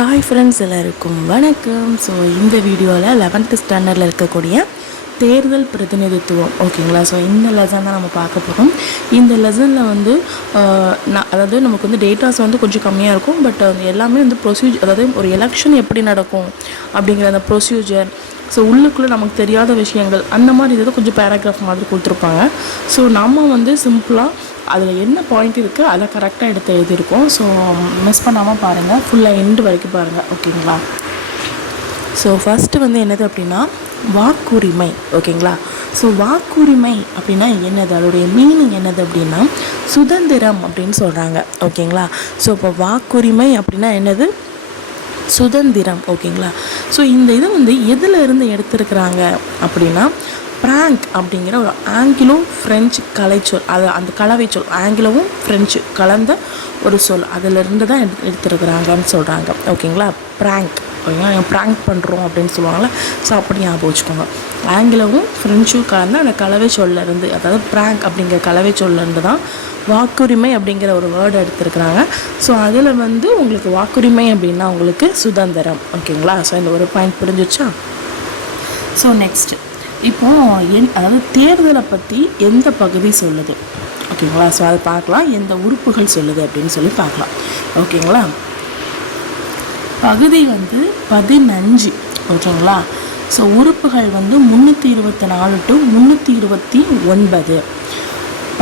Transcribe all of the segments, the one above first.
Hi friends, எல்லாருக்கும் வணக்கம். So இந்த வீடியோவில் 11th ஸ்டாண்டர்டில் இருக்கக்கூடிய தேர்தல் பிரதிநிதித்துவம் ஓகேங்களா. ஸோ இந்த லெசன் தான் நம்ம பார்க்க போகிறோம். இந்த லெசனில் வந்து அதாவது நமக்கு வந்து டேட்டாஸ் வந்து கொஞ்சம் கம்மியாக இருக்கும். பட் எல்லாமே வந்து ப்ரொசீஜர், அதாவது ஒரு எலெக்ஷன் எப்படி நடக்கும் அப்படிங்கிற அந்த ப்ரொசீஜர், ஸோ உள்ளுக்குள்ளே நமக்கு தெரியாத விஷயங்கள், அந்த மாதிரி இதை கொஞ்சம் பேராகிராஃப் மாதிரி கொடுத்துருப்பாங்க. ஸோ நம்ம வந்து சிம்பிளாக அதில் என்ன பாயிண்ட் இருக்குது அதை கரெக்டாக எடுத்து எழுதியிருக்கோம். ஸோ மிஸ் பண்ணாமல் பாருங்கள், ஃபுல்லாக எண்டு வரைக்கும் பாருங்கள் ஓகேங்களா. ஸோ ஃபஸ்ட்டு வந்து என்னது அப்படின்னா வாக்குரிமை ஓகேங்களா. ஸோ வாக்குரிமை அப்படின்னா என்னது, அதோடைய மீனிங் என்னது அப்படின்னா சுதந்திரம் அப்படின்னு சொல்கிறாங்க ஓகேங்களா. ஸோ இப்போ வாக்குரிமை அப்படின்னா என்னது, சுதந்திரம் ஓகேங்களா. ஸோ இந்த இதை வந்து எதில் இருந்து எடுத்துருக்குறாங்க அப்படின்னா பிராங்க் அப்படிங்கிற ஒரு ஆங்கிலோ ஃப்ரெஞ்சு கலைச்சொல், அது அந்த கலவை சொல், ஆங்கிலோவும் ஃப்ரெஞ்சு கலந்த ஒரு சொல், அதிலிருந்து தான் எடுத்துருக்குறாங்கன்னு சொல்கிறாங்க ஓகேங்களா. பிராங்க் ஓகேங்களா, ப்ராங்க் பண்ணுறோம் அப்படின்னு சொல்லுவாங்களே, ஸோ அப்படி ஞாபகம் வச்சுக்கோங்க. ஆங்கிலமும் ஃப்ரெஞ்சும் கலந்த அந்த கலவை சொல்லேருந்து, அதாவது பிராங்க் அப்படிங்கிற கலவை சொல்லேருந்து தான் வாக்குரிமை அப்படிங்கிற ஒரு வேர்டு எடுத்துருக்குறாங்க. ஸோ அதில் வந்து உங்களுக்கு வாக்குரிமை அப்படின்னா உங்களுக்கு சுதந்திரம் ஓகேங்களா. ஸோ இந்த ஒரு பாயிண்ட் புரிஞ்சிச்சா. ஸோ நெக்ஸ்ட் இப்போது அதாவது தேர்தலை பற்றி எந்த பகுதி சொல்லுது ஓகேங்களா. ஸோ அதை பார்க்கலாம், எந்த உறுப்புகள் சொல்லுது அப்படின்னு சொல்லி பார்க்கலாம் ஓகேங்களா. பகுதி வந்து 15 ஓகேங்களா. ஸோ உறுப்புகள் வந்து 324 to 329.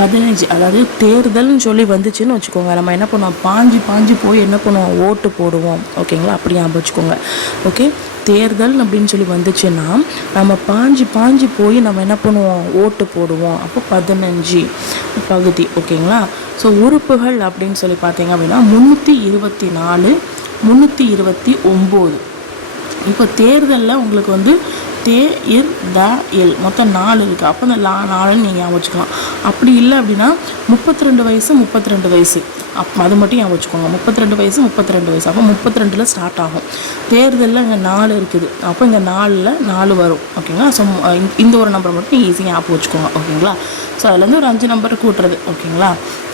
15 அதாவது தேர்தல்னு சொல்லி வந்துச்சுன்னு வச்சுக்கோங்க, நம்ம என்ன பண்ணுவோம், பாஞ்சு போய் என்ன பண்ணுவோம், ஓட்டு போடுவோம் ஓகேங்களா. அப்படி ஞாபகம் வச்சுக்கோங்க ஓகே. தேர்தல் அப்படின்னு சொல்லி வந்துச்சுன்னா நம்ம பாஞ்சு போய் நம்ம என்ன பண்ணுவோம், ஓட்டு போடுவோம். அப்போ 15 பகுதி ஓகேங்களா. ஸோ உறுப்புகள் அப்படின்னு சொல்லி பார்த்தீங்க அப்படின்னா 324 329. இப்போ தேர்தலில் உங்களுக்கு வந்து மொத்தம் 4 இருக்குது. அப்போ அந்த 4ன்னு நீங்கள் ஞாபகம் வச்சுக்கலாம். அப்படி இல்லை அப்படின்னா 32 வயசு அது மட்டும் ஞாபகம் வச்சுக்கோங்க. 32 வயசு அப்போ 32ல் ஸ்டார்ட் ஆகும். தேர்தலில் இங்கே 4 இருக்குது, அப்போ இங்கே 4 வரும் ஓகேங்களா. ஸோ இந்த ஒரு நம்பர் மட்டும் ஈஸியாக ஞாபகம் வச்சுக்கோங்க ஓகேங்களா. ஸோ அதுலேருந்து ஒரு 5 நம்பர் கூட்டுறது ஓகேங்களா.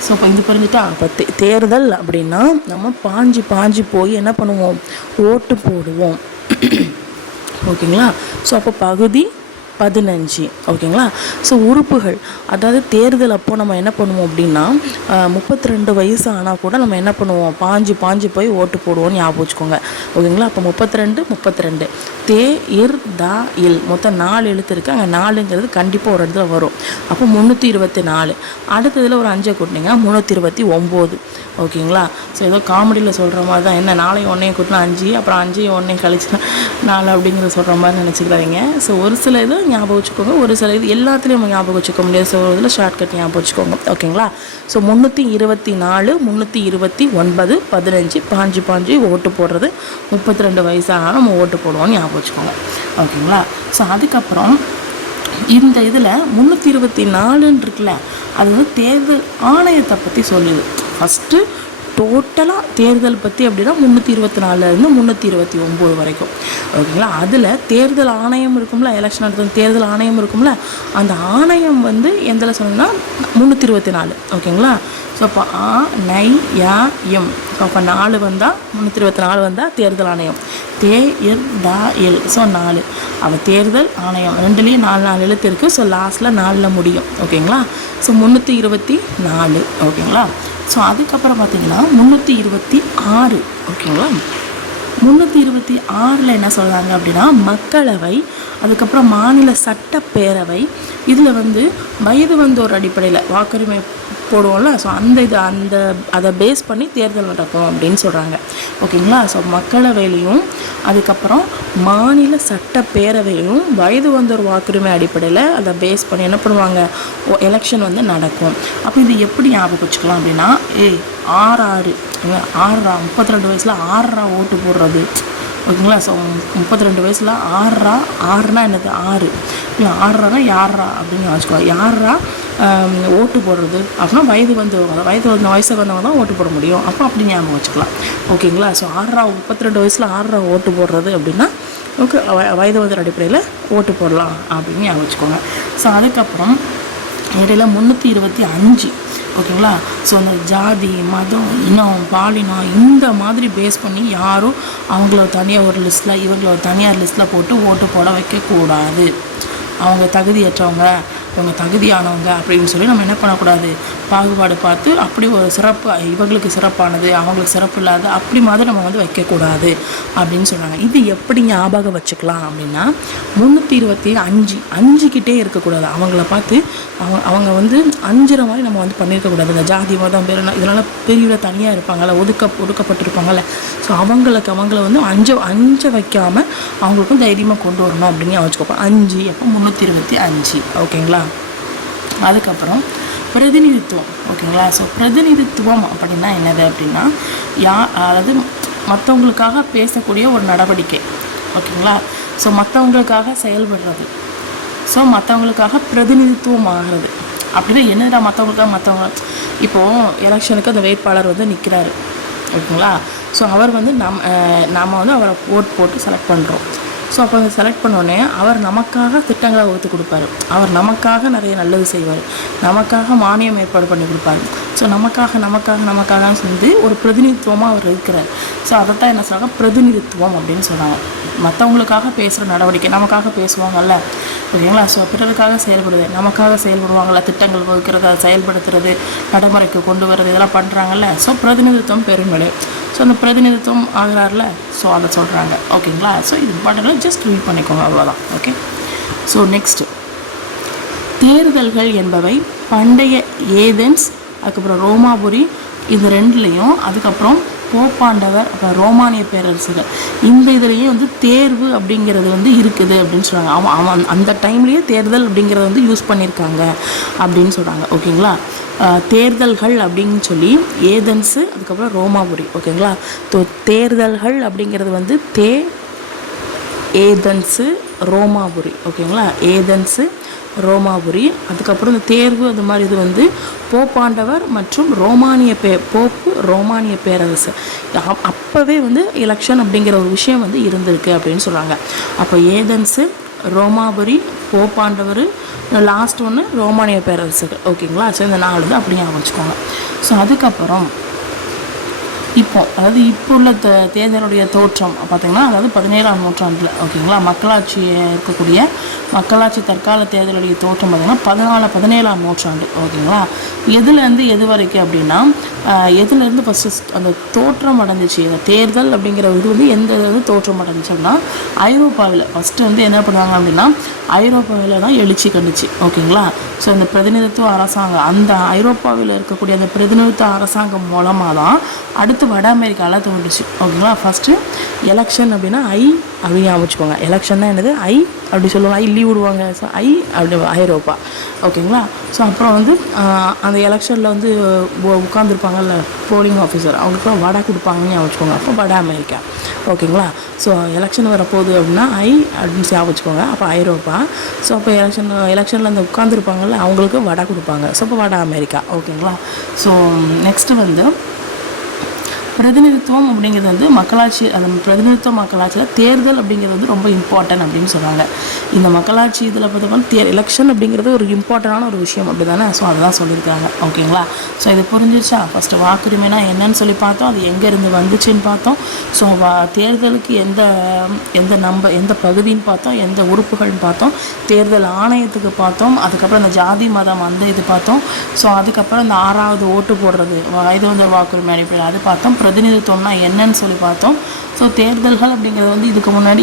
ஸோ இப்போ இது புரிஞ்சுட்டா. அப்போ தேர்தல் அப்படின்னா நம்ம பாஞ்சு போய் என்ன பண்ணுவோம், ஓட்டு போடுவோம் ஓகேங்களா. ஸோ அப்போ பகுதி 15 ஓகேங்களா. ஸோ உறுப்புகள், அதாவது தேர்தல் அப்போது நம்ம என்ன பண்ணுவோம் அப்படின்னா 32 வயசு ஆனால் கூட நம்ம என்ன பண்ணுவோம், பாஞ்சு போய் ஓட்டு போடுவோம்னு ஞாபகம் வச்சுக்கோங்க ஓகேங்களா. அப்போ 32 மொத்தம் 4 எழுத்து இருக்குது. அங்கே 4ங்கிறது கண்டிப்பாக ஒரு இடத்துல வரும். அப்போ 324. அடுத்ததில் ஒரு 5 கூட்டினீங்கன்னா 329 ஓகேங்களா. ஸோ ஏதோ காமெடியில் சொல்கிற மாதிரி தான், என்ன 4 1 கூட்டினா 5, அப்புறம் 5 1 கழிச்சுனா 4 அப்படிங்கிற சொல்கிற மாதிரி நினச்சிக்கிறாங்க. ஸோ ஒரு சில இது ஞாபகம் வச்சுக்கோங்க, ஒரு சில இது எல்லாத்துலேயும் நம்ம ஞாபகம் வச்சுக்க முடியாது. ஸோ இதில் ஷார்ட்கட் ஞாபகம் வச்சுக்கோங்க ஓகேங்களா. ஸோ 324 329 15 பாஞ்சு ஓட்டு போடுறது. 32 வயசானாலும் நம்ம ஓட்டு போடுவோம்னு ஞாபகம் வச்சுக்கோங்க ஓகேங்களா. ஸோ அதுக்கப்புறம் இந்த இதில் 324 இருக்குல்ல, அது வந்து தேர்தல் ஆணையத்தை பற்றி சொல்லுது. ஃபஸ்ட்டு டோட்டலாக தேர்தல் பற்றி அப்படின்னா 324 329 வரைக்கும் ஓகேங்களா. அதில் தேர்தல் ஆணையம் இருக்கும்ல, எலெக்ஷன் நடத்துகிற தேர்தல் ஆணையம் இருக்கும்ல, அந்த ஆணையம் வந்து எந்தில் சொன்னோம்னா 324 ஓகேங்களா. ஸோ அப்போ ஆணையம், ஸோ அப்போ 4 வந்தால் 324 வந்தால் தேர்தல் ஆணையம். ஸோ 4 அவள் தேர்தல் ஆணையம், 2லேயும் 4 எழுத்து இருக்குது. ஸோ லாஸ்ட்டில் 4ல் முடியும் ஓகேங்களா. ஸோ 324 ஓகேங்களா. ஸோ அதுக்கப்புறம் பார்த்திங்கன்னா 326 ஓகேங்களா. 326 என்ன சொல்கிறாங்க அப்படின்னா மக்களவை, அதுக்கப்புறம் மாநில சட்டப்பேரவை. இதில் வந்து வயது வந்தோர் அடிப்படையில் வாக்குரிமை போடுவோம்ல, ஸோ அதை பேஸ் பண்ணி தேர்தல் நடக்கும் அப்படின்னு சொல்கிறாங்க ஓகேங்களா. ஸோ மக்களவையிலையும் அதுக்கப்புறம் மாநில சட்டப்பேரவையிலும் வயது வந்தோர் வாக்குரிமை அடிப்படையில் அதை பேஸ் பண்ணி என்ன பண்ணுவாங்க, எலெக்ஷன் வந்து நடக்கும். அப்போ இது எப்படி ஞாபகம் வச்சுக்கலாம் அப்படின்னா 6 32 வயசில் 6 ஓட்டு போடுறது ஓகேங்களா. ஸோ 32 வயசில் 6 என்னது 6 யாரா அப்படின்னு வச்சுக்கோங்க. யாரா ஓட்டு போடுறது அப்படின்னா வயது வந்தவங்க தான் ஓட்டு போட முடியும். அப்போ அப்படி ஞாபகம் வச்சுக்கலாம் ஓகேங்களா. ஸோ 32 வயசில் 6 ஓட்டு போடுறது அப்படின்னா ஓகே, வயது வந்த அடிப்படையில் ஓட்டு போடலாம் அப்படின்னு ஞாபகம் வச்சுக்கோங்க. ஸோ அதுக்கப்புறம் இடையில 325 ஓகேங்களா. ஸோ அந்த ஜாதி, மதம், இனம், பாலினம் இந்த மாதிரி பேஸ் பண்ணி யாரும் அவங்கள தனியாக ஒரு லிஸ்ட்டில் இவங்கள தனியார் லிஸ்ட்டில் போட்டு ஓட்டு போட வைக்கக்கூடாது. அவங்க தகுதியற்றவங்க, இவங்க தகுதியானவங்க அப்படின்னு சொல்லி நம்ம என்ன பண்ணக்கூடாது, பாகுபாடு பார்த்து அப்படி ஒரு சிறப்பு இவங்களுக்கு சிறப்பானது அவங்களுக்கு சிறப்பு இல்லாத அப்படி மாதிரி நம்ம வந்து வைக்கக்கூடாது அப்படின்னு சொல்கிறாங்க. இது எப்படி ஞாபகம் வச்சுக்கலாம் அப்படின்னா 325 கிட்டே இருக்கக்கூடாது. அவங்கள பார்த்து அவங்க வந்து அஞ்சுற மாதிரி நம்ம வந்து பண்ணியிருக்கக்கூடாது. இந்த ஜாதி மதம் பேர் இதனால் பிரிவில் தனியாக இருப்பாங்கள்ல, ஒதுக்கப்பட்டிருப்பாங்கள்ல, ஸோ அவங்கள வந்து அஞ்ச வைக்காமல் அவங்களுக்கும் தைரியமாக கொண்டு வரணும் அப்படின்னு வச்சுக்கோப்போம். 5 அப்போ 325. ஓகேங்களா. அதுக்கப்புறம் பிரதிநிதித்துவம். ஓகேங்களா. ஸோ பிரதிநிதித்துவம் அப்படின்னா என்னது அப்படின்னா அதாவது மற்றவங்களுக்காக பேசக்கூடிய ஒரு நடவடிக்கை. ஓகேங்களா. ஸோ மற்றவங்களுக்காக செயல்படுறது, ஸோ மற்றவங்களுக்காக பிரதிநிதித்துவம் ஆகிறது. அப்படின்னா என்னடா மற்றவங்க இப்போது எலெக்ஷனுக்கு அந்த வேட்பாளர் வந்து நிற்கிறாரு. ஓகேங்களா. ஸோ அவர் வந்து நம்ம வந்து அவரை ஓட் போட்டு செலக்ட் பண்ணுறோம். ஸோ அப்போ அதை செலக்ட் பண்ணோடனே அவர் நமக்காக திட்டங்களை வகுத்து கொடுப்பாரு, அவர் நமக்காக நிறைய நல்லது செய்வார், நமக்காக மானியம் ஏற்பாடு பண்ணி கொடுப்பாரு. ஸோ நமக்காக வந்து ஒரு பிரதிநிதித்துவமாக அவர் இருக்கிறார். ஸோ அதைத்தான் என்ன சொல்கிறாங்க, பிரதிநிதித்துவம் அப்படின்னு சொல்கிறாங்க. மற்றவங்களுக்காக பேசுகிற நடவடிக்கை, நமக்காக பேசுவாங்கல்ல. ஓகேங்களா. ஸோ பிறருக்காக செயல்படுது, நமக்காக செயல்படுவாங்கள்ல, திட்டங்கள் வகுக்கிறது, அதை செயல்படுத்துறது, நடைமுறைக்கு கொண்டு வர்றது, இதெல்லாம் பண்ணுறாங்கல்ல. ஸோ பிரதிநிதித்துவம் பெருநிலை. ஸோ அந்த பிரதிநிதித்துவம் ஆகிறார்ல, ஸோ அதை சொல்கிறாங்க. ஓகேங்களா. ஸோ இது இம்பார்ட்டன்ட்ல ஜஸ்ட் ரீட் பண்ணிக்கோங்க, அவ்வளோதான். ஓகே. ஸோ நெக்ஸ்ட்டு தேர்தல்கள் என்பவை பண்டைய ஏதென்ஸ், அதுக்கப்புறம் ரோமாபுரி, இது ரெண்டுலேயும், அதுக்கப்புறம் போப்பாண்டவர், அப்புறம் ரோமானிய பேரரசுகள், இந்த இதுலேயும் வந்து தேர்வு அப்படிங்கிறது வந்து இருக்குது அப்படின்னு சொல்கிறாங்க. அவன் அந்த டைம்லேயே தேர்தல் அப்படிங்கிறத வந்து யூஸ் பண்ணியிருக்காங்க அப்படின்னு சொல்கிறாங்க. ஓகேங்களா. தேர்தல்கள் அப்படின்னு சொல்லி ஏதென்ஸு, அதுக்கப்புறம் ரோமாபுரி. ஓகேங்களா. தேர்தல்கள் அப்படிங்கிறது வந்து ஏதென்ஸு ரோமாபுரி. ஓகேங்களா. ஏதென்ஸு ரோமாபுரி, அதுக்கப்புறம் இந்த தேர்வு அது மாதிரி இது வந்து போப்பாண்டவர் மற்றும் ரோமானிய பேரரசு. அப்போவே வந்து எலெக்ஷன் அப்படிங்கிற ஒரு விஷயம் வந்து இருந்திருக்கு அப்படின்னு சொல்கிறாங்க. அப்போ ஏதென்ஸு, ரோமாபுரி, போப்பாண்டவர், லாஸ்ட் ஒன்று ரோமானிய பேரரசுகள். ஓகேங்களா. ஸோ இந்த 4 வந்து அப்படியே வச்சுக்கோங்க. ஸோ அதுக்கப்புறம் இப்போ உள்ள தேர்தலுடைய தோற்றம் பார்த்திங்கன்னா, அதாவது 17ஆம் நூற்றாண்டில், ஓகேங்களா, மக்களாட்சி தற்கால தேர்தலுடைய தோற்றம் பார்த்திங்கன்னா 17ஆம் நூற்றாண்டு. ஓகேங்களா. எதுலேருந்து எது வரைக்கும் அப்படின்னா, எதுலேருந்து ஃபஸ்ட்டு அந்த தோற்றம் அடைஞ்சிச்சு, இந்த தேர்தல் அப்படிங்கிற இது வந்து எந்த இது தோற்றம் அடைஞ்சிச்சு அப்படின்னா, ஐரோப்பாவில் ஃபஸ்ட்டு வந்து என்ன பண்ணுவாங்க அப்படின்னா, ஐரோப்பாவில் தான் எழுச்சி கண்டுச்சு. ஓகேங்களா. ஸோ இந்த பிரதிநிதித்துவ அரசாங்கம், அந்த ஐரோப்பாவில் இருக்கக்கூடிய அந்த பிரதிநிதித்துவ அரசாங்கம் மூலமாக தான் அடுத்து வட அமெரிக்காவில் தோன்றுச்சு. ஓகேங்களா. ஃபஸ்ட்டு எலெக்ஷன் அப்படின்னா அப்படின்னு அமைச்சுக்கோங்க. எலெக்ஷன் தான் என்னது, அப்படி சொல்லுவாங்க, லீவ் விடுவாங்க. ஸோ அப்படி ஐரோப்பா. ஓகேங்களா. ஸோ அப்புறம் வந்து அந்த எலெக்ஷனில் வந்து உட்காந்துருப்பாங்கல்ல போலிங் ஆஃபீஸர், அவங்களுக்குலாம் வடை கொடுப்பாங்கன்னு வச்சுக்கோங்க. அப்போ வட அமெரிக்கா. ஓகேங்களா. ஸோ எலெக்ஷன் வரப்போகுது அப்படின்னா அப்படின்னு வச்சுக்கோங்க. அப்போ ஐரோப்பா. ஸோ அப்போ எலெக்ஷனில் அந்த உட்காந்துருப்பாங்கல்ல, அவங்களுக்கு வடை கொடுப்பாங்க. ஸோ அப்போ வட அமெரிக்கா. ஓகேங்களா. ஸோ நெக்ஸ்ட்டு வந்து பிரதிநிதித்துவம் அப்படிங்கிறது வந்து பிரதிநிதித்துவ மக்களாட்சியில் தேர்தல் அப்படிங்கிறது வந்து ரொம்ப இம்பார்ட்டன்ட் அப்படின்னு சொல்கிறாங்க. இந்த மக்களாட்சி இதில் பார்த்தோம்னா எலெக்ஷன் அப்படிங்கிறது ஒரு இம்பார்ட்டண்டான ஒரு விஷயம் அப்படி தானே. ஸோ அதெல்லாம் சொல்லியிருக்காங்க. ஓகேங்களா. ஸோ இது புரிஞ்சிச்சா. ஃபஸ்ட்டு வாக்குரிமைனா என்னன்னு சொல்லி பார்த்தோம், அது எங்கேருந்து வந்துச்சுன்னு பார்த்தோம். ஸோ தேர்தலுக்கு எந்த பகுதின்னு பார்த்தோம், எந்த உறுப்புகள்னு பார்த்தோம், தேர்தல் ஆணையத்துக்கு பார்த்தோம், அதுக்கப்புறம் இந்த ஜாதி மதம் அந்த இது பார்த்தோம். ஸோ அதுக்கப்புறம் இந்த 6வது ஓட்டு போடுறது, இது வந்து வாக்குரிமை அடிப்படையில் அது பார்த்தோம். பிரதிநிதித்துவம்னா என்னன்னு சொல்லி பார்த்தோம். ஸோ தேர்தல்கள் அப்படிங்கிறது வந்து இதுக்கு முன்னாடி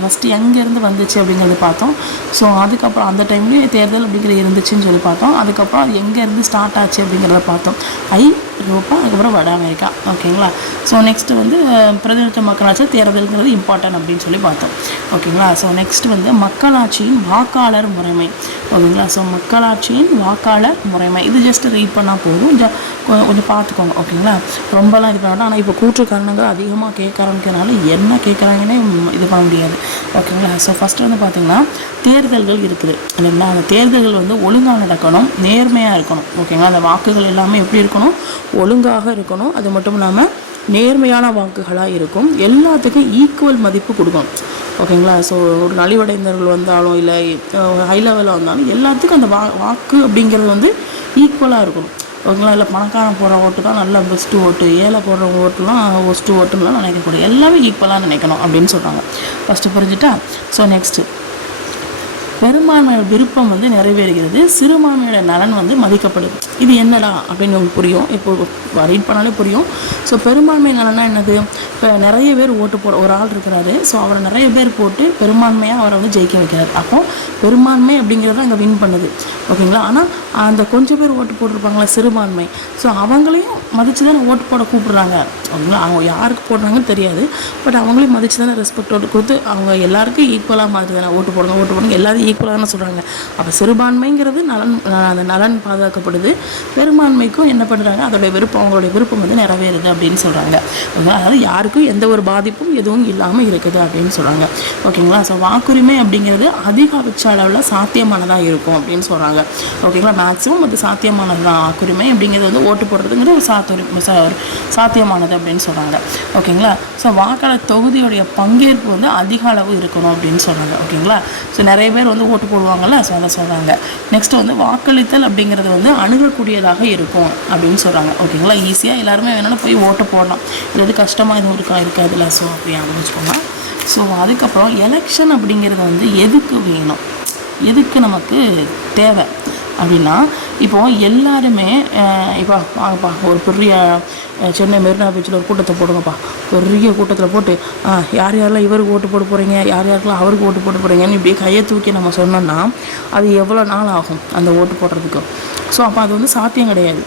ஃபஸ்ட்டு எங்கேருந்து வந்துச்சு அப்படிங்கிறது பார்த்தோம். ஸோ அதுக்கப்புறம் அந்த டைம்லேயே தேர்தல் அப்படிங்கிறது இருந்துச்சுன்னு சொல்லி பார்த்தோம். அதுக்கப்புறம் அது எங்கேருந்து ஸ்டார்ட் ஆச்சு அப்படிங்கிறத பார்த்தோம். ஐரோப்பா, அதுக்கப்புறம் வட அமெரிக்கா. ஓகேங்களா. ஸோ நெக்ஸ்ட்டு வந்து பிரதிநிதித்துவ மக்களாட்சி தேர்தல்ங்கிறது இம்பார்ட்டன்ட் அப்படின்னு சொல்லி பார்த்தோம். ஓகேங்களா. ஸோ நெக்ஸ்ட்டு வந்து மக்களாட்சியின் வாக்காளர் முறைமை. ஓகேங்களா. ஸோ மக்களாட்சியின் வாக்காளர் முறைமை, இது ஜஸ்ட் ரீட் பண்ணால் போதும், கொஞ்சம் பார்த்துக்கோங்க. ஓகேங்களா. ரொம்பலாம் இது பண்ண மாட்டோம். ஆனால் இப்போ கூற்று காரணங்கள் அதிகமாக கேட்க ஆரம்பிக்கிறதுனால என்ன கேட்குறாங்கன்னே இது பண்ண முடியாது. ஓகேங்களா. ஸோ ஃபஸ்ட்டு வந்து பார்த்திங்கன்னா தேர்தல்கள் இருக்குது இல்லைங்களா. அந்த தேர்தல்கள் வந்து ஒழுங்காக நடக்கணும், நேர்மையாக இருக்கணும். ஓகேங்களா. அந்த வாக்குகள் எல்லாமே எப்படி இருக்கணும், ஒழுங்காக இருக்கணும். அது மட்டும் இல்லாமல் நேர்மையான வாக்குகளாக இருக்கும். எல்லாத்துக்கும் ஈக்குவல் மதிப்பு கொடுக்கணும். ஓகேங்களா. ஸோ ஒரு நலிவடைந்தவர்கள் வந்தாலும் இல்லை ஹை லெவலில் வந்தாலும் எல்லாத்துக்கும் அந்த வாக்கு அப்படிங்கிறது வந்து ஈக்குவலாக இருக்கணும். ஓகேங்களா. இல்லை பணக்காரன் போடுற ஓட்டு தான் நல்ல பெஸ்ட்டு ஓட்டு, ஏழை போடுற ஓட்டுலாம் ஒஸ்ட்டு ஓட்டுலாம் நினைக்கக்கூடாது, எல்லாமே ஈக்குவலாக நினைக்கணும் அப்படின்னு சொல்கிறாங்க. ஃபஸ்ட்டு புரிஞ்சுட்டா. ஸோ நெக்ஸ்ட்டு, பெரும்பான்மையோட விருப்பம் வந்து நிறைவேறுகிறது, சிறுபான்மையோட நலன் வந்து மதிக்கப்படுது. இது என்னடா அப்படின்னு உங்களுக்கு புரியும், இப்போ ரீட் பண்ணாலே புரியும். ஸோ பெரும்பான்மை நலனா என்னது, இப்போ நிறைய பேர் ஓட்டு போட ஒரு ஆள் இருக்கிறாரு, ஸோ அவரை நிறைய பேர் போட்டு பெரும்பான்மையாக அவரை வந்து ஜெயிக்க வைக்கிறார். அப்போது பெரும்பான்மை அப்படிங்கிறத அங்கே வின் பண்ணுது. ஓகேங்களா. ஆனால் அந்த கொஞ்சம் பேர் ஓட்டு போட்டிருப்பாங்களா சிறுபான்மை, ஸோ அவங்களையும் மதித்து தானே ஓட்டு போட கூப்பிட்றாங்க. ஓகேங்களா. அவங்க யாருக்கு போடுறாங்கன்னு தெரியாது, பட் அவங்களையும் மதித்து தானே ரெஸ்பெக்ட் கொடுத்து அவங்க எல்லாருக்கும் ஈக்குவலாக மாதிரி தானே ஓட்டு போடுங்க எல்லாரும் ஈக்குவலாக சொல்கிறாங்க. அப்போ சிறுபான்மைங்கிறது அந்த நலன் பாதுகாக்கப்படுது, பெரும்பான்மைக்கும் என்ன பண்ணுறாங்க, அதோடைய விருப்பம் அவங்களுடைய விருப்பம் வந்து நிறைவேறுது அப்படின்னு சொல்கிறாங்க. அதாவது யாருக்கும் எந்த ஒரு பாதிப்பும் எதுவும் இல்லாமல் இருக்குது அப்படின்னு சொல்கிறாங்க. ஓகேங்களா. ஸோ வாக்குரிமை அப்படிங்கிறது அதிகபட்ச அளவில் சாத்தியமானதாக இருக்கும் அப்படின்னு சொல்கிறாங்க. ஓகேங்களா. மேக்ஸிமம் அது சாத்தியமானது தான். வாக்குரிமை அப்படிங்கிறது வந்து ஓட்டு போடுறதுங்கிறது ஒரு சாத்தியமானது அப்படின்னு சொல்கிறாங்க. ஓகேங்களா. ஸோ வாக்காளர் தொகுதியுடைய பங்கேற்பு வந்து அதிக அளவு இருக்கணும் அப்படின்னு சொல்கிறாங்க. ஓகேங்களா. ஸோ நிறைய பேர் வந்து ஓட்டு போடுவாங்கள்ல, ஸோ அதை சொல்கிறாங்க. நெக்ஸ்ட் வந்து வாக்களித்தல் அப்படிங்கிறது வந்து அணுகக்கூடியதாக இருக்கும் அப்படின்னு சொல்கிறாங்க. ஓகேங்களா. ஈஸியாக எல்லாருமே வேணாலும் போய் ஓட்டு போடலாம், இது கஷ்டமாக எதுவும் இருக்காதுல்ல, ஸோ அப்படி ஆரம்பிச்சுக்கோங்க. ஸோ அதுக்கப்புறம் எலெக்ஷன் அப்படிங்கிறது வந்து எதுக்கு வேணும், எதுக்கு நமக்கு தேவை அப்படின்னா, இப்போது எல்லாருமே இப்போ வாங்கப்பா ஒரு பெரிய சென்னை மெரினா பீச்சில் ஒரு கூட்டத்தை போடுங்கப்பா, பெரிய கூட்டத்தில் போட்டு யார் யாரெல்லாம் இவருக்கு ஓட்டு போட போகிறீங்க, யார் யாருக்கெல்லாம் அவருக்கு ஓட்டு போட போகிறீங்கன்னு இப்படி கையை தூக்கி நம்ம சொன்னோம்னா அது எவ்வளோ நாள் ஆகும் அந்த ஓட்டு போடுறதுக்கு. ஸோ அப்போ அது வந்து சாத்தியம் கிடையாது.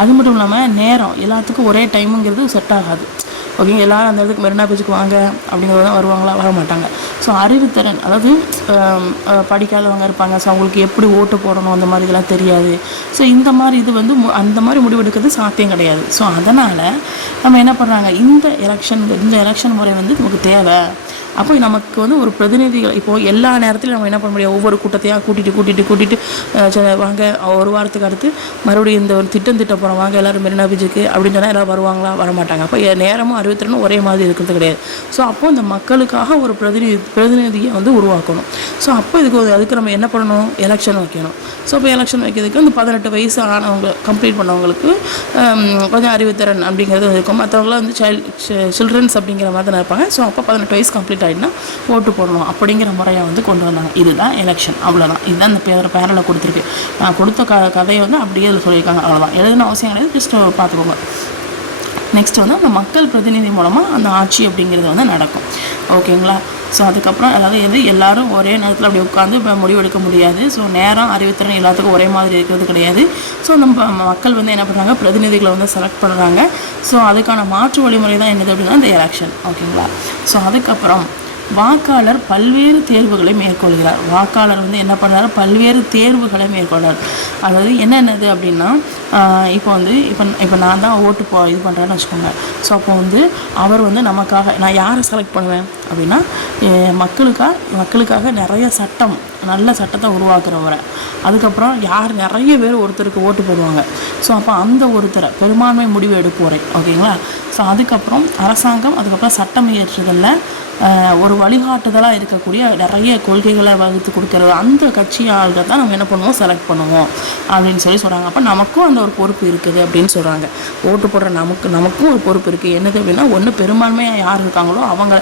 அது மட்டும் இல்லாமல் நேரம் எல்லாத்துக்கும் ஒரே டைமுங்கிறது செட் ஆகாது. ஓகே, எல்லோரும் அந்த இடத்துக்கு மெரினா பீச்சுக்கு வாங்க அப்படிங்கிறது தான் வருவாங்களா, வர மாட்டாங்க. ஸோ அறிவுத்திறன், அதாவது படிக்காதவங்க இருப்பாங்க, ஸோ அவங்களுக்கு எப்படி ஓட்டு போடணும் அந்த மாதிரி இதெல்லாம் தெரியாது. ஸோ இந்த மாதிரி இது வந்து அந்த மாதிரி முடிவெடுக்கிறது சாத்தியம் கிடையாது. ஸோ அதனால் நம்ம என்ன பண்ணுறாங்க, இந்த எலெக்ஷன் முறை வந்து நமக்கு தேவை. அப்போ நமக்கு வந்து ஒரு பிரதிநிதிகள் இப்போது எல்லா நேரத்திலும் நம்ம என்ன பண்ண முடியாது, ஒவ்வொரு கூட்டத்தையாக கூட்டிகிட்டு வாங்க, ஒரு வாரத்துக்கு அடுத்து மறுபடியும் இந்த ஒரு திட்ட போகிறோம் வாங்க எல்லோரும் மெரினா பீச்சுக்கு அப்படின்னு சொன்னால் எல்லோரும் வருவாங்களா, வரமாட்டாங்க. அப்போ நேரமும் அறிவுத்திறனும் ஒரே மாதிரி இருக்கிறது கிடையாது. ஸோ அப்போது இந்த மக்களுக்காக ஒரு பிரதிநிதியை வந்து உருவாக்கணும். ஸோ அப்போ அதுக்கு நம்ம என்ன பண்ணணும், எலெக்ஷன் வைக்கணும். ஸோ இப்போ எலெக்ஷன் வைக்கிறதுக்கு இந்த 18 வயசு ஆனவங்க கம்ப்ளீட் பண்ணவங்களுக்கு கொஞ்சம் அறிவுத்திறன் அப்படிங்கிறது இருக்கும். மற்றவங்களாம் வந்து சில்ட்ரன்ஸ் அப்படிங்கிற மாதிரி தான் இருப்பாங்க. ஸோ அப்போ 18 வயசு கம்ப்ளீட் ஆகிட்டுனா ஓட்டு போடணும் அப்படிங்கிற முறையை வந்து கொண்டு வந்தாங்க. இதுதான் எலெக்ஷன், அவ்வளோதான். இதுதான் இந்த பேரில் கொடுத்துருக்கு. நான் கொடுத்த கதையை வந்து அப்படியே அதில் சொல்லியிருக்காங்க, அவ்வளோதான். எழுதுன அவசியம் கிடையாது, ஜஸ்ட் பார்த்துக்கோங்க. நெக்ஸ்ட் வந்து அந்த மக்கள் பிரதிநிதி மூலமாக அந்த ஆட்சி அப்படிங்கிறது வந்து நடக்கும். ஓகேங்களா. ஸோ அதுக்கப்புறம் அதாவது எல்லோரும் ஒரே நேரத்தில் அப்படி உட்காந்து இப்போ முடிவெடுக்க முடியாது. ஸோ நேரம் அறிவுத்திறன் எல்லாத்துக்கும் ஒரே மாதிரி இருக்கிறது கிடையாது. ஸோ நம்ம மக்கள் வந்து என்ன பண்ணுறாங்க, பிரதிநிதிகளை வந்து செலக்ட் பண்ணுறாங்க. ஸோ அதுக்கான மாற்று வழிமுறை தான் என்னது அப்படின்னா இந்த எலெக்ஷன். ஓகேங்களா. ஸோ அதுக்கப்புறம் வாக்காளர் பல்வேறு தேர்வுகளை மேற்கொள்கிறார். வாக்காளர் வந்து என்ன பண்ணுறாரு, பல்வேறு தேர்வுகளை மேற்கொள்கிறார். அதாவது என்னென்னது அப்படின்னா, இப்போ நான் தான் ஓட்டு இது பண்ணுறேன்னு வச்சுக்கோங்க. ஸோ அப்போ வந்து அவர் வந்து நமக்காக, நான் யாரை செலக்ட் பண்ணுவேன் அப்படின்னா, மக்களுக்காக நிறைய நல்ல சட்டத்தை உருவாக்குறவரை. அதுக்கப்புறம் நிறைய பேர் ஒருத்தருக்கு ஓட்டு போடுவாங்க. ஸோ அப்போ அந்த ஒருத்தரை பெரும்பான்மை முடிவு எடுப்போரை. ஓகேங்களா. ஸோ அதுக்கப்புறம் அரசாங்கம், அதுக்கப்புறம் சட்டம் இயற்றுதலில் ஒரு வழிகாட்டுதலாக இருக்கக்கூடிய நிறைய கொள்கைகளை வகுத்து கொடுக்குறது அந்த கட்சி ஆள்கள் தான் நம்ம என்ன பண்ணுவோம், செலக்ட் பண்ணுவோம் அப்படின்னு சொல்கிறாங்க. அப்போ நமக்கும் அந்த ஒரு பொறுப்பு இருக்குது அப்படின்னு சொல்கிறாங்க. ஓட்டு போடுற நமக்கும் ஒரு பொறுப்பு இருக்குது. என்னது அப்படின்னா, ஒன்று பெரும்பான்மையாக யார் இருக்காங்களோ அவங்க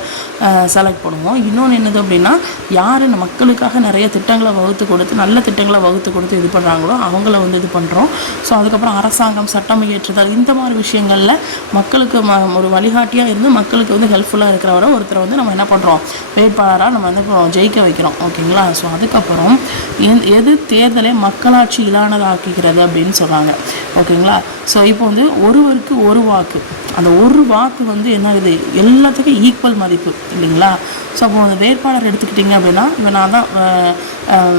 செலக்ட் பண்ணுவோம். இன்னொன்று என்னது அப்படின்னா, யார் மக்களுக்காக நிறைய திட்டங்களை வகுத்து கொடுத்து நல்ல திட்டங்களை வகுத்து கொடுத்து இது பண்ணுறாங்களோ அவங்கள வந்து இது பண்ணுறோம். ஸோ அதுக்கப்புறம் அரசாங்கம், சட்டம் இயற்றுதல், இந்த மாதிரி விஷயங்களில் மக்களுக்கு ஒரு வழிகாட்டியாக இருந்து மக்களுக்கு வந்து ஹெல்ப்ஃபுல்லாக இருக்கிறவரை ஒருத்தரை வந்து நம்ம என்ன பண்ணுறோம், வேட்பாளராக நம்ம வந்து ஜெயிக்க வைக்கிறோம். ஓகேங்களா. ஸோ அதுக்கப்புறம் எது தேர்தலை மக்களாட்சி இல்லாததாக்குகிறது அப்படின்னு சொல்கிறாங்க. ஓகேங்களா. ஸோ இப்போ வந்து ஒருவருக்கு ஒரு வாக்கு, அந்த ஒரு வாக்கு வந்து என்னது, எல்லாத்துக்கும் ஈக்குவல் மதிப்பு இல்லைங்களா. ஸோ அப்போ அந்த வேட்பாளர் எடுத்துக்கிட்டிங்க அப்படின்னா, இப்போ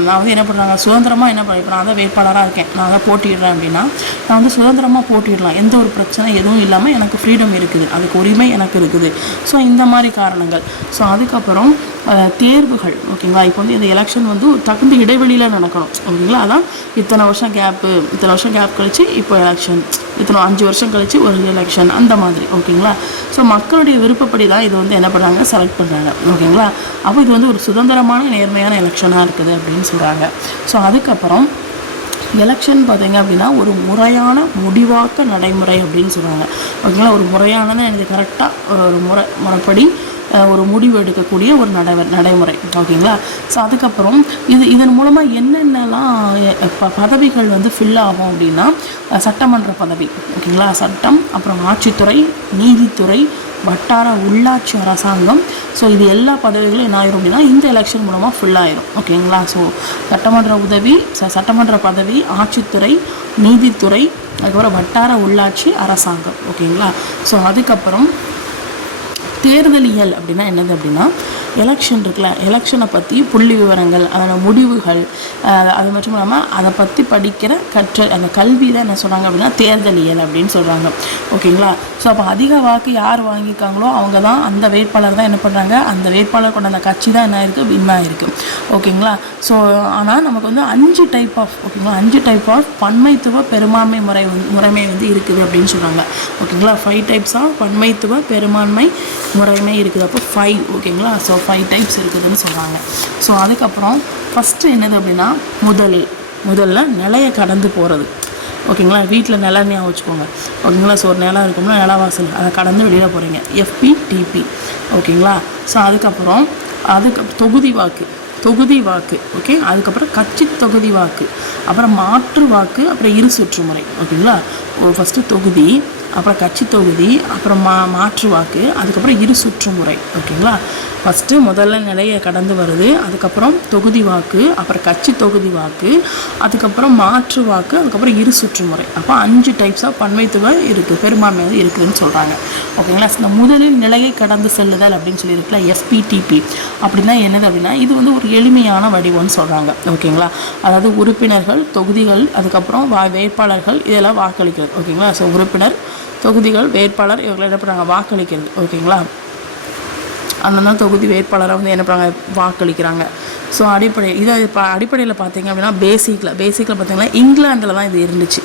நான் வந்து என்ன பண்ணுறாங்க, சுதந்திரமாக என்ன பண்ண, இப்போ நான் தான் வேட்பாளராக இருக்கேன், நான் தான் போட்டிடுறேன் அப்படின்னா, நான் வந்து சுதந்திரமாக போட்டிடலாம், எந்த ஒரு பிரச்சனை எதுவும் இல்லாமல் எனக்கு ஃப்ரீடம் இருக்குது, அதுக்கு உரிமை எனக்கு இருக்குது. ஸோ இந்த மாதிரி காரணங்கள். ஸோ அதுக்கப்புறம் தேர்வுகள். ஓகேங்களா. இப்போ வந்து இந்த எலெக்ஷன் வந்து தகுந்த இடைவெளியில் நடக்கணும். ஓகேங்களா. அதான் இத்தனை வருஷம் கேப் கழிச்சு இப்போ எலெக்ஷன், 5 வருஷம் கழிச்சு ஒரு எலெக்ஷன், அந்த மாதிரி. ஓகேங்களா. ஸோ மக்களுடைய விருப்பப்படி தான் இது வந்து என்ன பண்ணுறாங்க, செலக்ட் பண்ணுறாங்க. ஓகேங்களா. அப்போ இது வந்து ஒரு சுதந்திரமான நேர்மையான எலெக்ஷனாக இருக்குது அப்படின்னு சொல்கிறாங்க. ஸோ அதுக்கப்புறம் எலெக்ஷன் பார்த்தீங்க அப்படின்னா ஒரு முறையான முடிவாக்க நடைமுறை அப்படின்னு சொல்லுவாங்க. ஓகேங்களா, ஒரு முறையானது எனக்கு கரெக்டாக ஒரு முறைப்படி ஒரு முடிவு எடுக்கக்கூடிய ஒரு நடைமுறை. ஓகேங்களா, ஸோ அதுக்கப்புறம் இதன் மூலமாக என்னென்னலாம் பதவிகள் வந்து ஃபில் ஆகும் அப்படின்னா சட்டமன்ற பதவி. ஓகேங்களா, சட்டம், அப்புறம் ஆட்சித்துறை, நீதித்துறை, வட்டார உள்ளாட்சி அரசாங்கம். ஸோ இது எல்லா பதவிகளும் என்ன ஆயிரும் அப்படின்னா இந்த எலெக்ஷன் மூலமாக ஃபில் ஆயிரும். ஓகேங்களா, ஸோ சட்டமன்ற பதவி, ஆட்சித்துறை, நீதித்துறை, அதுக்கப்புறம் வட்டார உள்ளாட்சி அரசாங்கம். ஓகேங்களா, ஸோ அதுக்கப்புறம் தேர்தலியல் அப்படின்னா என்னது அப்படின்னா எலெக்ஷன் இருக்குல்ல, எலெக்ஷனை பற்றி புள்ளி விவரங்கள், அதோட முடிவுகள், அது மட்டும் இல்லாமல் அதை பற்றி படிக்கிற அந்த கல்வி தான் என்ன சொல்கிறாங்க அப்படின்னா தேர்தலியல் அப்படின்னு சொல்கிறாங்க. ஓகேங்களா, ஸோ அப்போ அதிக வாக்கு யார் வாங்கியிருக்காங்களோ அவங்க தான் அந்த வேட்பாளர் தான் என்ன பண்ணுறாங்க, அந்த வேட்பாளர் கொண்ட அந்த கட்சி தான் என்ன இருக்குது, வின் ஆகிருக்கு. ஓகேங்களா, ஸோ ஆனால் நமக்கு வந்து 5 டைப் ஆஃப் ஓகேங்களா 5 டைப் ஆஃப் பன்மைத்துவ பெரும்பான்மை முறைமை வந்து இருக்குது அப்படின்னு சொல்கிறாங்க. ஓகேங்களா, 5 டைப்ஸ் ஆஃப் பன்மைத்துவ பெரும்பான்மை முறைமை இருக்குது. அப்போ 5. ஓகேங்களா, ஸோ 5 டைப்ஸ் இருக்குதுன்னு சொல்கிறாங்க. ஸோ அதுக்கப்புறம் ஃபஸ்ட்டு என்னது அப்படின்னா முதல்ல நிலையை கடந்து போகிறது. ஓகேங்களா, வீட்டில் நிலம் ஞாபகம் வச்சுக்கோங்க. ஓகேங்களா, ஸோ ஒரு நிலம் இருக்கும்னா நிலவாசல் அதை கடந்து வெளியில் போகிறீங்க, FPTP. ஓகேங்களா, ஸோ அதுக்கப்புறம் தொகுதி வாக்கு. ஓகே, அதுக்கப்புறம் கட்சி தொகுதி வாக்கு, அப்புறம் மாற்று வாக்கு, அப்புறம் இரு சுற்றுமுறை. ஓகேங்களா, ஃபஸ்ட்டு தொகுதி, அப்புறம் கட்சி தொகுதி, அப்புறம் மாற்று வாக்கு, அதுக்கப்புறம் இரு சுற்றுமுறை. ஓகேங்களா, ஃபஸ்ட்டு முதல்ல நிலையை கடந்து வருது, அதுக்கப்புறம் தொகுதி வாக்கு, அப்புறம் கட்சி தொகுதி வாக்கு, அதுக்கப்புறம் மாற்று வாக்கு, அதுக்கப்புறம் இரு சுற்றுமுறை. அப்போ 5 டைப்ஸ் ஆஃப் பன்மைத்துவ இருக்குது, பெரும்பான்மை இருக்குதுன்னு சொல்கிறாங்க. ஓகேங்களா, இந்த முதலில் நிலையை கடந்து செல்லுதல் அப்படின்னு சொல்லியிருக்கல FPTP அப்படின்னா என்னது அப்படின்னா இது வந்து ஒரு எளிமையான வடிவம்னு சொல்கிறாங்க. ஓகேங்களா, அதாவது உறுப்பினர்கள், தொகுதிகள், அதுக்கப்புறம் வேட்பாளர்கள் இதெல்லாம் வாக்களிக்கிறது. ஓகேங்களா, ஸோ உறுப்பினர், தொகுதிகள், வேட்பாளர் இவங்களை என்ன பண்ணுறாங்க, வாக்களிக்கிறது. ஓகேங்களா, அந்தந்த தொகுதி வேட்பாளரை வந்து என்ன பண்ணுறாங்க, வாக்களிக்கிறாங்க. ஸோ அடிப்படையில் பார்த்தீங்க அப்படின்னா பேசிக்கில் பார்த்தீங்கன்னா இங்கிலாந்தில் தான் இது இருந்துச்சு.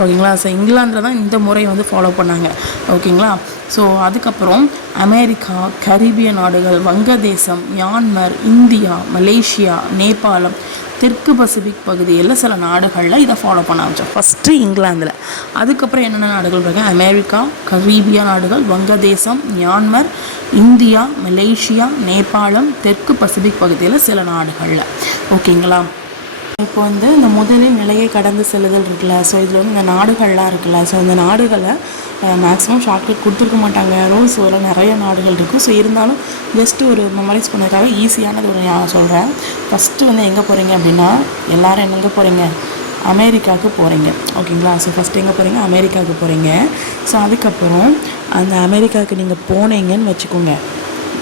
ஓகேங்களா, ஸோ இங்கிலாந்தில் தான் இந்த முறையை வந்து ஃபாலோ பண்ணாங்க. ஓகேங்களா, ஸோ அதுக்கப்புறம் அமெரிக்கா, கரீபிய நாடுகள், வங்கதேசம், மியான்மர், இந்தியா, மலேசியா, நேபாளம், தெற்கு பசிபிக் பகுதியில் சில நாடுகளில் இதை ஃபாலோ பண்ண ஆரம்பித்தோம். ஃபஸ்ட்டு இங்கிலாந்தில், அதுக்கப்புறம் என்னென்ன நாடுகள் பாருங்க, அமெரிக்கா, கரீபிய நாடுகள், வங்கதேசம், மியான்மர், இந்தியா, மலேசியா, நேபாளம், தெற்கு பசிபிக் பகுதியில் சில நாடுகளில். ஓகேங்களா, இப்போ வந்து இந்த முதலில் நிலையை கடந்து செல்லுதல் இருக்குல்ல, ஸோ இதில் வந்து இந்த நாடுகள்லாம் இருக்குல்ல, ஸோ இந்த நாடுகளை மேக்ஸிமம் ஷார்ட்கட் கொடுத்துருக்க மாட்டாங்க, ரூல்ஸ் வர நிறைய நாடுகள் இருக்கும். ஸோ இருந்தாலும் ஜஸ்ட்டு ஒரு மெமரைஸ் பண்ணதுக்காக ஈஸியானது ஒரு நான் சொல்கிறேன். ஃபஸ்ட்டு வந்து எங்கே போகிறீங்க அப்படின்னா எல்லோரும் எங்கே போகிறீங்க, அமெரிக்காவுக்கு போகிறீங்க. ஓகேங்களா, ஸோ ஃபஸ்ட்டு எங்கே போகிறீங்க, அமெரிக்காவுக்கு போகிறீங்க. ஸோ அதுக்கப்புறம் அந்த அமெரிக்காவுக்கு நீங்கள் போனீங்கன்னு வச்சுக்கோங்க,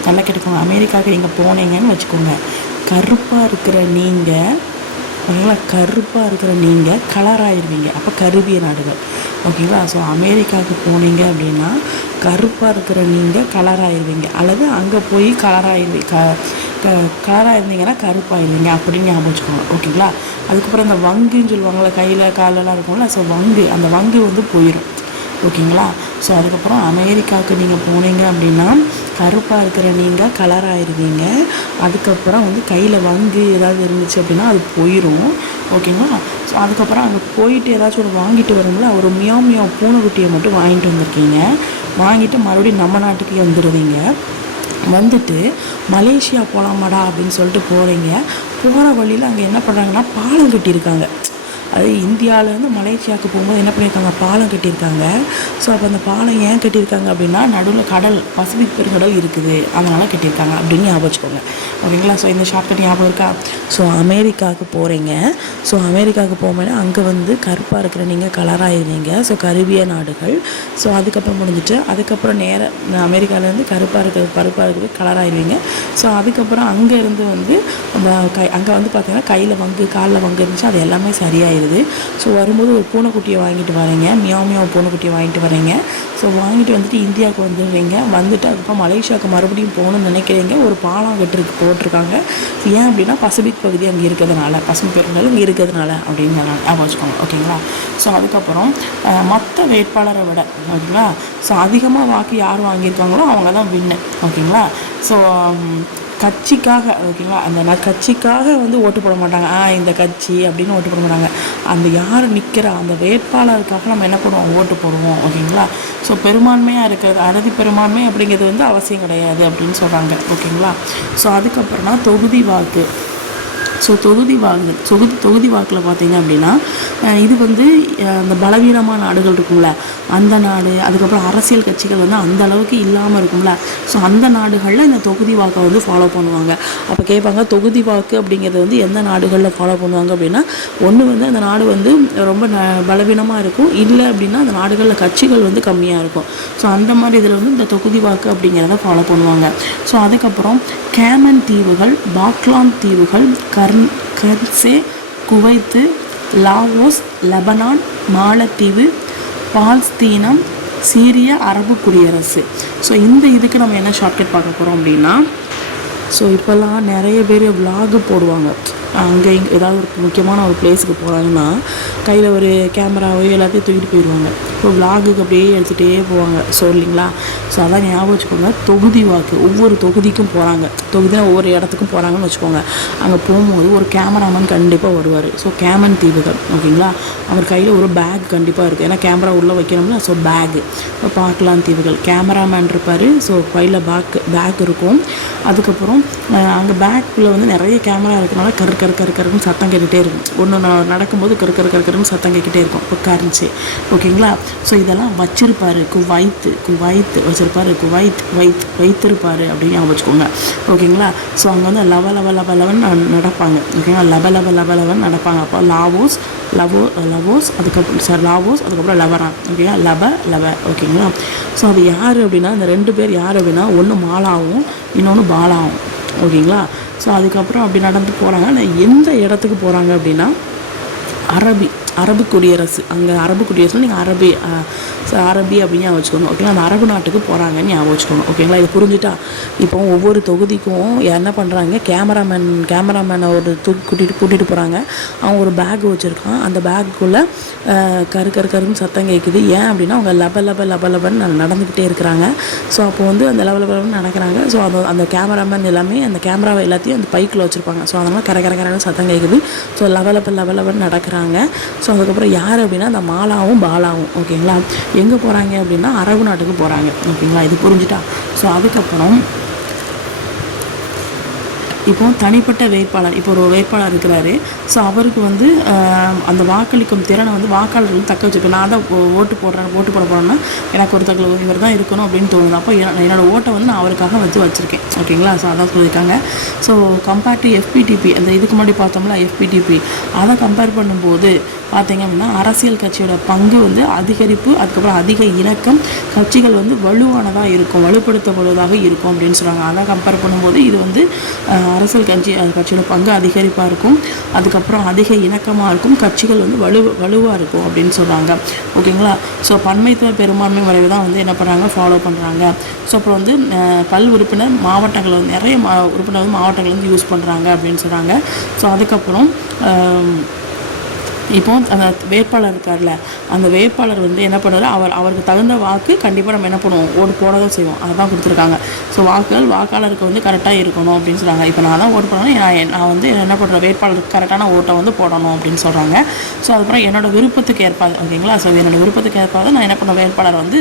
நல்லா கேட்டுக்கோங்க, அமெரிக்காவுக்கு நீங்கள் போனீங்கன்னு வச்சுக்கோங்க, கருப்பாக இருக்கிற நீங்கள் ஓகேங்களா, கருப்பாக இருக்கிற நீங்கள் கலராகிடுவீங்க. அப்போ கருபிய நாடுகள். ஓகேங்களா, ஸோ அமெரிக்காவுக்கு போனீங்க அப்படின்னா கருப்பாக இருக்கிற நீங்கள் கலராகிடுவீங்க, அல்லது அங்கே போய் கலராக இருந்தீங்கன்னா கருப்பாகிடுவீங்க அப்படின்னு ஞாபகம் வச்சுக்கோங்க. ஓகேங்களா, அதுக்கப்புறம் இந்த வங்குன்னு சொல்லுவாங்களே, கையில் காலெல்லாம் இருக்கும்ல, ஸோ அந்த வங்கு வந்து போயிடும். ஓகேங்களா, ஸோ அதுக்கப்புறம் அமெரிக்காவுக்கு நீங்கள் போனீங்க அப்படின்னா கருப்பாக இருக்கிற நீங்கள் கலராகிடுவீங்க. அதுக்கப்புறம் வந்து கையில் வங்கு ஏதாவது இருந்துச்சு அப்படின்னா அது போயிடும். ஓகேங்களா, ஸோ அதுக்கப்புறம் அங்கே போயிட்டு ஏதாச்சும் ஒரு வாங்கிட்டு வரும்ல, ஒரு மியாவ் பூனைக்குட்டியை மட்டும் வாங்கிட்டு வந்திருக்கீங்க. வாங்கிட்டு மறுபடியும் நம்ம நாட்டுக்கு வந்துடுவீங்க. வந்துட்டு மலேசியா போகலாமாடா அப்படின்னு சொல்லிட்டு போகிறீங்க. போகிற வழியில் அங்கே என்ன பண்ணுறாங்கன்னா பாலம் கட்டியிருக்காங்க. அது இந்தியாவிலேருந்து மலேசியாவுக்கு போகும்போது என்ன பண்ணியிருக்காங்க, பாலம் கட்டியிருக்காங்க. ஸோ அப்போ அந்த பாலம் ஏன் கட்டியிருக்காங்க அப்படின்னா நடுவில் கடல், பசிபிக் பெருங்கடல் இருக்குது, அதனால் கட்டியிருக்காங்க அப்படின்னு ஞாபகம் வச்சுக்கோங்க. ஓகேங்களா, ஸோ இந்த ஷார்ட்கட் ஞாபகம் இருக்கா? ஸோ அமெரிக்காவுக்கு போகிறீங்க. ஸோ அமெரிக்காவுக்கு போகும்போது அங்கே வந்து கருப்பாக இருக்கிற நீங்கள் கலராகிருந்தீங்க. ஸோ கரிபிய நாடுகள். ஸோ அதுக்கப்புறம் முடிஞ்சிட்டு அதுக்கப்புறம் நேராக அமெரிக்காவிலேருந்து கருப்பாக இருக்கிற கலராகிடுவீங்க. ஸோ அதுக்கப்புறம் அங்கேருந்து வந்து அங்கே வந்து பார்த்தீங்கன்னா கையில் வங்கு, காலில் வங்கு இருந்துச்சு, அது எல்லாமே சரியாயிடுது. ஸோ வரும்போது ஒரு பூனைக்குட்டியை வாங்கிட்டு வரீங்க, மியாவ் பூனைக்குட்டியை வாங்கிட்டு வரீங்க. ஸோ வாங்கிட்டு வந்துட்டு இந்தியாவுக்கு வந்துடுறீங்க. வந்துட்டு அதுக்கப்புறம் மலேசியாவுக்கு மறுபடியும் போகணும்னு நினைக்கிறீங்க. ஒரு பாலம் போட்டிருக்காங்க. ஏன் அப்படின்னா பசிபிக் பகுதி அங்கே இருக்கிறதுனால, பசிபிக் பெருங்கடல் இங்கே இருக்கிறதுனால அப்படின்னு ஞாபகம் வச்சுக்கோங்க. ஓகேங்களா, ஸோ அதுக்கப்புறம் மற்ற வேட்பாளரை விட ஓகேங்களா, ஸோ அதிகமாக வாக்கு யார் வாங்கியிருக்காங்களோ அவங்க தான் வின்னு. ஓகேங்களா, ஸோ கட்சிக்காக ஓகேங்களா, அந்த கட்சிக்காக வந்து ஓட்டு போட மாட்டாங்க. இந்த கட்சி அப்படின்னு ஓட்டு போட மாட்டாங்க. அந்த யார் நிற்கிற அந்த வேட்பாளருக்காக நம்ம என்ன பண்ணுவோம், ஓட்டு போடுவோம். ஓகேங்களா. ஸோ பெரும்பான்மையாக இருக்கிறது, அறுதி பெரும்பான்மை அப்படிங்கிறது வந்து அவசியம் கிடையாது அப்படின்னு சொல்கிறாங்க. ஓகேங்களா. ஸோ அதுக்கப்புறம்னா தொகுதி வாக்கு. ஸோ தொகுதி வாக்கில் பார்த்தீங்க அப்படின்னா இது வந்து அந்த பலவீனமான நாடுகள் இருக்கும்ல, அந்த நாடு, அதுக்கப்புறம் அரசியல் கட்சிகள் வந்து அந்த அளவுக்கு இல்லாமல் இருக்கும்ல, ஸோ அந்த நாடுகளில் இந்த தொகுதி வாக்கை வந்து ஃபாலோ பண்ணுவாங்க. அப்போ கேட்பாங்க தொகுதி வாக்கு அப்படிங்கிறது வந்து எந்த நாடுகளில் ஃபாலோ பண்ணுவாங்க அப்படின்னா, ஒன்று வந்து அந்த நாடு வந்து ரொம்ப பலவீனமாக இருக்கும், இல்லை அப்படின்னா அந்த நாடுகளில் கட்சிகள் வந்து கம்மியாக இருக்கும். ஸோ அந்த மாதிரி இதில் வந்து இந்த தொகுதி வாக்கு அப்படிங்கிறத ஃபாலோ பண்ணுவாங்க. ஸோ அதுக்கப்புறம் கேமன் தீவுகள், பாக்லாந்து தீவுகள், கர்சே, குவைத்து, லாவோஸ், லெபனான், மாலத்தீவு, பால்ஸ்தீனம், சீரிய அரபு குடியரசு. ஸோ இந்த இதுக்கு நம்ம என்ன ஷார்ட்கட் பார்க்க போகிறோம் அப்படின்னா, ஸோ இப்போல்லாம் நிறைய பேர் விலாகு போடுவாங்க. அங்கே ஏதாவது ஒரு முக்கியமான ஒரு பிளேஸுக்கு போகிறாங்கன்னா கையில் ஒரு கேமராவையோ எல்லாத்தையும் தூக்கிட்டு போயிடுவாங்க. ஸோ விலாகுக்கு அப்படியே எடுத்துகிட்டே போவாங்க. ஸோ இல்லைங்களா. ஸோ அதான் ஞாபகம் வச்சுக்கோங்க, தொகுதி வாக்கு ஒவ்வொரு தொகுதிக்கும் போகிறாங்க, தொகுதியில் ஒவ்வொரு இடத்துக்கும் போகிறாங்கன்னு வச்சுக்கோங்க. அங்கே போகும்போது ஒரு கேமராமேன் கண்டிப்பாக வருவார். ஸோ கேமன் தீவுகள் ஓகேங்களா, அவர் கையில் ஒரு பேக் கண்டிப்பாக இருக்குது, ஏன்னா கேமரா உள்ளே வைக்கணும்னா. So bag. பாக்லாந்து தீவுகள் கேமராமேன் இருப்பார். ஸோ கையில் பேக் இருக்கும். அதுக்கப்புறம் அங்கே பேக்குள்ளே வந்து நிறைய கேமரா இருக்கிறனால கருன்னு சத்தம் கேட்டுகிட்டே இருக்கும். ஒன்று நடக்கும்போது கருன்னு சத்தம் கேட்டுகிட்டே இருக்கும். இப்போ கரன்சி ஓகேங்களா. ஸோ இதெல்லாம் வச்சிருப்பார். குவைத் வச்சிருப்பார், வைத்திருப்பார் அப்படின்னு ஞாபகம் வச்சுக்கோங்க. ஓகேங்களா. ஸோ அங்கே வந்து லெவன் நடப்பாங்க. ஓகேங்களா. லெவன் நடப்பாங்க. அப்போ லாவோஸ் அதுக்கப்புறம் லெபனான். ஓகேங்களா. லெப ஓகேங்களா. ஸோ அது யார் அப்படின்னா, இந்த ரெண்டு பேர் யார் அப்படின்னா, ஒன்று மாலாவும் இன்னொன்று பாலாவும். ஓகேங்களா. ஸோ அதுக்கப்புறம் அப்படி நடந்து போகிறாங்க. எந்த இடத்துக்கு போகிறாங்க அப்படின்னா, அரபு குடியரசு. அங்கே அரபு குடியரசு நீங்கள் அரபி அப்படின்னு ஞாபகம் வச்சுக்கோங்க. ஓகேங்களா. அந்த அரபு நாட்டுக்கு போகிறாங்கன்னு ஞாபகம் வச்சுக்கோங்க. ஓகேங்களா. இது புரிஞ்சுட்டா இப்போ ஒவ்வொரு தொகுதிக்கும் என்ன பண்ணுறாங்க, கேமராமேனை ஒரு கூட்டிகிட்டு போகிறாங்க. அவன் ஒரு பேக் வச்சுருக்கான். அந்த பேக்குள்ளே கருன்னு சத்தம் கேட்குது. ஏன் அப்படின்னா அவங்க லெபன்னு நடந்துக்கிட்டே இருக்கிறாங்க. ஸோ அப்போ வந்து அந்த லெவலன்னு நடக்கிறாங்க. ஸோ அந்த கேமராமேன் எல்லாமே அந்த கேமராவை எல்லாத்தையும் அந்த பைக்கில் வச்சுருப்பாங்க. ஸோ அதனால் கரன்னு சத்தம் கேட்குது. ஸோ லெவலன்னு நடக்கிறாங்க. ஸோ அதுக்கப்புறம் யார் அப்படின்னா அந்த மாலாவும் பாலாவும். ஓகேங்களா. எங்கே போகிறாங்க அப்படின்னா அரபு நாட்டுக்கு போகிறாங்க. ஓகேங்களா. இது புரிஞ்சுட்டா. ஸோ அதுக்கப்புறம் இப்போ தனிப்பட்ட வேட்பாளர், இப்போ ஒரு வேட்பாளர் இருக்கிறாரு. ஸோ அவருக்கு வந்து அந்த வாக்களிக்கும் திறனை வந்து வாக்காளர்கள் தக்க வச்சுருக்கேன். நான் தான் ஓட்டு போட போகிறேன்னா எனக்கு ஒருத்தர் இவர் தான் இருக்கணும் அப்படின்னு தோணுது. அப்போ என்னோடய ஓட்டை வந்து நான் அவருக்காக வச்சுருக்கேன். ஓகேங்களா. ஸோ அதான் சொல்லியிருக்காங்க. ஸோ கம்பேர் டு FPTP, அந்த இதுக்கு முன்னாடி பார்த்தோம்ல FPTP, அதை கம்பேர் பண்ணும்போது பார்த்தீங்க அப்படின்னா அரசியல் கட்சியோட பங்கு வந்து அதிகரிப்பு, அதுக்கப்புறம் அதிக இணக்கம், கட்சிகள் வந்து வலுவானதாக இருக்கும், வலுப்படுத்தப்படுவதாக இருக்கும் அப்படின்னு சொல்கிறாங்க. அதை கம்பேர் பண்ணும்போது இது வந்து அரசியல் கட்சியோட பங்கு அதிகரிப்பாக இருக்கும், அதுக்கப்புறம் அதிக இணக்கமாக இருக்கும், கட்சிகள் வந்து வலுவாக இருக்கும் அப்படின்னு சொல்கிறாங்க. ஓகேங்களா. ஸோ பன்மைத்துவ பெரும்பான்மை முறையை தான் வந்து என்ன பண்ணுறாங்க, ஃபாலோ பண்ணுறாங்க. ஸோ அப்புறம் வந்து பல் உறுப்பினர் மாவட்டங்கள் வந்து நிறைய உறுப்பினர் வந்து மாவட்டங்கள் வந்து யூஸ் பண்ணுறாங்க அப்படின்னு சொல்கிறாங்க. ஸோ அதுக்கப்புறம் இப்போ அந்த வேட்பாளர் இருக்கார்ல, அந்த வேட்பாளர் வந்து என்ன பண்ணுறாரு, அவருக்கு தகுந்த வாக்கு கண்டிப்பாக நம்ம என்ன பண்ணுவோம், ஓட்டு போட தான் செய்வோம். அதை தான் கொடுத்துருக்காங்க. ஸோ வாக்காளருக்கு வந்து கரெக்டாக இருக்கணும் அப்படின்னு சொல்கிறாங்க. இப்போ நான் தான் ஓட்டு போடணும், நான் வந்து என்ன பண்ணுறேன், வேட்பாளருக்கு கரெக்டான ஓட்டை வந்து போடணும் அப்படின்னு சொல்கிறாங்க. ஸோ அதுக்கப்புறம் என்னோடய விருப்பத்துக்கு ஏற்பாது. ஓகேங்களா. ஸோ என்னோடய விருப்பத்துக்கு ஏற்பாது நான் என்ன பண்ண வேட்பாளர் வந்து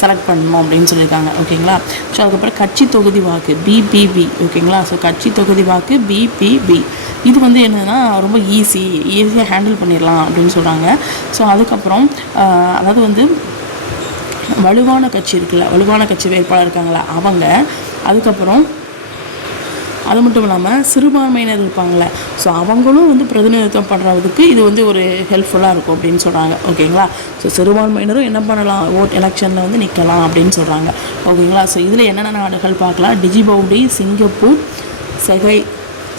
செலக்ட் பண்ணணும் அப்படின்னு சொல்லியிருக்காங்க. ஓகேங்களா. ஸோ அதுக்கப்புறம் கட்சி தொகுதி வாக்கு BPB. ஓகேங்களா. ஸோ கட்சி தொகுதி வாக்கு BPB இது வந்து என்னதுன்னா ரொம்ப ஈஸியாக ஹேண்டில் பண்ணிடலாம் அப்படின்னு சொல்கிறாங்க. ஸோ அதுக்கப்புறம் அதாவது வந்து வலுவான கட்சி இருக்குல்ல, வலுவான கட்சி வேட்பாளர் இருக்காங்களா அவங்க, அதுக்கப்புறம் அது மட்டும் இல்லாமல் சிறுபான்மையினர் இருப்பாங்களே, ஸோ அவங்களும் வந்து பிரதிநிதித்துவம் பண்ணுறதுக்கு இது வந்து ஒரு ஹெல்ப்ஃபுல்லாக இருக்கும் அப்படின்னு சொல்கிறாங்க. ஓகேங்களா. ஸோ சிறுபான்மையினரும் என்ன பண்ணலாம், எலெக்ஷனில் வந்து நிற்கலாம் அப்படின்னு சொல்கிறாங்க. ஓகேங்களா. ஸோ இதில் என்னென்ன நாடுகள் பார்க்கலாம், டிஜிபவுடி, சிங்கப்பூர்,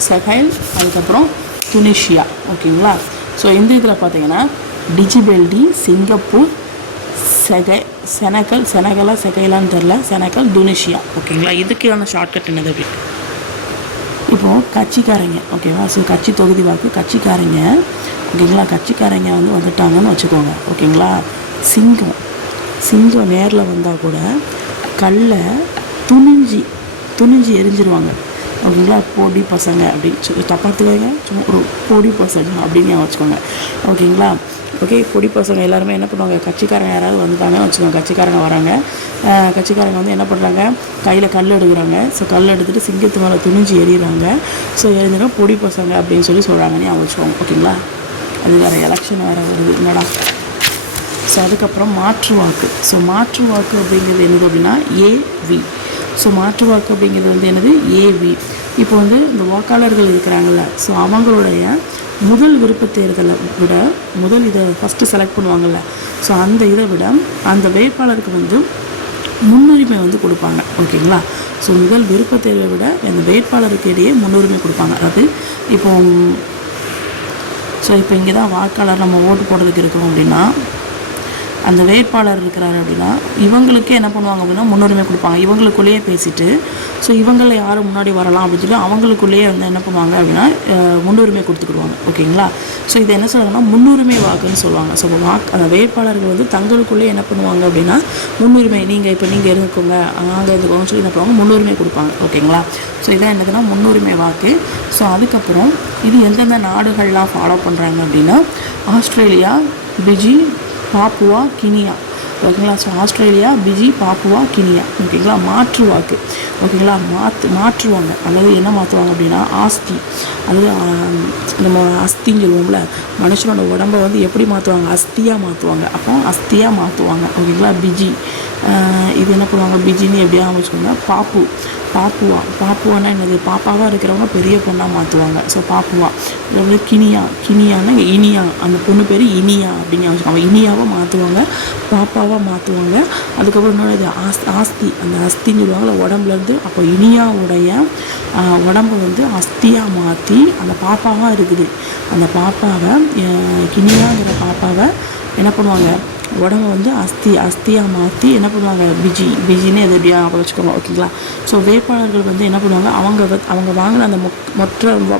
சஹைல், அதுக்கப்புறம் துனிஷியா. ஓகேங்களா. ஸோ இந்த இதில் பார்த்தீங்கன்னா டிஜிபெல்டி, சிங்கப்பூர், செனகலான்னு தெரில, செனகல், துனிஷியா. ஓகேங்களா. இதுக்கான ஷார்ட்கட் என்னது அப்படி இப்போது கட்சிக்காரங்க. ஓகேவா. ஸோ கட்சி தொகுதி வாக்கு கட்சிக்காரங்க. ஓகேங்களா. கட்சிக்காரங்க வந்து வந்துட்டாங்கன்னு வச்சுக்கோங்க. ஓகேங்களா. சிங்கம் நேரில் வந்தால் கூட கல்லை துணிஞ்சு எரிஞ்சிருவாங்க. ஓகேங்களா. பொடி பசங்க அப்படின்னு தப்பாத்துக்காங்க, சும்மா ஒரு பொடி பசங்க அப்படின்னு வச்சுக்கோங்க. ஓகேங்களா. ஓகே, பொடி பசங்க எல்லாருமே என்ன பண்ணுவாங்க, கட்சிக்காரங்க யாராவது வந்துட்டாங்கன்னு வச்சுக்கோங்க. கட்சிக்காரங்க வராங்க, கட்சிக்காரங்க வந்து என்ன பண்ணுறாங்க, கையில் கல் எடுக்கிறாங்க. ஸோ கல் எடுத்துகிட்டு சிங்கத்து மேலே துணிஞ்சு எறிகிறாங்க. ஸோ எறிஞ்சினா பொடி பசங்க அப்படின்னு சொல்கிறாங்கன்னு அவங்க வச்சுக்கோங்க. ஓகேங்களா. அது வேறு எலெக்ஷன் வேறு வருது என்னடா. ஸோ அதுக்கப்புறம் மாற்று வாக்கு. ஸோ மாற்று வாக்கு அப்படிங்கிறது என்னது அப்படின்னா ஏவி. ஸோ மாற்று வாக்கு அப்படிங்கிறது வந்து என்னது, ஏவி. இப்போ வந்து இந்த வாக்காளர்கள் இருக்கிறாங்கல்ல, ஸோ அவங்களுடைய முதல் விருப்ப தேர்தலை விட முதல் இதை ஃபஸ்ட்டு செலக்ட் பண்ணுவாங்கள்ல, ஸோ அந்த இதை விட அந்த வேட்பாளருக்கு வந்து முன்னுரிமை வந்து கொடுப்பாங்க. ஓகேங்களா. ஸோ முதல் விருப்ப தேர்வை விட அந்த வேட்பாளருக்கு இடையே முன்னுரிமை கொடுப்பாங்க. அதாவது இப்போ இங்கே தான் வாக்காளர் நம்ம ஓட்டு போடுறதுக்கு இருக்கோம் அப்படின்னா, அந்த வேட்பாளர் இருக்கிறாரு அப்படின்னா இவங்களுக்கே என்ன பண்ணுவாங்க அப்படின்னா முன்னுரிமை கொடுப்பாங்க. இவங்களுக்குள்ளேயே பேசிட்டு ஸோ இவங்களை யாரும் முன்னாடி வரலாம் அப்படின்னு சொல்லி அவங்களுக்குள்ளேயே வந்து என்ன பண்ணுவாங்க அப்படின்னா முன்னுரிமை கொடுத்துக்கிடுவாங்க. ஓகேங்களா. ஸோ இதை என்ன சொல்லுவாங்கன்னா முன்னுரிமை வாக்குன்னு சொல்லுவாங்க. ஸோ அந்த வேட்பாளர்கள் வந்து தங்களுக்குள்ளேயே என்ன பண்ணுவாங்க அப்படின்னா முன்னுரிமை, நீங்கள் இருந்துக்கோங்க, நாங்கள் இருந்துக்கோங்கன்னு சொல்லி என்ன பண்ணுவாங்க, முன்னுரிமை கொடுப்பாங்க. ஓகேங்களா. ஸோ இதான் என்னதுன்னா முன்னுரிமை வாக்கு. ஸோ அதுக்கப்புறம் இது எந்தெந்த நாடுகள்லாம் ஃபாலோ பண்ணுறாங்க அப்படின்னா ஆஸ்திரேலியா, பிஜி, பாப்புவா கினியா. ஓகேங்களா. So Australia, Fiji, Papua Guinea. ஓகேங்களா. மாற்று வாக்கு. ஓகேங்களா. மாற்றுவாங்க. அல்லது என்ன மாற்றுவாங்க அப்படின்னா ஆஸ்தி. அதாவது நம்ம அஸ்தின்னு சொல்லுவோம்ல, மனுஷனோட உடம்பை வந்து எப்படி மாற்றுவாங்க, அஸ்தியாக மாற்றுவாங்க. அப்போ அஸ்தியாக மாற்றுவாங்க. ஓகேங்களா. பிஜி இது என்ன பண்ணுவாங்க, பிஜின்னு எப்படியா அமைச்சுக்கோங்க. பாப்புவானா என்னது, பாப்பாவாக இருக்கிறவங்க பெரிய பொண்ணாக மாற்றுவாங்க. So Papua. அதாவது கினியானா இனியா, அந்த பொண்ணு பேர் இனியா அப்படின்னு வச்சுக்கோங்க. இனியாவை மாற்றுவாங்க, பாப்பாவாக மாற்றுவாங்க. அதுக்கப்புறம் இன்னொன்று இது ஆஸ்தி. அந்த அஸ்தின்னு சொல்லுவாங்கள்ல உடம்புலேருந்து. அப்போ இனியாவுடைய உடம்பு வந்து அஸ்தியாக மாற்றி அந்த பாப்பாவாக இருக்குது. அந்த பாப்பாவை கினியாங்கிற பாப்பாவை என்ன பண்ணுவாங்க, உடம்பை வந்து அஸ்தியாக மாற்றி என்ன பண்ணுவாங்க, பிஜின்னு எது எப்படியா வச்சுக்கோங்க. ஓகேங்களா. ஸோ வேட்பாளர்கள் வந்து என்ன பண்ணுவாங்க, அவங்க வாங்கின அந்த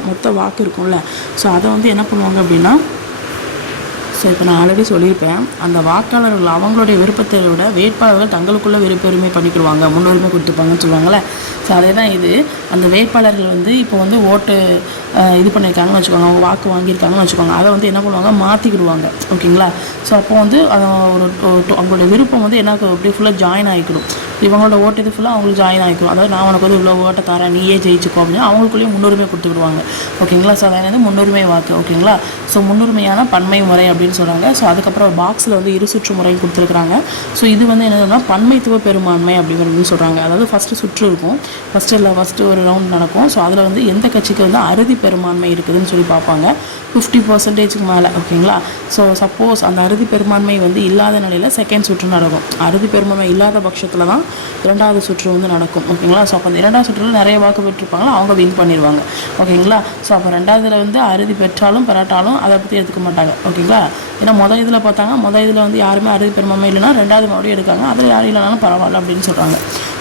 மொத்த வாக்கு இருக்கும்ல, ஸோ அதை வந்து என்ன பண்ணுவாங்க அப்படின்னா, ஸோ இப்போ நான் ஆல்ரெடி சொல்லியிருப்பேன், அந்த வாக்காளர்கள் அவங்களுடைய விருப்பத்தை விட வேட்பாளர்கள் தங்களுக்குள்ளே விருப்பெருமை பண்ணிக்கிடுவாங்க, முன்னுரிமை கொடுத்துப்பாங்கன்னு சொல்லுவாங்கள்ல. ஸோ அதே தான் இது. அந்த வேட்பாளர்கள் வந்து இப்போ வந்து ஓட்டு இது பண்ணியிருக்காங்கன்னு வச்சுக்கோங்க, அவங்க வாக்கு வாங்கியிருக்காங்கன்னு வச்சுக்கோங்க, அதை வந்து என்ன பண்ணுவாங்க, மாற்றிக்கிடுவாங்க. ஓகேங்களா. ஸோ அப்போ வந்து அவங்களுடைய விருப்பம் வந்து என்ன அப்படியே ஃபுல்லாக ஜாயின் ஆகிக்கிடும். இவங்களோட ஓட்டு இது ஃபுல்லாக அவங்களுக்கு ஜாயின் ஆகிக்கும். அதாவது நான் உனக்கு வந்து இவ்வளோ ஓட்டை தரேன், நீயே ஜெயிச்சுக்கோ அப்படின்னா அவங்களுக்குள்ளேயும் முன்னுரிமை கொடுத்துக்கிடுவாங்க. ஓகேங்களா. ஸோ அதாவது முன்னுரிமை வாக்கு. ஓகேங்களா. ஸோ முன்னுரிமையான பன்மை முறை அப்படின்னு சொல்கிறாங்க. ஸோ அதுக்கப்புறம் பாக்ஸில் வந்து இருசுற்று முறை கொடுத்துருக்குறாங்க. ஸோ இது வந்து என்னதுன்னா பன்மைத்துவ பெரும்பான்மை அப்படிங்கிறது சொல்கிறாங்க. அதாவது ஃபஸ்ட்டு சுற்று இருக்கும், ஃபஸ்ட்டு ஒரு ரவுண்ட் நடக்கும். ஸோ அதில் வந்து எந்த கட்சிக்கு வந்து அறுதி பெரும்பான்மை இருக்குதுன்னு சொல்லி பார்ப்பாங்க, 50% மேலே. ஓகேங்களா. ஸோ சப்போஸ் அந்த அறுதி பெரும்பான்மை வந்து இல்லாத நிலையில் செகண்ட் சுற்று நடக்கும். அறுதி பெரும்பான்மை இல்லாத பட்சத்தில் தான் இரண்டாவது சுற்று வந்து நடக்கும். ஓகேங்களா. ஸோ அப்போ அந்த இரண்டாவது சுற்றில் நிறைய வாக்கு பெற்றிருப்பாங்களோ அவங்க வின் பண்ணிடுவாங்க. ஓகேங்களா. ஸோ அப்போ ரெண்டாவதுல வந்து அறுதி பெற்றாலும் பெறாட்டாலும் அதை பற்றி எடுத்துக்க மாட்டாங்க. ஓகேங்களா. ஏன்னா மொதல் இதில் பார்த்தாங்க, மொதல் இதில் வந்து யாருமே அறுதி பெரும்பான்மை இல்லைன்னா ரெண்டாவது மறுபடியும் எடுக்காங்க, அதில் யாரும் இல்லைனாலும் பரவாயில்ல அப்படின்னு சொல்கிறாங்க.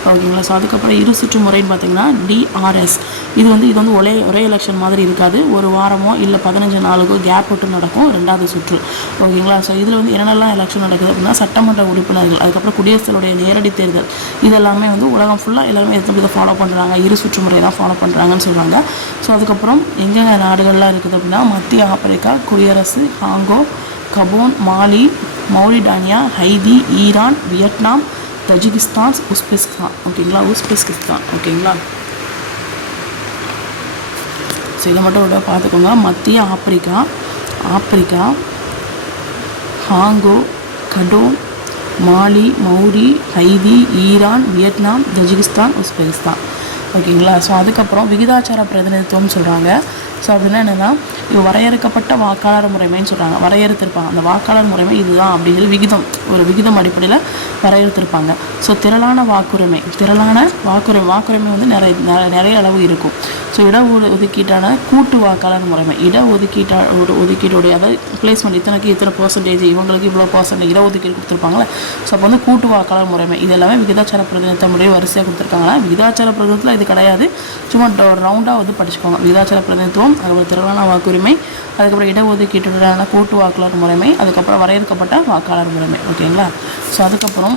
ஓகேங்களா. ஸோ அதுக்கப்புறம் இரு சுற்று முறைன்னு பார்த்தீங்கன்னா டிஆர்எஸ். இது வந்து ஒரே எலெக்ஷன் மாதிரி இருக்காது, ஒரு வாரமோ இல்லை 15 நாளுக்கோ கேப் விட்டு நடக்கும் ரெண்டாவது சுற்று. ஓகேங்களா. ஸோ இதில் வந்து என்னென்னலாம் எலெக்ஷன் நடக்குது அப்படின்னா சட்டமன்ற உறுப்பினர்கள், அதுக்கப்புறம் குடியரசுடைய நேரடி தேர்தல், இதெல்லாமே வந்து உலகம் ஃபுல்லாக எல்லாருமே இதை ஃபாலோ பண்ணுறாங்க, இரு சுற்று முறை தான் ஃபாலோ பண்ணுறாங்கன்னு சொல்கிறாங்க. ஸோ அதுக்கப்புறம் எங்கெங்க நாடுகள்லாம் இருக்குது அப்படின்னா மத்திய ஆப்பிரிக்கா, குடியரசு, Congo, Gabon, Mali, Mauritania, Haiti, Iran, Vietnam, Tajikistan, Uzbekistan. ஓகேங்களா. உஸ்பெஸ்கிஸ்தான். ஓகேங்களா. ஸோ இதை மட்டும் விட பார்த்துக்கோங்க. மத்திய ஆப்பிரிக்கா, காங்கோ, கடோன், மாலி, மௌரி, Haiti, Iran, Vietnam, Tajikistan, Uzbekistan. ஓகேங்களா. ஸோ அதுக்கப்புறம் விகிதாச்சார பிரதிநிதித்துவம்னு சொல்கிறாங்க. ஸோ அப்படின்னா என்னென்னா இது வரையறுக்கப்பட்ட வாக்காளர் முறைமைன்னு சொல்கிறாங்க. வரையறுத்திருப்பாங்க அந்த வாக்காளர் முறைமை இதுதான் அப்படிங்கிற ஒரு விகிதம் அடிப்படையில் வரையறுத்திருப்பாங்க. ஸோ திரளான வாக்குரிமை வந்து நிறைய அளவு இருக்கும். ஸோ இடஒதுக்கீட்டான கூட்டு வாக்காளர் முறைமை, ஒதுக்கீட்டுடைய அதாவது பிளேஸ்மெண்ட் இத்தனை பர்சன்டேஜ், இவங்களுக்கு இவ்வளோ பர்சன்டேஜ் இடஒதுக்கீடு கொடுத்துருப்பாங்களே. ஸோ அப்போ வந்து கூட்டு வாக்காளர் முறைமை இது எல்லாமே விகிதாச்சார பிரதிநிதித்துவ முறையை வரிசையாக கொடுத்துருக்காங்க. விகிதாச்சார பிரதிநிதித்துவத்தில் இது கிடையாது, சும்மா ரவுண்டாக வந்து படிச்சுக்கோங்க. விகிதாச்சார பிரதிநிதித்துவம், அதுக்கப்புறம் திரளான வாக்குரிமை, அதுக்கப்புறம் இடஒதுக்கீட்டுடனான கூட்டு வாக்காளர் முறைமை, அதுக்கப்புறம் வரையறுக்கப்பட்ட வாக்காளர் முறைமை. ஓகேங்களா. ஸோ அதுக்கப்புறம்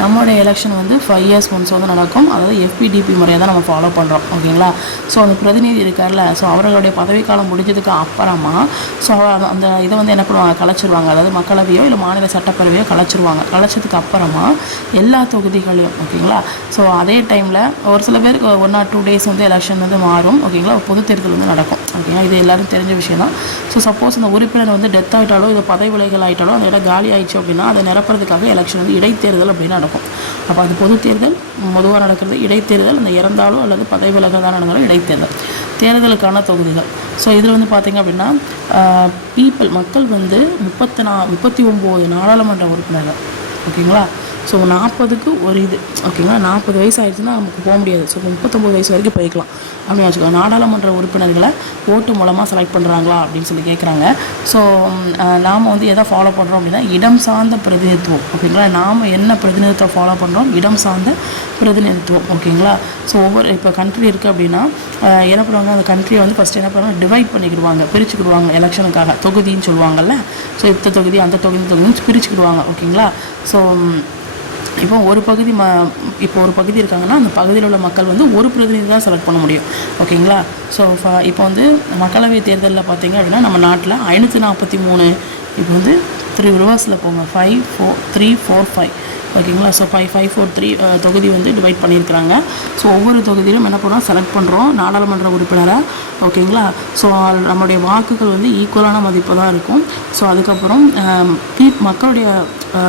நம்மளுடைய எலெக்ஷன் வந்து 5 இயர்ஸ் ஒன்ஸ் வந்து நடக்கும். அதாவது FPDP முறையை தான் நம்ம ஃபாலோ பண்ணுறோம். ஓகேங்களா? ஸோ அந்த பிரதிநிதி இருக்கார்ல, ஸோ அவர்களுடைய பதவிக்காலம் முடிஞ்சதுக்கு அப்புறமா ஸோ அந்த இதை வந்து என்ன பண்ணுவாங்க, கலைச்சிருவாங்க. அதாவது மக்களவையோ இல்லை மாநில சட்டப்பேரவையோ கலைச்சிருவாங்க. கலைச்சதுக்கு அப்புறமா எல்லா தொகுதிகளையும், ஓகேங்களா? ஸோ அதே டைமில் ஒரு சில பேருக்கு 1 or 2 days வந்து எலெக்ஷன் வந்து மாறும். ஓகேங்களா? பொது தேர்தல் வந்து நடக்கும். ஓகேங்களா? இது எல்லாரும் தெரிஞ்ச விஷயம் தான். ஸோ சப்போஸ் அந்த உறுப்பினர் வந்து டெத் ஆகிட்டாலோ இல்லை பதவி விலகல் ஆகிட்டாலோ அந்த இடம் காலி ஆயிடுச்சு அப்படின்னா அதை நிரப்புறதுக்காக எலெக்ஷன் வந்து இடைத்தேர்தல் அப்படின்னு நடக்கும். அப்போ அது பொது தேர்தல் பொதுவாக நடக்கிறது, இடைத்தேர்தல் அந்த இறந்தாலோ அல்லது பதவி விலகல் தான் நடந்தாலும் இடைத்தேர்தல். தேர்தலுக்கான தொகுதிகள். ஸோ இதில் வந்து பார்த்திங்க அப்படின்னா மக்கள் வந்து 39 நாடாளுமன்ற உறுப்பினர்கள். ஓகேங்களா? ஸோ 40க்கு ஒரு இது. ஓகேங்களா? 40 வயசு ஆயிடுச்சுன்னா நமக்கு போக முடியாது. ஸோ 39 வயசு வரைக்கும் போய்க்கலாம் அப்படின்னு வச்சுக்கோங்க. நாடாளுமன்ற உறுப்பினர்களை ஓட்டு மூலமாக செலக்ட் பண்ணுறாங்களா அப்படின்னு சொல்லி கேட்குறாங்க. ஸோ நாம் வந்து எதை ஃபாலோ பண்ணுறோம் அப்படின்னா இடம் சார்ந்த பிரதிநிதித்துவம். ஓகேங்களா? நாம் என்ன பிரதிநிதித்துவம் ஃபாலோ பண்ணுறோம்? இடம் சார்ந்த பிரதிநிதித்துவம். ஓகேங்களா? ஸோ இப்போ கண்ட்ரி இருக்குது அப்படின்னா என்ன பண்ணுவாங்க, அந்த கண்ட்ரியை வந்து ஃபஸ்ட்டு என்ன பண்ணுவாங்க, டிவைட் பண்ணிக்கிடுவாங்க, பிரிச்சுக்கிடுவாங்க. எலெக்ஷனுக்காக தொகுதின்னு சொல்லுவாங்கள்ல. ஸோ இந்த தொகுதி அந்த தொகுதின்னு பிரிச்சுக்கிடுவாங்க. ஓகேங்களா? ஸோ இப்போ ஒரு பகுதி இருக்காங்கன்னா அந்த பகுதியில் உள்ள மக்கள் வந்து ஒரு பிரதிநிதி தான் செலக்ட் பண்ண முடியும். ஓகேங்களா? ஸோ இப்போ வந்து மக்களவை தேர்தலில் பார்த்திங்க அப்படின்னா நம்ம நாட்டில் 543 இப்போ வந்து 3 ரிவர்ஸில் போங்க, 5 4 3 4 5. ஓகேங்களா? ஸோ 5 5 4 3 தொகுதி வந்து டிவைட் பண்ணியிருக்கிறாங்க. ஸோ ஒவ்வொரு தொகுதியிலும் என்ன பண்ணுறோம், செலக்ட் பண்ணுறோம் நாடாளுமன்ற உறுப்பினரை. ஓகேங்களா? ஸோ நம்மளுடைய வாக்குகள் வந்து ஈக்குவலான மதிப்பு தான் இருக்கும். ஸோ அதுக்கப்புறம் மக்களுடைய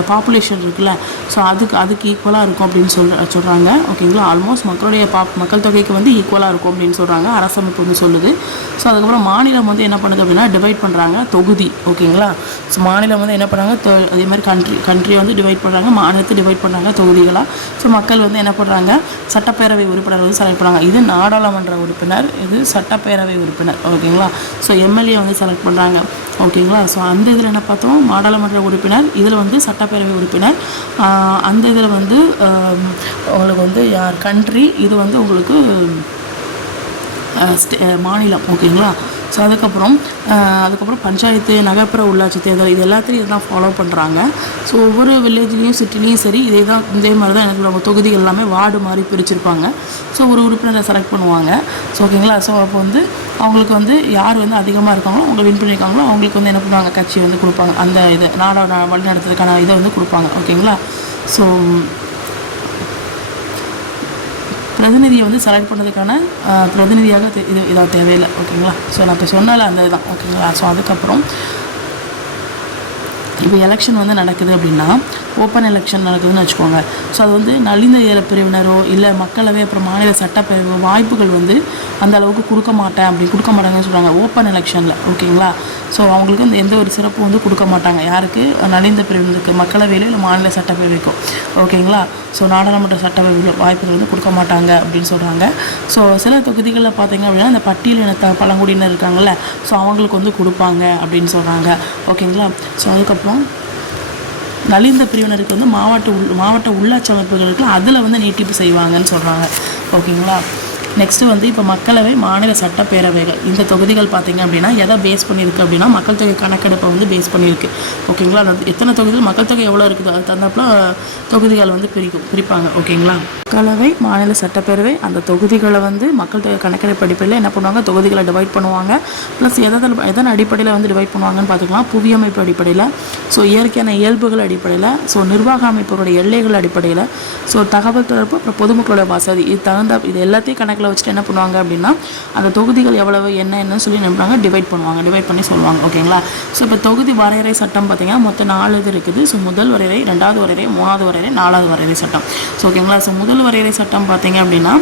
பாப்புலேஷன் இருக்குல்ல, ஸோ அதுக்கு ஈக்குவலாக இருக்கும் அப்படின்னு சொல்கிறாங்க. ஓகேங்களா? ஆல்மோஸ்ட் மக்கள் தொகைக்கு வந்து ஈக்குவலாக இருக்கும் அப்படின்னு சொல்கிறாங்க, அரசமைப்பு வந்து சொல்லுது. ஸோ அதுக்கப்புறம் மாநிலம் வந்து என்ன பண்ணுது அப்படின்னா டிவைட் பண்ணுறாங்க தொகுதி. ஓகேங்களா? ஸோ மாநிலம் வந்து என்ன பண்ணுறாங்க, அதே மாதிரி கண்ட்ரியை வந்து டிவைட் பண்ணுறாங்க, மாநிலத்தை டிவைட் பண்ணுறாங்க தொகுதிகளாக. ஸோ மக்கள் வந்து என்ன பண்ணுறாங்க, சட்டப்பேரவை உறுப்பினர் வந்து செலக்ட் பண்ணுறாங்க. இது நாடாளுமன்ற உறுப்பினர், இது சட்டப்பேரவை உறுப்பினர். ஓகேங்களா? ஸோ எம்எல்ஏ வந்து செலக்ட் பண்ணுறாங்க. ஓகேங்களா? ஸோ அந்த இதில் என்ன பார்த்தோம், நாடாளுமன்ற உறுப்பினர், இதில் வந்து சட்டப்பேரவை உறுப்பினர், அந்த இதில் வந்து உங்களுக்கு வந்து கண்ட்ரி, இது வந்து உங்களுக்கு மாநிலம். ஓகேங்களா? ஸோ அதுக்கப்புறம் பஞ்சாயத்து, நகர்ப்புற உள்ளாட்சி தேர்தல், இது எல்லாத்தையும் இதுதான் ஃபாலோ பண்ணுறாங்க. ஸோ ஒவ்வொரு வில்லேஜ்லேயும் சிட்டிலையும் சரி இதே மாதிரி தான் என்ன சொல்லுவாங்க, தொகுதிகள் எல்லாமே வார்டு மாதிரி பிரிச்சிருப்பாங்க. ஸோ ஒரு உறுப்பினரை செலக்ட் பண்ணுவாங்க. ஸோ ஓகேங்களா? ஸோ அப்போ வந்து அவங்களுக்கு வந்து யார் வந்து அதிகமாக இருக்காங்களோ, அவங்க வின் பண்ணியிருக்காங்களோ அவங்களுக்கு வந்து என்ன பண்ணுவாங்க, கட்சி வந்து கொடுப்பாங்க. அந்த இது நாடோட வழிநடத்துறதுக்கான இதை வந்து கொடுப்பாங்க. ஓகேங்களா? ஸோ பிரதிநிதியை வந்து செலக்ட் பண்ணுறதுக்கான பிரதிநிதியாக இதாக தேவையில்லை. ஓகேங்களா? ஸோ நான் இப்போ சொன்னால அந்த இதுதான். ஓகேங்களா? ஸோ அதுக்கப்புறம் இப்போ எலெக்ஷன் வந்து நடக்குது அப்படின்னா ஓப்பன் எலெக்ஷன் நடக்குதுன்னு வச்சுக்கோங்க. ஸோ அது வந்து நலிந்த ஏழை பிரிவினரோ இல்லை மக்களவை அப்புறம் மாநில சட்டப்பேரவை வாய்ப்புகள் வந்து அந்த அளவுக்கு கொடுக்க மாட்டாங்கன்னு சொல்கிறாங்க ஓப்பன் எலெக்ஷனில். ஓகேங்களா? ஸோ அவங்களுக்கு வந்து எந்த ஒரு சிறப்பும் வந்து கொடுக்க மாட்டாங்க. யாருக்கு, நலிந்த பிரிவினருக்கு, மக்களவையிலோ இல்லை மாநில சட்டப்பேரவைக்கோ. ஓகேங்களா? ஸோ நாடாளுமன்ற சட்டப்பேரவை வாய்ப்புகள் வந்து கொடுக்க மாட்டாங்க அப்படின்னு சொல்கிறாங்க. ஸோ சில தொகுதிகளில் பார்த்திங்க அப்படின்னா இந்த பட்டியலினத்த பழங்குடியினர் இருக்காங்கள்ல, ஸோ அவங்களுக்கு வந்து கொடுப்பாங்க அப்படின்னு சொல்கிறாங்க. ஓகேங்களா? ஸோ அதுக்கப்புறம் நலிந்த பிரிவினருக்கு வந்து மாவட்ட உள்ளாட்சி அமைப்புகள் இருக்குல்ல, அதில் வந்து நீட்டிப்பு செய்வாங்கன்னு சொல்கிறாங்க. ஓகேங்களா? நெக்ஸ்ட்டு வந்து இப்போ மக்களவை, மாநில சட்டப்பேரவைகள், இந்த தொகுதிகள் பார்த்திங்க அப்படின்னா எதை பேஸ் பண்ணியிருக்கு அப்படின்னா மக்கள் தொகை கணக்கெடுப்பை வந்து பேஸ் பண்ணியிருக்கு. ஓகேங்களா? எத்தனை தொகுதிகள் மக்கள் தொகை எவ்வளோ இருக்குது அது தகுந்தாப்புல தொகுதிகளை வந்து பிரிப்பாங்க. ஓகேங்களா? மக்களவை, மாநில சட்டப்பேரவை அந்த தொகுதிகளை வந்து மக்கள் தொகை கணக்கெடுப்பு அடிப்படையில் என்ன பண்ணுவாங்க, தொகுதிகளை டிவைட் பண்ணுவாங்க. ப்ளஸ் எதன் அடிப்படையில் வந்து டிவைட் பண்ணுவாங்கன்னு பார்த்துக்கலாம். புவியமைப்பு அடிப்படையில், ஸோ இயற்கையான இயல்புகள் அடிப்படையில், ஸோ நிர்வாக அமைப்புகளுடைய எல்லைகள் அடிப்படையில், ஸோ தகவல் தொடர்பு, அப்புறம் பொதுமக்களோட வசதி, இது எல்லாத்தையும் கணக்கில் வச்சுட்டு என்ன பண்ணுவாங்க அப்படின்னா அந்த தொகுதிகள் எவ்வளவு என்னன்னு சொல்லி நினைப்பாங்க, டிவைட் பண்ணி சொல்லுவாங்க. ஓகேங்களா? ஸோ இப்போ தொகுதி வரையறை சட்டம் பார்த்தீங்கன்னா மொத்தம் 4 இது இருக்குது. ஸோ முதல் வரையறை, 2வது வரையறை, 3வது வரையறை, 4வது வரையறை சட்டம். ஸோ ஓகேங்களா? ஸோ முதல் வரையறை சட்டம் பார்த்தீங்க அப்படின்னா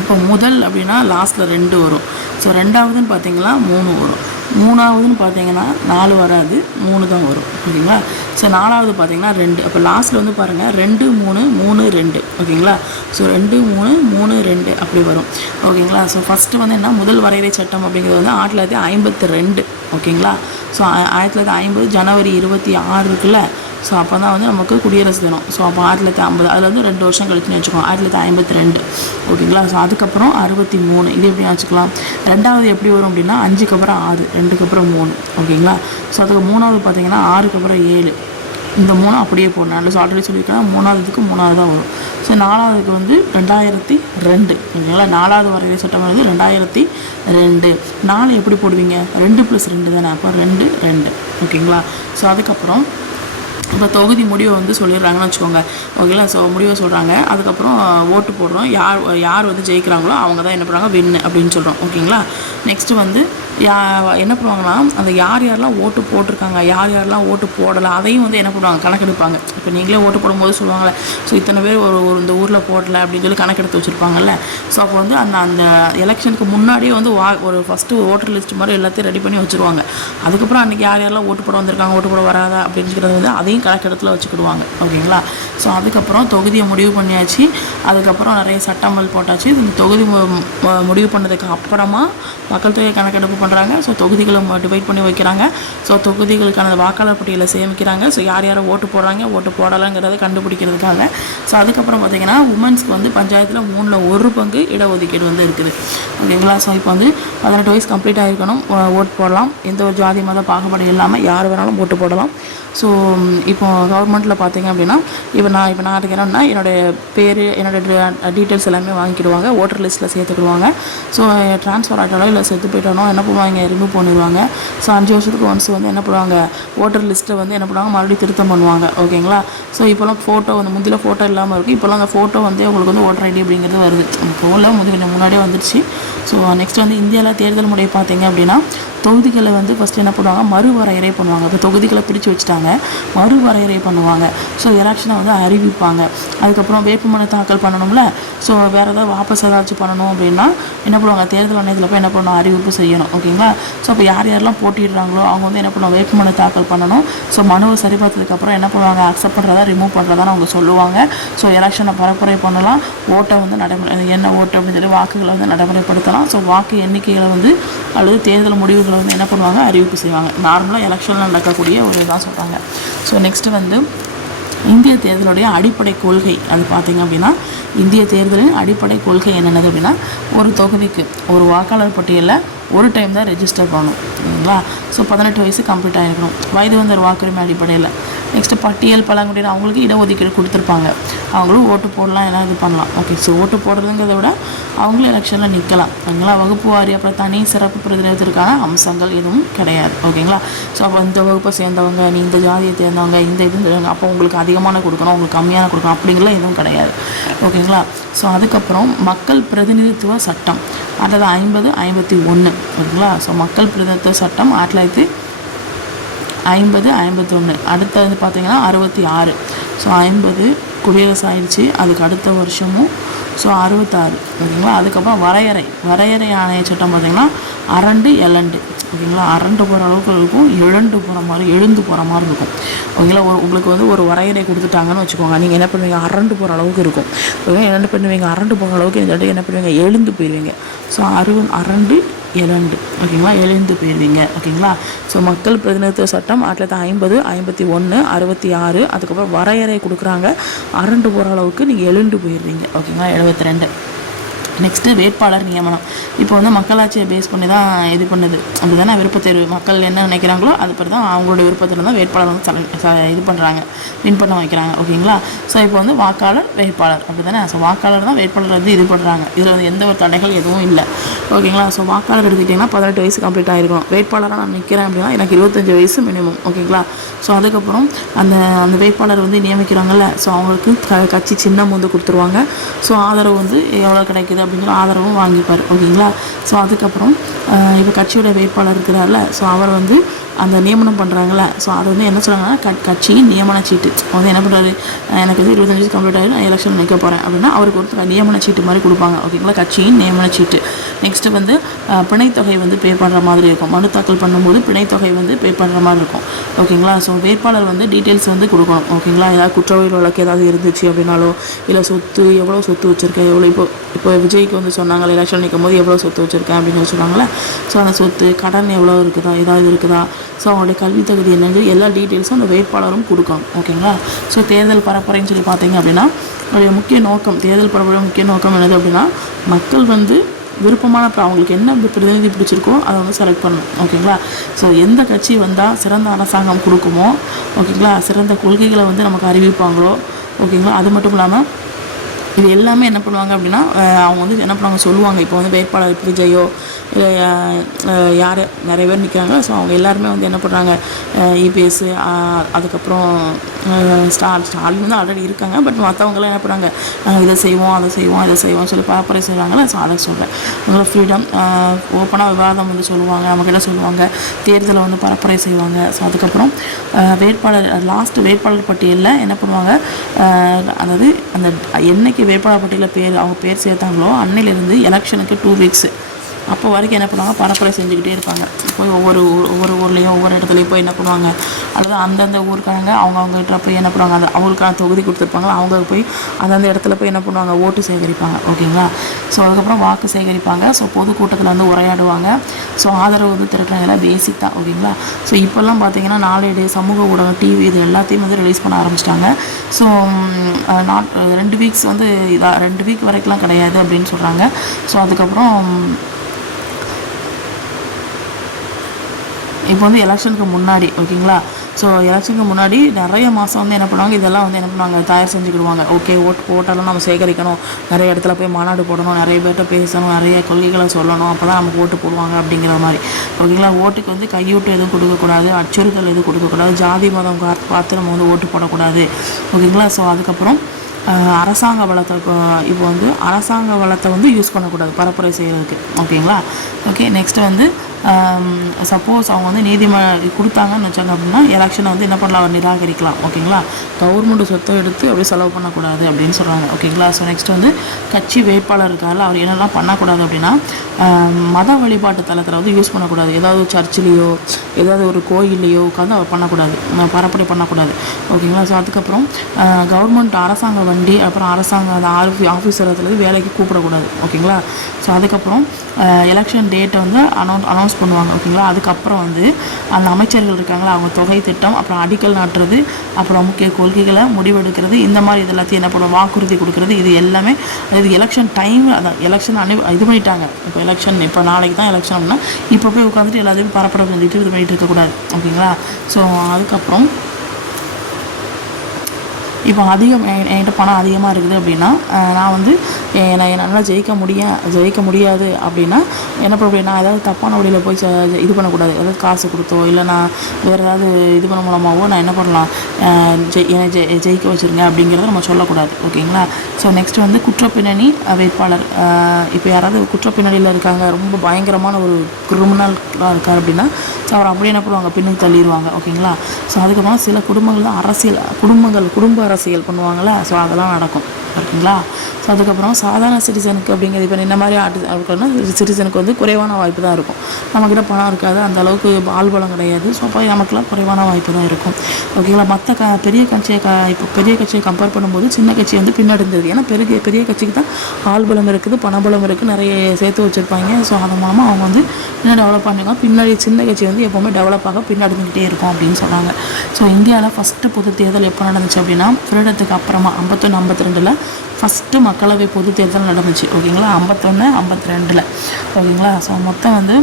இப்போ முதல் அப்படின்னா லாஸ்ட்டில் 2 வரும். ஸோ 2வதுன்னு பார்த்தீங்கன்னா 3 வரும். 3வதுன்னு பார்த்தீங்கன்னா 4 வராது, 3 தான் வரும். ஓகேங்களா? ஸோ 4வது பார்த்தீங்கன்னா 2. அப்போ லாஸ்ட்டில் வந்து பாருங்கள் 2 3 3 2. ஓகேங்களா? ஸோ 2 3 3 2 அப்படி வரும். ஓகேங்களா? ஸோ ஃபஸ்ட்டு வந்து என்ன, முதல் வரையறை சட்டம் அப்படிங்கிறது வந்து 1952. ஓகேங்களா? ஸோ 1950 ஜனவரி 26 இருக்குல்ல, ஸோ அப்போ தான் வந்து நமக்கு குடியரசு தினம். ஸோ அப்போ 1950, அதில் வந்து 2 வருஷம் கழிச்சுன்னு வச்சுக்கோங்க, 1952. ஓகேங்களா? ஸோ அதுக்கப்புறம் 63, இது எப்படி வச்சுக்கலாம். 2வது எப்படி வரும் அப்படின்னா 5க்கு அப்புறம் 6, 2க்கு அப்புறம் 3. ஓகேங்களா? ஸோ அதுக்கு 3வது பார்த்தீங்கன்னா 6க்கு அப்புறம் 7, இந்த 3 அப்படியே போடணும். ஸோ ஆல்ரெடி சொல்லியிருக்கேன், 3ஆவதுக்கு 3ஆவது தான் வரும். ஸோ 4ஆவதுக்கு வந்து 2002 ஓகேங்களா. 4ஆவது வரையறை சட்டம் வந்து 2002. 4 எப்படி போடுவீங்க? 2 + 2 தானே, அப்போ 2 2 ஓகேங்களா. ஸோ அதுக்கப்புறம் இப்போ தொகுதி முடிவை வந்து சொல்லிடுறாங்கன்னு வச்சுக்கோங்க ஓகேங்களா. ஸோ முடிவை சொல்கிறாங்க, அதுக்கப்புறம் ஓட்டு போடுறோம். யார் வந்து ஜெயிக்கிறாங்களோ அவங்க தான் என்ன பண்ணுறாங்க, வின்னு அப்படின்னு சொல்கிறோம் ஓகேங்களா. நெக்ஸ்ட்டு வந்து என்ன பண்ணுவாங்கன்னா, அந்த யாரெல்லாம் ஓட்டு போட்டிருக்காங்க, யாரெல்லாம் ஓட்டு போடலை, அதையும் வந்து என்ன பண்ணுவாங்க, கணக்கெடுப்பாங்க. இப்போ நீங்களே ஓட்டு போடும்போது சொல்லுவாங்கள்ல, ஸோ இத்தனை பேர் ஒரு இந்த ஊரில் போடலை அப்படின்னு சொல்லி கணக்கெடுத்து வச்சுருப்பாங்கல்ல. ஸோ அப்போ வந்து அந்த எலெக்ஷனுக்கு முன்னாடியே வந்து ஒரு ஃபஸ்ட்டு ஓட்டர் லிஸ்ட் மாதிரி எல்லாத்தையும் ரெடி பண்ணி வச்சுருவாங்க. அதுக்கப்புறம் அன்றைக்கி யாரெல்லாம் ஓட்டு போட வந்திருக்காங்க, ஓட்டு போட வராதா அப்படிங்கிறது வந்து அதையும் கணக்கெடுத்தில் வச்சுக்கிடுவாங்க ஓகேங்களா. ஸோ அதுக்கப்புறம் தொகுதியை முடிவு பண்ணியாச்சு, அதுக்கப்புறம் நிறைய சட்டங்கள் போட்டாச்சு. இந்த தொகுதி முடிவு பண்ணதுக்கு அப்புறமா மக்கள் தொகை கணக்கெடுப்பு பண்ணுறாங்க. ஸோ தொகுதிகளை டிவைட் பண்ணி வைக்கிறாங்க. ஸோ தொகுதிகளுக்கான வாக்காளர் பட்டியலை சேமிக்கிறாங்க. ஸோ யார் ஓட்டு போடுறாங்க, ஓட்டு போடலைங்கிறத கண்டுபிடிக்கிறதுக்காக. ஸோ அதுக்கப்புறம் பார்த்திங்கன்னா உமன்ஸ்க்கு வந்து பஞ்சாயத்தில் 1/3 பங்கு இடஒதுக்கீடு வந்து இருக்குது ஓகேங்களா. ஸோ இப்போ வந்து 18 வயசு கம்ப்ளீட் ஆகிருக்கணும், ஓட்டு போடலாம். எந்த ஒரு ஜாதி மத பாகுபாடு இல்லாமல் யார் வேணாலும் ஓட்டு போடலாம். ஸோ இப்போ கவர்மெண்ட்டில் பார்த்திங்க அப்படின்னா, இப்போ நான் இருக்கிறேன்னா என்னோடய பேர், என்னோடய டீட்டெயில்ஸ் எல்லாமே வாங்கிக்கிடுவாங்க, ஓட்டர் லிஸ்ட்டில் சேர்த்துக்கிடுவாங்க. ஸோ ட்ரான்ஸ்ஃபர் ஆகிட்டாலோ இல்லை செத்து போயிட்டானோ என்ன பண்ணுவாங்க, ரிமூவ் பண்ணிடுவாங்க. ஸோ 5 வருஷத்துக்கு ஒன்ஸ் வந்து என்ன பண்ணுவாங்க, ஓட்டர் லிஸ்ட்டை வந்து என்ன பண்ணுவாங்க, மறுபடியும் திருத்தம் பண்ணுவாங்க ஓகேங்களா. ஸோ இப்போலாம் ஃபோட்டோ வந்து முந்தியில் ஃபோட்டோ இல்லாமல் இருக்குது, இப்போலாம் அந்த ஃபோட்டோ வந்து உங்களுக்கு வந்து ஓட்டர் ஐடி அப்படிங்கிறது வருது. ஃபோனில் முன்னாடியே வந்துடுச்சு. ஸோ நெக்ஸ்ட் வந்து இந்தியாவில் தேர்தல் முறை பார்த்திங்க அப்படின்னா, தொகுதிகளை வந்து ஃபஸ்ட்டு என்ன பண்ணுவாங்க, மறுவரையறை பண்ணுவாங்க. இப்போ தொகுதிகளை பிரித்து வச்சுட்டாங்க, மறுவரையறை பண்ணுவாங்க. ஸோ எலெக்ஷனை வந்து அறிவிப்பாங்க. அதுக்கப்புறம் வேட்புமனு தாக்கல் பண்ணணும்ல. ஸோ வேறு ஏதாவது வாபஸ் ஏதாச்சும் பண்ணணும் அப்படின்னா என்ன பண்ணுவாங்க, தேர்தல் ஆணையத்தில் போய் என்ன பண்ணணும், அறிவிப்பு செய்யணும் ஓகேங்களா. ஸோ அப்போ யாரெல்லாம் போட்டிடுறாங்களோ அவங்க வந்து என்ன பண்ணுவாங்க, வேட்புமனு தாக்கல் பண்ணணும். ஸோ மனுவை சரி பார்த்ததுக்கப்புறம் என்ன பண்ணுவாங்க, அக்செப்ட் பண்ணுறதா ரிமூவ் பண்ணுறதான்னு அவங்க சொல்லுவாங்க. ஸோ எலெக்ஷனை பரப்புரை பண்ணலாம், ஓட்டை வந்து என்ன ஓட்டு அப்படின்னு சொல்லி வாக்குகளை வந்து நடைமுறைப்படுத்தலாம். ஸோ வாக்கு எண்ணிக்கைகளை வந்து அல்லது தேர்தல் முடிவுகளை வந்து என்ன பண்ணுவாங்க, அறிவிப்பு செய்வாங்க. நார்மலாக எலெக்ஷனில் நடக்கக்கூடிய ஒரு இதாக சொல்கிறாங்க. ஸோ நெக்ஸ்ட்டு வந்து இந்திய தேர்தலுடைய அடிப்படை கொள்கை அது பார்த்திங்க அப்படின்னா, இந்திய தேர்தலின் அடிப்படை கொள்கை என்னென்னது அப்படின்னா, ஒரு தொகுதிக்கு ஒரு வாக்காளர் பட்டியலில் ஒரு டைம் தான் ரெஜிஸ்டர் பண்ணணும் சரிங்களா. ஸோ 18 வயசு கம்ப்ளீட் ஆகிருக்கணும், வயது வந்து ஒரு வாக்குரிமை அடிப்படையில். நெக்ஸ்ட்டு பட்டியல் பழங்குடியினர் அவங்களுக்கு இடஒதுக்கீடு கொடுத்துருப்பாங்க, அவங்களும் ஓட்டு போடலாம், எல்லாம் இது பண்ணலாம் ஓகே. ஸோ ஓட்டு போடுறதுங்கிறத விட அவங்களும் எலெக்ஷனில் நிற்கலாம் ஓகேங்களா. வகுப்பு வாரி அப்புறம் தனி சிறப்பு பிரதிநிதித்துவத்திற்கான அம்சங்கள் எதுவும் கிடையாது ஓகேங்களா. ஸோ அப்போ இந்த வகுப்பை சேர்ந்தவங்க, நீ இந்த ஜாதியை சேர்ந்தவங்க, இந்த இதுன்னு அப்போ உங்களுக்கு அதிகமான கொடுக்கணும், உங்களுக்கு கம்மியான கொடுக்கணும் அப்படிங்கலாம் எதுவும் கிடையாது ஓகேங்களா. ஸோ அதுக்கப்புறம் மக்கள் பிரதிநிதித்துவ சட்டம் 1951 ஓகேங்களா. ஸோ மக்கள் பிரதிநிதித்துவ சட்டம் 1950-51. அடுத்தது பார்த்திங்கன்னா 66. ஸோ 50 குடியரசு ஆயிடுச்சு, அதுக்கு அடுத்த வருஷமும் ஸோ 66 ஓகேங்களா. அதுக்கப்புறம் வரையறை ஆணைய சட்டம் பார்த்திங்கன்னா அரண்டு எலண்டு ஓகேங்களா. அரண்டு போகிற அளவுக்கு இருக்கும், எழுந்து போகிற மாதிரி இருக்கும் ஓகேங்களா. உங்களுக்கு வந்து ஒரு வரையறை கொடுத்துட்டாங்கன்னு வச்சுக்கோங்க, நீங்கள் என்ன பண்ணுவீங்க, அரண்டு போகிற அளவுக்கு இருக்கும் ஓகே. என்ன பண்ணுவீங்க, அரண்டு போகிற அளவுக்கு இந்த என்ன பண்ணுவீங்க, எழுந்து போயிடுவீங்க. ஸோ அரண்டு எலண்டு ஓகேங்களா, எழுந்து போயிடுவீங்க ஓகேங்களா. ஸோ மக்கள் பிரதிநிதித்துவ சட்டம் 1950, 51, 66. அதுக்கப்புறம் வரையறை கொடுக்குறாங்க, அரண்டு போகிற அளவுக்கு நீங்கள் எழுந்து போயிடுவீங்க ஓகேங்களா. 72. நெக்ஸ்ட்டு வேட்பாளர் நியமனம். இப்போ வந்து மக்களாட்சியை பேஸ் பண்ணி தான் இது பண்ணுது அப்படி தானே. விருப்பத்தேர்வு மக்கள் என்ன நினைக்கிறாங்களோ அது படி தான் அவங்களோட விருப்பத்தில் தான் வேட்பாளர் வந்து இது பண்ணுறாங்க, வின் பண்ண வைக்கிறாங்க ஓகேங்களா. ஸோ இப்போ வந்து வாக்காளர் வேட்பாளர் அப்படி தானே. ஸோ வாக்காளர் தான் வேட்பாளர் வந்து இது பண்ணுறாங்க, இதில் வந்து எந்த ஒரு தடைகள் எதுவும் இல்லை ஓகேங்களா. ஸோ வாக்காளர் எடுத்துக்கிட்டிங்கன்னா 18 வயசு கம்ப்ளீட் ஆகிருக்கணும். வேட்பாளராக நான் நிற்கிறேன் அப்படின்னா எனக்கு 25 வயசு மினிமம் ஓகேங்களா. ஸோ அதுக்கப்புறம் அந்த வேட்பாளர் வந்து நியமிக்கிறாங்கல்ல, ஸோ அவங்களுக்கு கட்சி சின்னம் வந்து கொடுத்துருவாங்க. ஸோ ஆதரவு வந்து எவ்வளோ கிடைக்குது அப்படிங்கிற ஆதரவும் வாங்கிப்பார் ஓகேங்களா. ஸோ அதுக்கப்புறம் இப்போ கட்சியோட வேட்பாளர் இருக்கிறார்ல, ஸோ அவர் வந்து அந்த நியமனம் பண்ணுறாங்களே, ஸோ அதை வந்து என்ன சொல்கிறாங்கன்னா கட்சியின் நியமன சீட்டு. வந்து என்ன பண்ணுறாரு, எனக்கு வந்து 25 வயசு கம்ப்ளீட் ஆகி நான் எலெக்ஷன் நிற்க போகிறேன் அப்படின்னா அவருக்கு ஒரு நியமன சீட்டு மாதிரி கொடுப்பாங்க ஓகேங்களா, கட்சியின் நியமன சீட்டு. நெக்ஸ்ட்டு வந்து பிணைத்தொகை வந்து பே பண்ணுற மாதிரி இருக்கும், மனு தாக்கல் பண்ணும்போது பிணைத்தொகை வந்து பே பண்ணுற மாதிரி இருக்கும் ஓகேங்களா. ஸோ வேட்பாளர் வந்து டீட்டெயில்ஸ் வந்து கொடுக்கணும் ஓகேங்களா. ஏதாவது குற்றவியல் வழக்கு ஏதாவது இருந்துச்சு அப்படின்னாலோ, இல்லை சொத்து எவ்வளோ சொத்து வச்சுருக்கேன், எவ்வளோ இப்போ விஜய்க்கு வந்து சொன்னாங்க எலெக்ஷன் நிற்கும் போது எவ்வளோ சொத்து வச்சுருக்கேன் அப்படின்னு சொன்னாங்களே. ஸோ அந்த சொத்து கடன் எவ்வளோ இருக்குதா, ஏதாவது இருக்குதா, ஸோ அவங்களுடைய கல்வி தகுதி என்னன்னு எல்லா டீட்டெயில்ஸும் அந்த வேட்பாளரும் கொடுக்கணும் ஓகேங்களா. ஸோ தேர்தல் பரப்புரைன்னு சொல்லி பார்த்தீங்க அப்படின்னா அதோடைய முக்கிய நோக்கம், தேர்தல் பரப்புரை முக்கிய நோக்கம் என்னது அப்படின்னா, மக்கள் வந்து விருப்பமான அவங்களுக்கு என்ன பிரதிநிதி பிடிச்சிருக்கோ அதை வந்து செலக்ட் பண்ணணும். ஓகேங்களா. ஸோ எந்த கட்சி வந்தால் சிறந்த அரசாங்கம் கொடுக்குமோ, ஓகேங்களா, சிறந்த கொள்கைகளை வந்து நமக்கு அறிவிப்பாங்களோ, ஓகேங்களா. அது மட்டும் இல்லாமல் இது எல்லாமே என்ன பண்ணுவாங்க அப்படின்னா, அவங்க வந்து என்ன பண்ணுவாங்க சொல்லுவாங்க. இப்போ வந்து வேட்பாளர் விஜயோ இல்லை யார் நிறைய பேர் நிற்கிறாங்க. ஸோ அவங்க எல்லாருமே வந்து என்ன பண்ணுறாங்க, இபிஎஸ், அதுக்கப்புறம் ஸ்டாலின் வந்து ஆல்ரெடி இருக்காங்க. பட் மற்றவங்களாம் என்ன பண்ணுறாங்க, இதை செய்வோம் அதை செய்வோம் இதை செய்வோம் சொல்லி பரப்புரை செய்கிறாங்களே. ஸோ அதை சொல்கிறேன். உங்களோட ஃப்ரீடம், ஓப்பனாக விவாதம் வந்து சொல்லுவாங்க, நம்மக்கிட்ட சொல்லுவாங்க, தேர்தலை வந்து பரப்புரை செய்வாங்க. ஸோ அதுக்கப்புறம் வேட்பாளர் லாஸ்ட்டு வேட்பாளர் பட்டியலில் என்ன பண்ணுவாங்க, அதாவது அந்த என்னைக்கு வேட்பாளர் பட்டியலில் அவங்க பேர் சேர்த்தாங்களோ அன்னையிலேருந்து எலெக்ஷனுக்கு 2 வீக்ஸு அப்போ வரைக்கும் என்ன பண்ணுவாங்க, பரப்புரை செஞ்சுக்கிட்டே இருப்பாங்க. போய் ஒவ்வொரு ஊர்லேயும் ஒவ்வொரு இடத்துலையும் போய் என்ன பண்ணுவாங்க, அல்லது அந்தந்த ஊருக்காரங்க அவங்ககிட்ட போய் என்ன பண்ணுவாங்க, அந்த அவங்களுக்கான தொகுதி கொடுத்துருப்பாங்க, அவங்க போய் அந்தந்த இடத்துல போய் என்ன பண்ணுவாங்க, ஓட்டு சேகரிப்பாங்க. ஓகேங்களா. ஸோ அதுக்கப்புறம் வாக்கு சேகரிப்பாங்க. ஸோ பொதுக்கூட்டத்தில் வந்து உரையாடுவாங்க. ஸோ ஆதரவு வந்து திரட்டுறதுலாம் பேசிக் தான். ஓகேங்களா. ஸோ இப்போல்லாம் பார்த்தீங்கன்னா நாளேடு, சமூக ஊடகம், டிவி இது எல்லாத்தையும் வந்து ரிலீஸ் பண்ண ஆரம்பிச்சிட்டாங்க. ஸோ 2 வீக்ஸ் வந்து 2 வீக் வரைக்கும்லாம் கிடையாது அப்படின்னு சொல்கிறாங்க. ஸோ அதுக்கப்புறம் இப்போ வந்து எலெக்ஷனுக்கு முன்னாடி, ஓகேங்களா. ஸோ எலெக்ஷனுக்கு முன்னாடி நிறைய மாதம் வந்து என்ன பண்ணுவாங்க, இதெல்லாம் வந்து என்ன பண்ணுவாங்க, தயார் செஞ்சுக்கிடுவாங்க. ஓகே, ஓட்டெல்லாம் நம்ம சேகரிக்கணும், நிறைய இடத்துல போய் மாநாடு போடணும், நிறைய பேர்கிட்ட பேசணும், நிறைய கொள்கைகளை சொல்லணும், அப்போ தான் நமக்கு ஓட்டு போடுவாங்க அப்படிங்கிற மாதிரி. ஓகேங்களா. ஓட்டுக்கு வந்து கையூட்டு எதுவும் கொடுக்கக்கூடாது, அச்சுறுத்தல் எதுவும் கொடுக்கக்கூடாது, ஜாதி மதம் பார்த்து நம்ம வந்து ஓட்டு போடக்கூடாது. ஓகேங்களா. ஸோ அதுக்கப்புறம் அரசாங்க வளத்தை இப்போ வந்து அரசாங்க வளத்தை வந்து யூஸ் பண்ணக்கூடாது பரப்புரை செய்கிறதுக்கு. ஓகேங்களா. ஓகே, நெக்ஸ்ட்டு வந்து சப்போஸ் அவங்க வந்து கொடுத்தாங்கன்னு வச்சாங்க அப்படின்னா எலெக்ஷனை வந்து என்ன பண்ணலாம், நிராகரிக்கலாம். ஓகேங்களா. கவர்மெண்ட் சொத்தை எடுத்து அப்படியே செலவு பண்ணக்கூடாது அப்படின்னு சொல்கிறாங்க. ஓகேங்களா. ஸோ நெக்ஸ்ட் வந்து கட்சி வேட்பாளர் இருக்கால, அவர் என்னெல்லாம் பண்ணக்கூடாது அப்படின்னா, மத வழிபாட்டு தளத்தில் வந்து யூஸ் பண்ணக்கூடாது. ஏதாவது சர்ச்சிலேயோ ஏதாவது ஒரு கோயில்லையோ உட்காந்து அவர் பண்ணக்கூடாது, பரப்புரை பண்ணக்கூடாது. ஓகேங்களா. ஸோ அதுக்கப்புறம் கவர்மெண்ட் அரசாங்க வண்டி, அப்புறம் அரசாங்க அந்த ஆஃபீஸரத்துலேருந்து வேலைக்கு கூப்பிடக்கூடாது. ஓகேங்களா. ஸோ அதுக்கப்புறம் எலெக்ஷன் டேட்டை வந்து அனௌன்ஸ் பண்ணுவாங்க. ஓகேங்களா. அதுக்கப்புறம் வந்து அந்த அமைச்சர்கள் இருக்காங்களா, அவங்க தொகை திட்டம், அப்புறம் அடிக்கல் நாட்டுறது, அப்புறம் முக்கிய கொள்கைகளை முடிவெடுக்கிறது, இந்த மாதிரி இது எல்லாத்தையும் என்ன பண்ணுவோம், வாக்குறுதி கொடுக்குறது. இது எல்லாமே அதாவது எலெக்ஷன் டைம், அதான் எலெக்ஷன் இது பண்ணிட்டாங்க. இப்போ எலெக்ஷன் இப்போ நாளைக்கு தான் எலெக்ஷன் அப்படின்னா இப்போ போய் உட்காந்துட்டு எல்லாத்தையும் பரப்புரை செஞ்சுட்டு இது பண்ணிட்டு இருக்கக்கூடாது. ஓகேங்களா. ஸோ அதுக்கப்புறம் இப்போ என்கிட்ட பணம் அதிகமாக இருக்குது அப்படின்னா, நான் வந்து என்னால் ஜெயிக்க முடியாது அப்படின்னா என்ன பண்ண, நான் ஏதாவது தப்பான வழியில் போய் இது பண்ணக்கூடாது. ஏதாவது காசு கொடுத்தோ இல்லை நான் வேறு ஏதாவது இது பண்ண மூலமாகவோ நான் என்ன பண்ணலாம், ஜெயிக்க வச்சுருங்க அப்படிங்கிறத நம்ம சொல்லக்கூடாது. ஓகேங்களா. ஸோ நெக்ஸ்ட் வந்து குற்றப்பின்னணி வேட்பாளர். இப்போ யாராவது குற்றப்பின்னணியில் இருக்காங்க, ரொம்ப பயங்கரமான ஒரு கிரிமினலாக இருக்கார் அப்படின்னா, ஸோ அவர் அப்படியே என்ன பண்ணுவாங்க, பின்னுக்கு தள்ளிடுவாங்க. ஓகேங்களா. ஸோ அதுக்கப்புறம் சில குடும்பங்கள் தான் குடும்ப அரசியல் பண்ணுவாங்கள்ல, ஸோ அதெல்லாம் நடக்கும். ஓகேங்களா. ஸோ அதுக்கப்புறம் சாதாரண சிட்டிசனுக்கு அப்படிங்கிறது இப்போ இந்த மாதிரி சிட்டிசனுக்கு வந்து குறைவான வாய்ப்பு தான் இருக்கும். நம்மக்கிட்ட பணம் இருக்காது, அந்த அளவுக்கு ஆள்பலம் கிடையாது. ஸோ அப்போ நமக்குலாம் குறைவான வாய்ப்பு தான் இருக்கும். ஓகேங்களா. மற்ற பெரிய கட்சியை கம்பேர் பண்ணும்போது சின்ன கட்சி வந்து பின்னடைந்தது. ஏன்னா பெரிய கட்சிக்கு தான் ஆள்பலம் இருக்குது, பணபலம் இருக்குது, நிறைய சேர்த்து வச்சுருப்பாங்க. ஸோ அதன் மூலமாக அவங்க வந்து இன்னும் டெவலப் பண்ணிருக்காங்க. பின்னாடி சின்ன கட்சி வந்து எப்போவுமே டெவலப்பாக பின்னடைஞ்சிக்கிட்டே இருக்கும் அப்படின்னு சொன்னாங்க. ஸோ இந்தியாவில் ஃபஸ்ட்டு பொது தேர்தல் எப்போ நடந்துச்சு அப்படின்னா, ஃப்ரீடத்துக்கு அப்புறமா 51-52 ஃபஸ்ட்டு மக்களவை பொது தேர்தல் நடந்துச்சு. ஓகேங்களா. 51-52. ஓகேங்களா. ஸோ மொத்தம் வந்து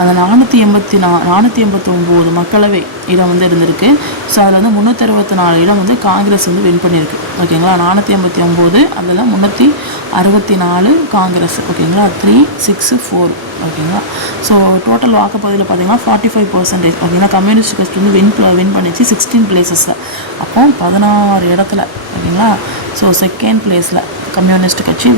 அந்த 489 மக்களவை இடம் வந்து இருந்திருக்கு. ஸோ அதில் வந்து 364 இடம் வந்து காங்கிரஸ் வந்து வின் பண்ணியிருக்கு. ஓகேங்களா. 489 அதில் 364 காங்கிரஸ். ஓகேங்களா. 364. ஓகேங்களா. ஸோ டோட்டல் வாக்குப்பதிவில் பார்த்தீங்கன்னா 45%. ஓகேங்களா. கம்யூனிஸ்ட் கட்சி வந்து வின் பண்ணிச்சு 16 பிளேசஸில். அப்போ 16 இடத்துல. ஓகேங்களா. ஸோ செகண்ட் பிளேஸில் கம்யூனிஸ்ட் கட்சி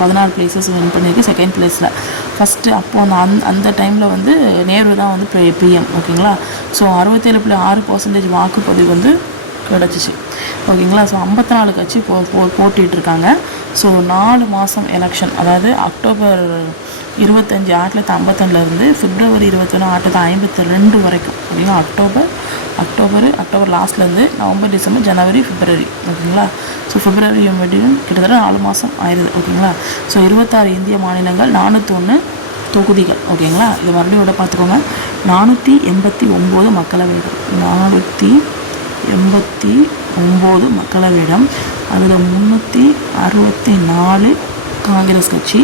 14 பிளேசஸ் வின் பண்ணியிருக்கு செகண்ட் பிளேஸில். ஃபஸ்ட்டு அப்போது அந்த டைமில் வந்து நேரு தான் வந்து பிஎம். ஓகேங்களா. ஸோ 67.6% வாக்குப்பதிவு வந்து கிடச்சிச்சு. ஓகேங்களா. ஸோ 54 கட்சி போட்டிகிட்ருக்காங்க. ஸோ 4 மாதம் எலெக்ஷன், அதாவது அக்டோபர் 25 1952 பிப்ரவரி 21 1952 வரைக்கும். ஓகேங்களா. அக்டோபர் லாஸ்ட்லேருந்து நவம்பர், டிசம்பர், ஜனவரி, பிப்ரவரி. ஓகேங்களா. ஸோ பிப்ரவரி கிட்டத்தட்ட 4 மாதம் ஆயிடுது. ஓகேங்களா. ஸோ 26 இந்திய மாநிலங்கள், 401 தொகுதிகள். ஓகேங்களா. இது மறுபடியும் பார்த்துக்கோங்க. 489 மக்களவைகள், 489 மக்களவையிடம், அதில் 364 காங்கிரஸ் கட்சி.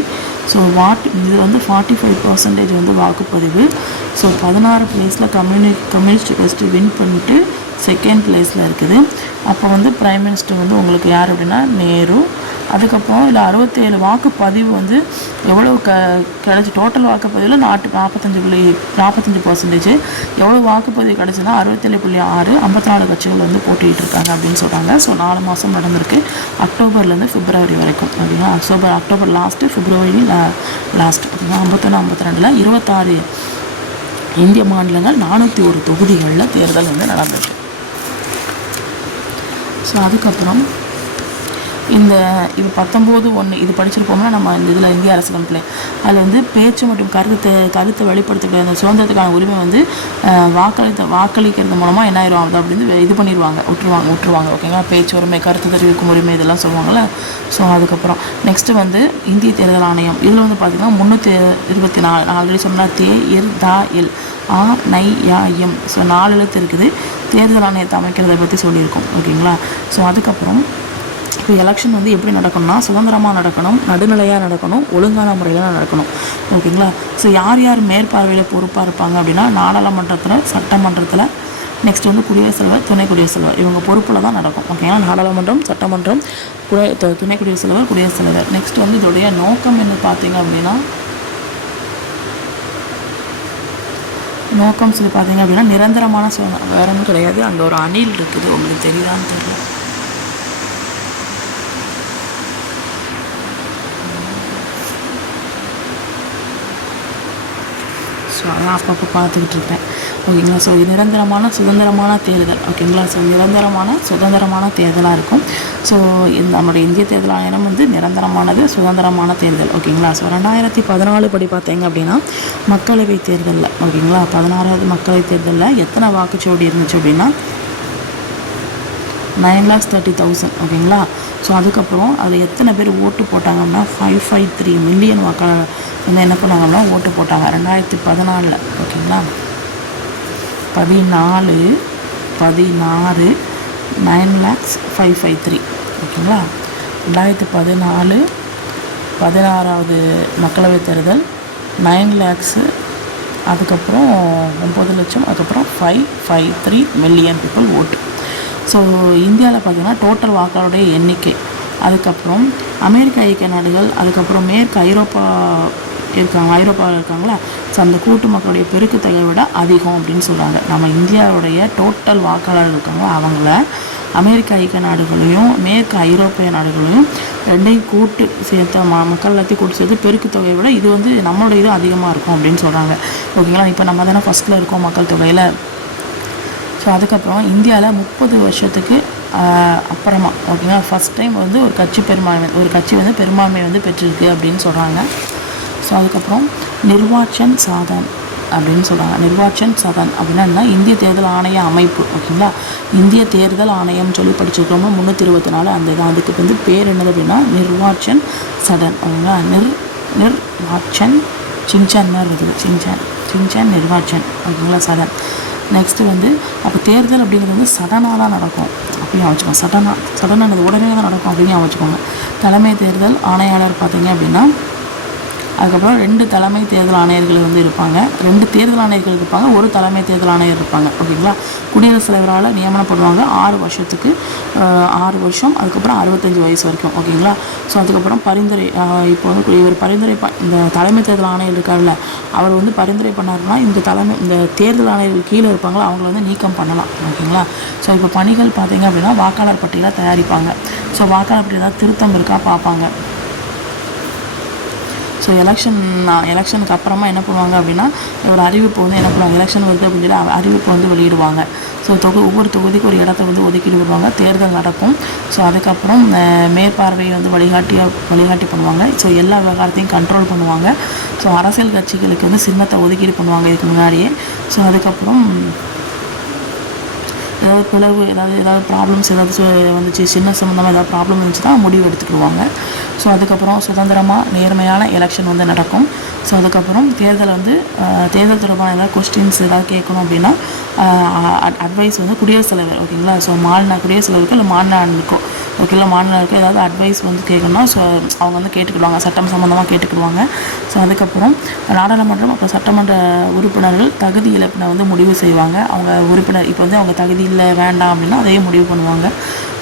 ஸோ இது வந்து 45% வந்து வாக்குப்பதிவு. ஸோ 16 பிளேஸில் கம்யூனிஸ்ட் ஃபஸ்ட்டு வின் பண்ணிட்டு செகண்ட் பிளேஸில் இருக்குது. அப்போ வந்து பிரைம் மினிஸ்டர் வந்து உங்களுக்கு யார் அப்படின்னா நேரு. அதுக்கப்புறம் இதில் 67 வாக்குப்பதிவு வந்து எவ்வளோ கிடச்சி டோட்டல் வாக்குப்பதிவில் 45% எவ்வளோ வாக்குப்பதிவு கிடச்சுன்னா 67.6. 54 கட்சிகள் வந்து போட்டிகிட்டு இருக்காங்க அப்படின்னு சொல்கிறாங்க. ஸோ 4 மாதம் நடந்திருக்கு, அக்டோபர்லேருந்து பிப்ரவரி வரைக்கும் அப்படின்னா அக்டோபர் லாஸ்ட்டு, பிப்ரவரி லாஸ்ட் அப்படின்னா 51-52 26 இந்திய மாநிலங்கள் 401 தொகுதிகளில் தேர்தல் வந்து நடந்துச்சு. ஸோ அதுக்கப்புறம் இது 19(1) இது படிச்சிருப்போம்னா நம்ம இந்த இதில் இந்திய அரசியலமைப்பில் அதில் வந்து பேச்சு மற்றும் கருத்தை வெளிப்படுத்தக்கூடிய அந்த சுதந்திரத்துக்கான உரிமை வந்து வாக்களிக்கிறது மூலமாக என்ன ஆயிரும் அப்படின்னு இது பண்ணிடுவாங்க, விட்டுருவாங்க ஓகேங்களா. பேச்சு உரிமை, கருத்து தெரிவிக்கும் உரிமை இதெல்லாம் சொல்லுவாங்கள்ல. ஸோ அதுக்கப்புறம் நெக்ஸ்ட்டு வந்து இந்திய தேர்தல் ஆணையம். இதில் வந்து பார்த்திங்கன்னா 324 ஆல்ரெடி சொன்னால் தேர்தல் ஆணையம். ஸோ 4 எழுத்து இருக்குது. தேர்தல் ஆணையத்தை அமைக்கிறத பற்றி சொல்லியிருக்கோம் ஓகேங்களா. ஸோ அதுக்கப்புறம் இப்போ எலெக்ஷன் வந்து எப்படி நடக்கணும்னா சுதந்திரமாக நடக்கணும், நடுநிலையாக நடக்கணும், ஒழுங்கான முறையில் நடக்கணும் ஓகேங்களா. ஸோ யார் மேற்பார்வையில் பொறுப்பாக இருப்பாங்க அப்படின்னா நாடாளுமன்றத்தில், சட்டமன்றத்தில், நெக்ஸ்ட் வந்து குடியரசுத் தலைவர், துணை குடியரசுத் தலைவர் இவங்க பொறுப்பில் தான் நடக்கும் ஓகேங்களா. நாடாளுமன்றம், சட்டமன்றம், துணை குடியரசுத் தலைவர், குடியரசுத் தலைவர். நெக்ஸ்ட் வந்து இதோடைய நோக்கம் என்ன பார்த்தீங்க அப்படின்னா சொல்லி பார்த்தீங்க அப்படின்னா நிரந்தரமான வேற ஒன்றும் கிடையாது. அங்கே ஒரு அணில் இருக்குது, உங்களுக்கு தெரியுதான்னு தெரியல. ஸோ அதான் அப்பப்போ பார்த்துக்கிட்டு இருப்பேன் ஓகேங்களா. ஸோ நிரந்தரமான சுதந்திரமான தேர்தல் ஓகேங்களா. ஸோ சுதந்திரமான தேர்தலாக இருக்கும். ஸோ நம்மளுடைய இந்திய தேர்தல் ஆணையம் வந்து நிரந்தரமானது, சுதந்திரமான தேர்தல் ஓகேங்களா. ஸோ 2014 படி பார்த்தீங்க அப்படின்னா மக்களவை தேர்தலில் ஓகேங்களா, 16வது மக்களவை தேர்தலில் எத்தனை வாக்குச்சோடி இருந்துச்சு அப்படின்னா 9,30,000 ஓகேங்களா. ஸோ அதுக்கப்புறம் அதில் எத்தனை பேர் ஓட்டு போட்டாங்க அப்படின்னா 553 மில்லியன் வாக்காளர் வந்து என்ன பண்ணாங்கன்னா ஓட்டு போட்டாங்க 2014 ஓகேங்களா. 16 9,05,553 ஓகேங்களா. 2014 16வது மக்களவை தேர்தல் 9 lakhs, அதுக்கப்புறம் 9 லட்சம், அதுக்கப்புறம் 553 மில்லியன் பீப்புள் ஓட்டு. ஸோ இந்தியாவில் பார்த்திங்கன்னா டோட்டல் வாக்காளருடைய எண்ணிக்கை, அதுக்கப்புறம் அமெரிக்க ஐக்கிய நாடுகள், அதுக்கப்புறம் மேற்கு ஐரோப்பாவில் இருக்காங்களா. ஸோ அந்த கூட்டு மக்களுடைய பெருக்கு தொகையை விட அதிகம் அப்படின்னு சொல்கிறாங்க. நம்ம இந்தியாவுடைய டோட்டல் வாக்காளர்கள் இருக்காங்களா அவங்கள அமெரிக்க ஐக்கிய நாடுகளையும் மேற்கு ஐரோப்பிய நாடுகளையும் ரெண்டையும் கூட்டு சேர்த்த மக்கள் எல்லாத்தையும் கூட்டு சேர்த்து பெருக்கு தொகையை விட இது வந்து நம்மளோட இது அதிகமாக இருக்கும் அப்படின்னு சொல்கிறாங்க ஓகேங்களா. இப்போ நம்ம தானே ஃபஸ்ட்டில் இருக்கோம் மக்கள் தொகையில். ஸோ அதுக்கப்புறம் இந்தியாவில் 30 வருஷத்துக்கு அப்புறமா ஓகேங்களா ஃபஸ்ட் டைம் வந்து ஒரு கட்சி வந்து பெரும்பான்மை வந்து பெற்றிருக்கு அப்படின்னு சொல்கிறாங்க. ஸோ அதுக்கப்புறம் நிர்வாச்சன் சாதன் அப்படின்னு சொல்கிறாங்க. நிர்வாச்சன் சதன் அப்படின்னா இந்திய தேர்தல் ஆணைய அமைப்பு ஓகேங்களா. இந்திய தேர்தல் ஆணையம் சொல்லி படிச்சிருக்கோம்னா 324 அந்த இது. அதுக்கு வந்து பேர் என்னது அப்படின்னா நிர்வாச்சன் சதன் ஓகேங்களா. நிர்வாச்சன் சிங்சான் மாதிரி இருக்குது, சிங்சான் நிர்வாச்சன் ஓகேங்களா சதன். நெக்ஸ்ட்டு வந்து அப்போ தேர்தல் அப்படிங்கிறது வந்து சடனாக தான் நடக்கும் அப்படின்னு வச்சுக்கோங்க. சடனானது உடனே தான் நடக்கும் அப்படின்னு வச்சுக்கோங்க. தலைமை தேர்தல் ஆணையாளர் பார்த்தீங்க அப்படின்னா அதுக்கப்புறம் 2 தலைமை தேர்தல் ஆணையர்கள் வந்து இருப்பாங்க, 2 தேர்தல் ஆணையர்கள் இருப்பாங்க, ஒரு தலைமை தேர்தல் ஆணையர் இருப்பாங்க ஓகேங்களா. குடியரசுத் தலைவரால் நியமனம் பண்ணுவாங்க 6 வருஷத்துக்கு 6 வருஷம், அதுக்கப்புறம் 65 வயசு வரைக்கும் ஓகேங்களா. ஸோ அதுக்கப்புறம் பரிந்துரை இப்போ வந்து இவர் பரிந்துரை இந்த தலைமை தேர்தல் ஆணையர் இருக்கார்ல அவர் வந்து பரிந்துரை பண்ணாருன்னா இந்த தேர்தல் ஆணையர்கள் கீழே இருப்பாங்களோ அவங்கள வந்து நீக்கம் பண்ணலாம் ஓகேங்களா. ஸோ இப்போ பணிகள் பார்த்தீங்க அப்படின்னா வாக்காளர் பட்டியலை தயாரிப்பாங்க. ஸோ வாக்காளர் பட்டியல் ஏதாவது திருத்தம் இருக்கா பார்ப்பாங்க. ஸோ எலெக்ஷனுக்கு அப்புறமா என்ன பண்ணுவாங்க அப்படின்னா ஒரு அறிவிப்பு வந்து என்ன பண்ணுவாங்க, எலெக்ஷன் வருது அப்படின்னு சொல்லி அறிவிப்பு வந்து வெளியிடுவாங்க. ஸோ ஒவ்வொரு தொகுதிக்கு ஒரு இடத்த வந்து ஒதுக்கீடு வருவாங்க, தேர்தல் நடக்கும். ஸோ அதுக்கப்புறம் மேற்பார்வையை வந்து வழிகாட்டி பண்ணுவாங்க. ஸோ எல்லா விவகாரத்தையும் கண்ட்ரோல் பண்ணுவாங்க. ஸோ அரசியல் கட்சிகளுக்கு வந்து சின்னத்தை ஒதுக்கீடு பண்ணுவாங்க இதுக்கு முன்னாடியே. ஸோ அதுக்கப்புறம் ஏதாவது பிளவு ஏதாவது ப்ராப்ளம்ஸ் வந்துச்சு, சின்ன சம்மந்தமாக ஏதாவது ப்ராப்ளம் இருந்துச்சுன்னா முடிவு எடுத்துக்கிடுவாங்க. ஸோ அதுக்கப்புறம் சுதந்திரமாக நேர்மையான எலெக்ஷன் வந்து நடக்கும். ஸோ அதுக்கப்புறம் தேர்தல் தொடர்பான ஏதாவது கொஸ்டின்ஸ் ஏதாவது கேட்கணும் அப்படின்னா அட்வைஸ் வந்து குடியரசுத் தலைவர் ஓகேங்களா. ஸோ குடியரசுத் தலைவருக்கு இல்லை மாநிலங்களுக்கோ ஓகேங்களா. மாநிலங்களுக்கு ஏதாவது அட்வைஸ் வந்து கேட்கணும்னா ஸோ அவங்க வந்து கேட்டுக்கிடுவாங்க, சட்டம் சம்மந்தமாக கேட்டுக்கிடுவாங்க. ஸோ அதுக்கப்புறம் நாடாளுமன்றம் அப்புறம் சட்டமன்ற உறுப்பினர்கள் தகுதி இழப்பினை வந்து முடிவு செய்வாங்க. அவங்க உறுப்பினர் இப்போ வந்து அவங்க தகுதி இல்லை வேண்டாம் அப்படின்னா அதையும் முடிவு பண்ணுவாங்க.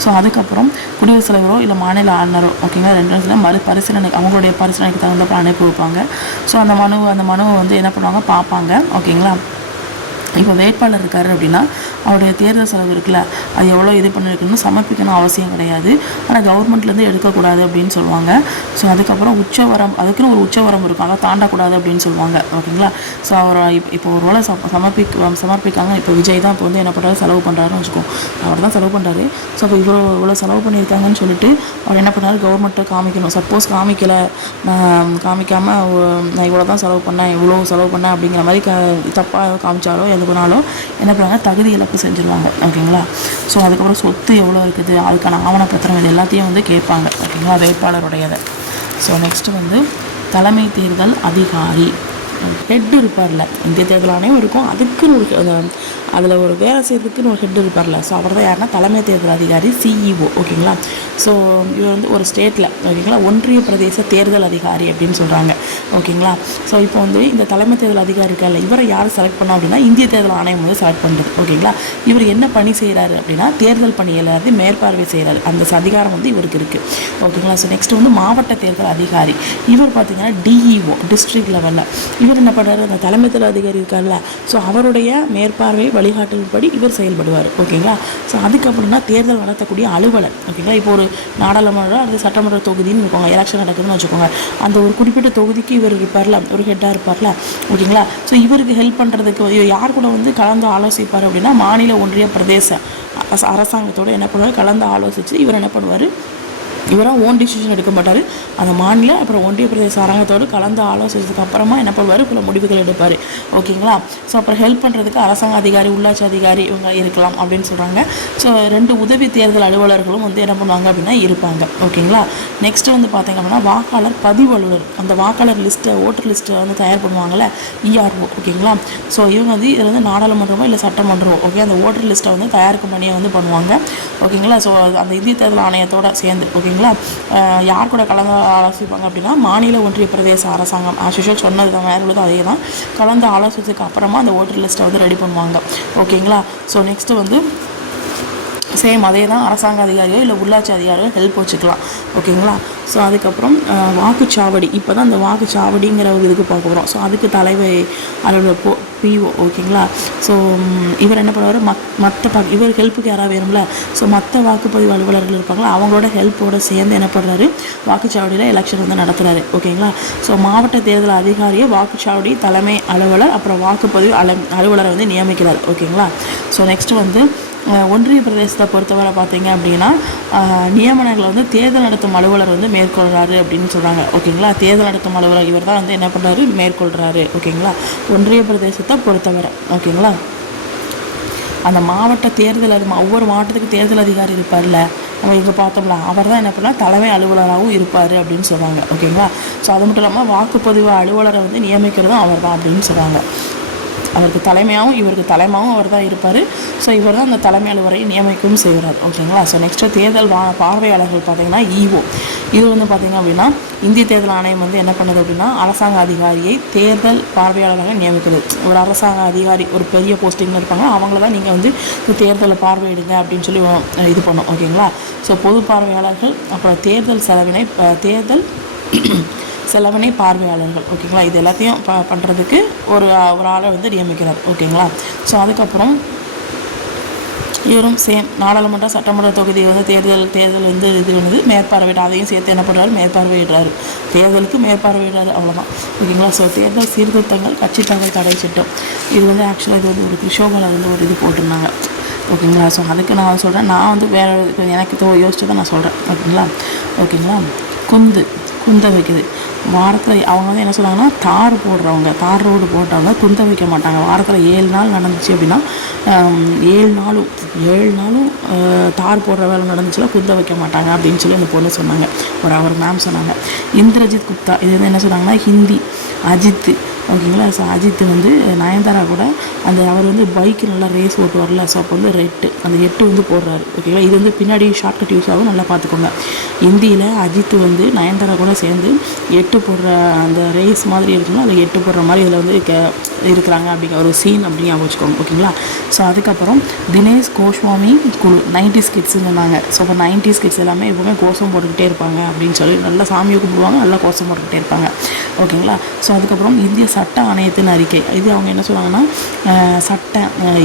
ஸோ அதுக்கப்புறம் குடியரசுத் தலைவரோ இல்லை மாநில ஆளுநரோ ஓகேங்களா 2 பரிசீலனை அவங்களுடைய பரிசீலனைக்கு தகுந்தப்ப அனுப்பி வைப்பாங்க. ஸோ அந்த மனுவை வந்து என்ன பண்ணுவாங்க பார்ப்பாங்க. ஓகேங்களா. இப்போ வேட்பாளர் இருக்கார் அப்படின்னா அவருடைய தேர்தல் செலவு இருக்குல்ல அது எவ்வளோ இது பண்ணியிருக்கணும்னு சமர்ப்பிக்கணும் அவசியம் கிடையாது. ஆனால் கவர்மெண்ட்லேருந்து எடுக்கக்கூடாது அப்படின்னு சொல்லுவாங்க. ஸோ அதுக்கப்புறம் உச்சவரம் அதுக்குன்னு ஒரு உச்சவரம் இருக்கும், அதை தாண்டக்கூடாது அப்படின்னு சொல்லுவாங்க. ஓகேங்களா. ஸோ அவர் இப்போ ஒரு வேளை சமர்ப்பிக்காங்க. இப்போ விஜய் தான் இப்போ வந்து என்ன பண்ணுறாரு செலவு பண்ணுறாருன்னு வச்சுக்கோ, அவர் தான் செலவு பண்ணுறாரு. ஸோ அப்போ இவ்வளோ செலவு பண்ணியிருக்காங்கன்னு சொல்லிட்டு அவர் என்ன பண்ணாரு கார்மெண்ட்டை காமிக்கணும். சப்போஸ் காமிக்கலை, நான் காமிக்காமல் நான் இவ்வளோ தான் செலவு பண்ணேன் இவ்வளோ செலவு பண்ணேன் அப்படிங்கிற மாதிரி தப்பாக காமிச்சாலோ எதுக்குனாலும் என்ன பண்ணுவாங்க தகுதி இழப்பு செஞ்சுருவாங்க. ஓகேங்களா. ஸோ அதுக்கப்புறம் சொத்து எவ்வளோ இருக்குது அதுக்கான ஆவணப்பத்திரம் இது எல்லாத்தையும் வந்து கேட்பாங்க. ஓகேங்களா வேட்பாளருடையதை. ஸோ நெக்ஸ்ட்டு வந்து தலைமை தேர்தல் அதிகாரி ஹெட் இருப்பார்ல, இந்திய தேர்தல் ஆணையம் இருக்கும், அதுக்குன்னு ஒரு அதில் ஒரு வேலை செய்யறதுக்குன்னு ஒரு ஹெட் இருப்பார்ல. ஸோ அவர் தான் யாருன்னா தலைமை தேர்தல் அதிகாரி சிஇஓ. ஓகேங்களா. ஸோ இவர் வந்து ஒரு ஸ்டேட்டில் ஓகேங்களா ஒன்றிய பிரதேச தேர்தல் அதிகாரி அப்படின்னு சொல்கிறாங்க. ஓகேங்களா. ஸோ இப்போ வந்து இந்த தலைமை தேர்தல் அதிகாரி இருக்கார்ல இவரை யார் செலக்ட் பண்ணோம் அப்படின்னா இந்திய தேர்தல் ஆணையம் வந்து செலக்ட் பண்ணுறது. ஓகேங்களா. இவர் என்ன பணி செய்கிறாரு அப்படின்னா தேர்தல் பணி எல்லாத்தையும் மேற்பார்வை செய்கிறாரு. அந்த அதிகாரம் வந்து இவருக்கு இருக்குது. ஓகேங்களா. ஸோ நெக்ஸ்ட் வந்து மாவட்ட தேர்தல் அதிகாரி இவர் பார்த்தீங்கன்னா டிஇஓ டிஸ்ட்ரிக்ட் லெவலில் இவர் என்ன பண்ணுறாரு அந்த தலைமை தேர்தல் அதிகாரி இருக்கார்ல ஸோ அவருடைய மேற்பார்வை வழிகாட்டல் படி இவர் செயல்படுவார். ஓகேங்களா. ஸோ அதுக்கப்புறம் தான் தேர்தல் நடத்தக்கூடிய அலுவலர். ஓகேங்களா. இப்போ ஒரு நாடாளுமன்ற அது சட்டமன்ற தொகுதின்னு இருக்கோங்க, எலெக்ஷன் நடக்குதுன்னு வச்சுக்கோங்க, அந்த ஒரு குறிப்பிட்ட தொகுதிக்கு இவர் இருப்பார்ல ஒரு ஹெட்டாக இருப்பார்ல. ஓகேங்களா. ஸோ இவருக்கு ஹெல்ப் பண்ணுறதுக்கு யார் கூட வந்து கலந்து ஆலோசிப்பார் அப்படின்னா மாநில ஒன்றிய பிரதேச அரசாங்கத்தோடு என்ன பண்ணுவார் கலந்து ஆலோசித்து இவர் என்ன பண்ணுவார் இவராக ஓன் டிசிஷன் எடுக்க மாட்டார். அந்த மாநில அப்புறம் ஒன்றிய பிரதேச அரங்கத்தோடு கலந்து ஆலோசிச்சதுக்கு அப்புறமா என்ன பண்ணுவார் பல முடிவுகள் எடுப்பார். ஓகேங்களா. ஸோ அப்புறம் ஹெல்ப் பண்ணுறதுக்கு அரசாங்க அதிகாரி உள்ளாட்சி அதிகாரி இவங்க இருக்கலாம் அப்படின்னு சொல்கிறாங்க. ஸோ 2 உதவி தேர்தல் அலுவலர்களும் வந்து என்ன பண்ணுவாங்க அப்படின்னா இருப்பாங்க. ஓகேங்களா. நெக்ஸ்ட்டு வந்து பார்த்திங்க அப்படின்னா வாக்காளர் பதிவு அலுவலர் அந்த வாக்காளர் லிஸ்ட்டை ஓட்டர் லிஸ்ட்டை வந்து தயார் பண்ணுவாங்கள்ல இஆர்ஓ. ஓகேங்களா. ஸோ இவங்க வந்து இதில் வந்து நாடாளுமன்றமோ இல்லை சட்டமன்றமோ ஓகே அந்த ஓட்டர் லிஸ்ட்டை வந்து தயாரிக்கும் பணியை வந்து பண்ணுவாங்க. ஓகேங்களா. ஸோ அந்த இந்திய தேர்தல் ஆணையத்தோடு சேர்ந்து ஓகேங்களா யார் கூட கலந்து ஆலோசிப்பாங்க அப்படின்னா மாநில ஒன்றிய பிரதேச அரசாங்கம் ஆஷுஷல் சொன்னது தான் வேறு உள்ளது அதே தான் கலந்து ஆலோசிச்சதுக்கு அப்புறமா அந்த ஓட்டர் லிஸ்ட்டை வந்து ரெடி பண்ணுவாங்க. ஓகேங்களா. ஸோ நெக்ஸ்ட்டு வந்து சேம் அதே தான் அரசாங்க அதிகாரியோ இல்லை உள்ளாட்சி அதிகாரியோ ஹெல்ப் வச்சுக்கலாம். ஓகேங்களா. ஸோ அதுக்கப்புறம் வாக்குச்சாவடி இப்போ தான் அந்த வாக்குச்சாவடிங்கிற ஒரு இதுக்கு பார்க்க போகிறோம். ஸோ அதுக்கு தலைமை அலுவலர் பிஓ. ஓகேங்களா. ஸோ இவர் என்ன பண்ணுவார் மற்ற இவர் ஹெல்ப்புக்கு யாராவது வேணும்ல ஸோ மற்ற வாக்குப்பதிவு அலுவலர்கள் இருப்பாங்களா அவங்களோட ஹெல்ப்போடு சேர்ந்து என்ன பண்ணுறாரு வாக்குச்சாவடியில் எலெக்ஷன் வந்து நடத்துகிறாரு. ஓகேங்களா. ஸோ மாவட்ட தேர்தல் அதிகாரியை வாக்குச்சாவடி தலைமை அலுவலர் அப்புறம் வாக்குப்பதிவு அலுவலரை வந்து நியமிக்கிறார். ஓகேங்களா. ஸோ நெக்ஸ்ட்டு வந்து ஒன்றிய பிரதேசத்தை பொறுத்தவரை பார்த்தீங்க அப்படின்னா நியமனங்களை வந்து தேர்தல் நடத்தும் அலுவலர் வந்து மேற்கொள்கிறாரு அப்படின்னு சொல்கிறாங்க. ஓகேங்களா. தேர்தல் நடத்தும் அலுவலர் இவர் தான் வந்து என்ன பண்ணுறாரு மேற்கொள்கிறாரு. ஓகேங்களா. ஒன்றிய பிரதேசத்தை பொறுத்தவரை. ஓகேங்களா. அந்த மாவட்ட தேர்தல் ஒவ்வொரு மாவட்டத்துக்கு தேர்தல் அதிகாரி இருப்பார்ல நம்ம இங்கே பார்த்தோம்ல அவர் தான் என்ன பண்ணால் தலைமை அலுவலராகவும் இருப்பார் அப்படின்னு சொல்கிறாங்க. ஓகேங்களா. ஸோ அது மட்டும் இல்லாமல் வாக்குப்பதிவு அலுவலரை வந்து நியமிக்கிறதும் அவர் தான் அப்படின்னு சொல்கிறாங்க. அவருக்கு தலைமையாகவும் இவருக்கு தலைமையாகவும் அவர் தான் இருப்பார். ஸோ இவர் தான் அந்த தலைமை அலுவலரை நியமிக்கவும் செய்கிறார். ஓகேங்களா. ஸோ நெக்ஸ்ட்டு தேர்தல் பார்வையாளர்கள் பார்த்திங்கன்னா இஓ இது வந்து பார்த்திங்க அப்படின்னா இந்திய தேர்தல் ஆணையம் வந்து என்ன பண்ணுது அப்படின்னா அரசாங்க அதிகாரியை தேர்தல் பார்வையாளராக நியமிக்கிறது. ஒரு அரசாங்க அதிகாரி ஒரு பெரிய போஸ்டிங்கில் இருப்பாங்க அவங்கள தான் நீங்கள் வந்து தேர்தலை பார்வையிடுங்க அப்படின்னு சொல்லி இது பண்ணோம். ஓகேங்களா. ஸோ பொது பார்வையாளர்கள் அப்புறம் தேர்தல் செலவினை பார்வையாளர்கள். ஓகேங்களா. இது எல்லாத்தையும் பண்ணுறதுக்கு ஒரு ஆளை வந்து நியமிக்கிறார். ஓகேங்களா. ஸோ அதுக்கப்புறம் இவரும் சேம் நாடாளுமன்ற சட்டமன்ற தொகுதி வந்து தேர்தல் வந்து இது வந்து மேற்பார்வையிட அதையும் சேர்த்து என்ன பண்ணுறாரு மேற்பார்வையிடுறாரு தேர்தலுக்கு மேற்பார்வையிடுறாரு அவ்வளோதான். ஓகேங்களா. ஸோ தேர்தல் சீர்திருத்தங்கள் கட்சித்தொகை தடை சட்டம் இது வந்து ஆக்சுவலாக இது வந்து ஒரு கிருஷோகலை வந்து ஒரு இது போட்டிருந்தாங்க. ஓகேங்களா. ஸோ அதுக்கு நான் சொல்கிறேன் நான் வந்து வேறு எனக்கு யோசிச்சு தான் நான் சொல்கிறேன். ஓகேங்களா. ஓகேங்களா. குந்த வைக்குது வாரத்தில் அவங்க வந்து என்ன சொல்கிறாங்கன்னா தார் ரோடு போட்டவங்க குந்த வைக்க மாட்டாங்க. வாரத்தில் 7 நாள் நடந்துச்சு அப்படின்னா 7 நாளும் தார் போடுற வேலை நடந்துச்சுன்னா குந்த வைக்க மாட்டாங்க அப்படின்னு சொல்லி அந்த பொண்ணு சொன்னாங்க. ஒரு மேம் சொன்னாங்க. இந்திரஜித் குப்தா இது வந்து என்ன சொன்னாங்கன்னா ஹிந்தி, அஜித் ஓகேங்களா. ஸோ அஜித் வந்து நயன்தாரா கூட அந்த அவர் வந்து பைக்கு நல்லா ரேஸ் ஓட்டுவார்ல, ஸோ அப்போ வந்து அந்த 8 வந்து போடுறாரு. ஓகேங்களா. இது வந்து பின்னாடி ஷார்ட்கட் யூஸ் ஆகும், நல்லா பார்த்துக்கோங்க. இந்தியில் அஜித் வந்து நயன்தாரா கூட சேர்ந்து 8 போடுற அந்த ரேஸ் மாதிரி இருக்குன்னா அதில் 8 போடுற மாதிரி இதில் வந்து இருக்கிறாங்க அப்படிங்கிற ஒரு சீன் அப்படின்னு வச்சுக்கோங்க. ஓகேங்களா. ஸோ அதுக்கப்புறம் தினேஷ் கோஸ்வாமி குழு 90s கிட்ஸ்ன்னு சொன்னாங்க. ஸோ இப்போ 90s கிட்ஸ் எல்லாமே எப்பவுமே கோஷம் போட்டுக்கிட்டே இருப்பாங்க அப்படின்னு சொல்லி நல்லா சாமியை கும்பிடுவாங்க, நல்லா கோஷம் போட்டுக்கிட்டே இருப்பாங்க. ஓகேங்களா. ஸோ அதுக்கப்புறம் இந்திய சட்ட ஆணையத்தின் அறிக்கை. இது அவங்க என்ன சொல்லுவாங்கன்னா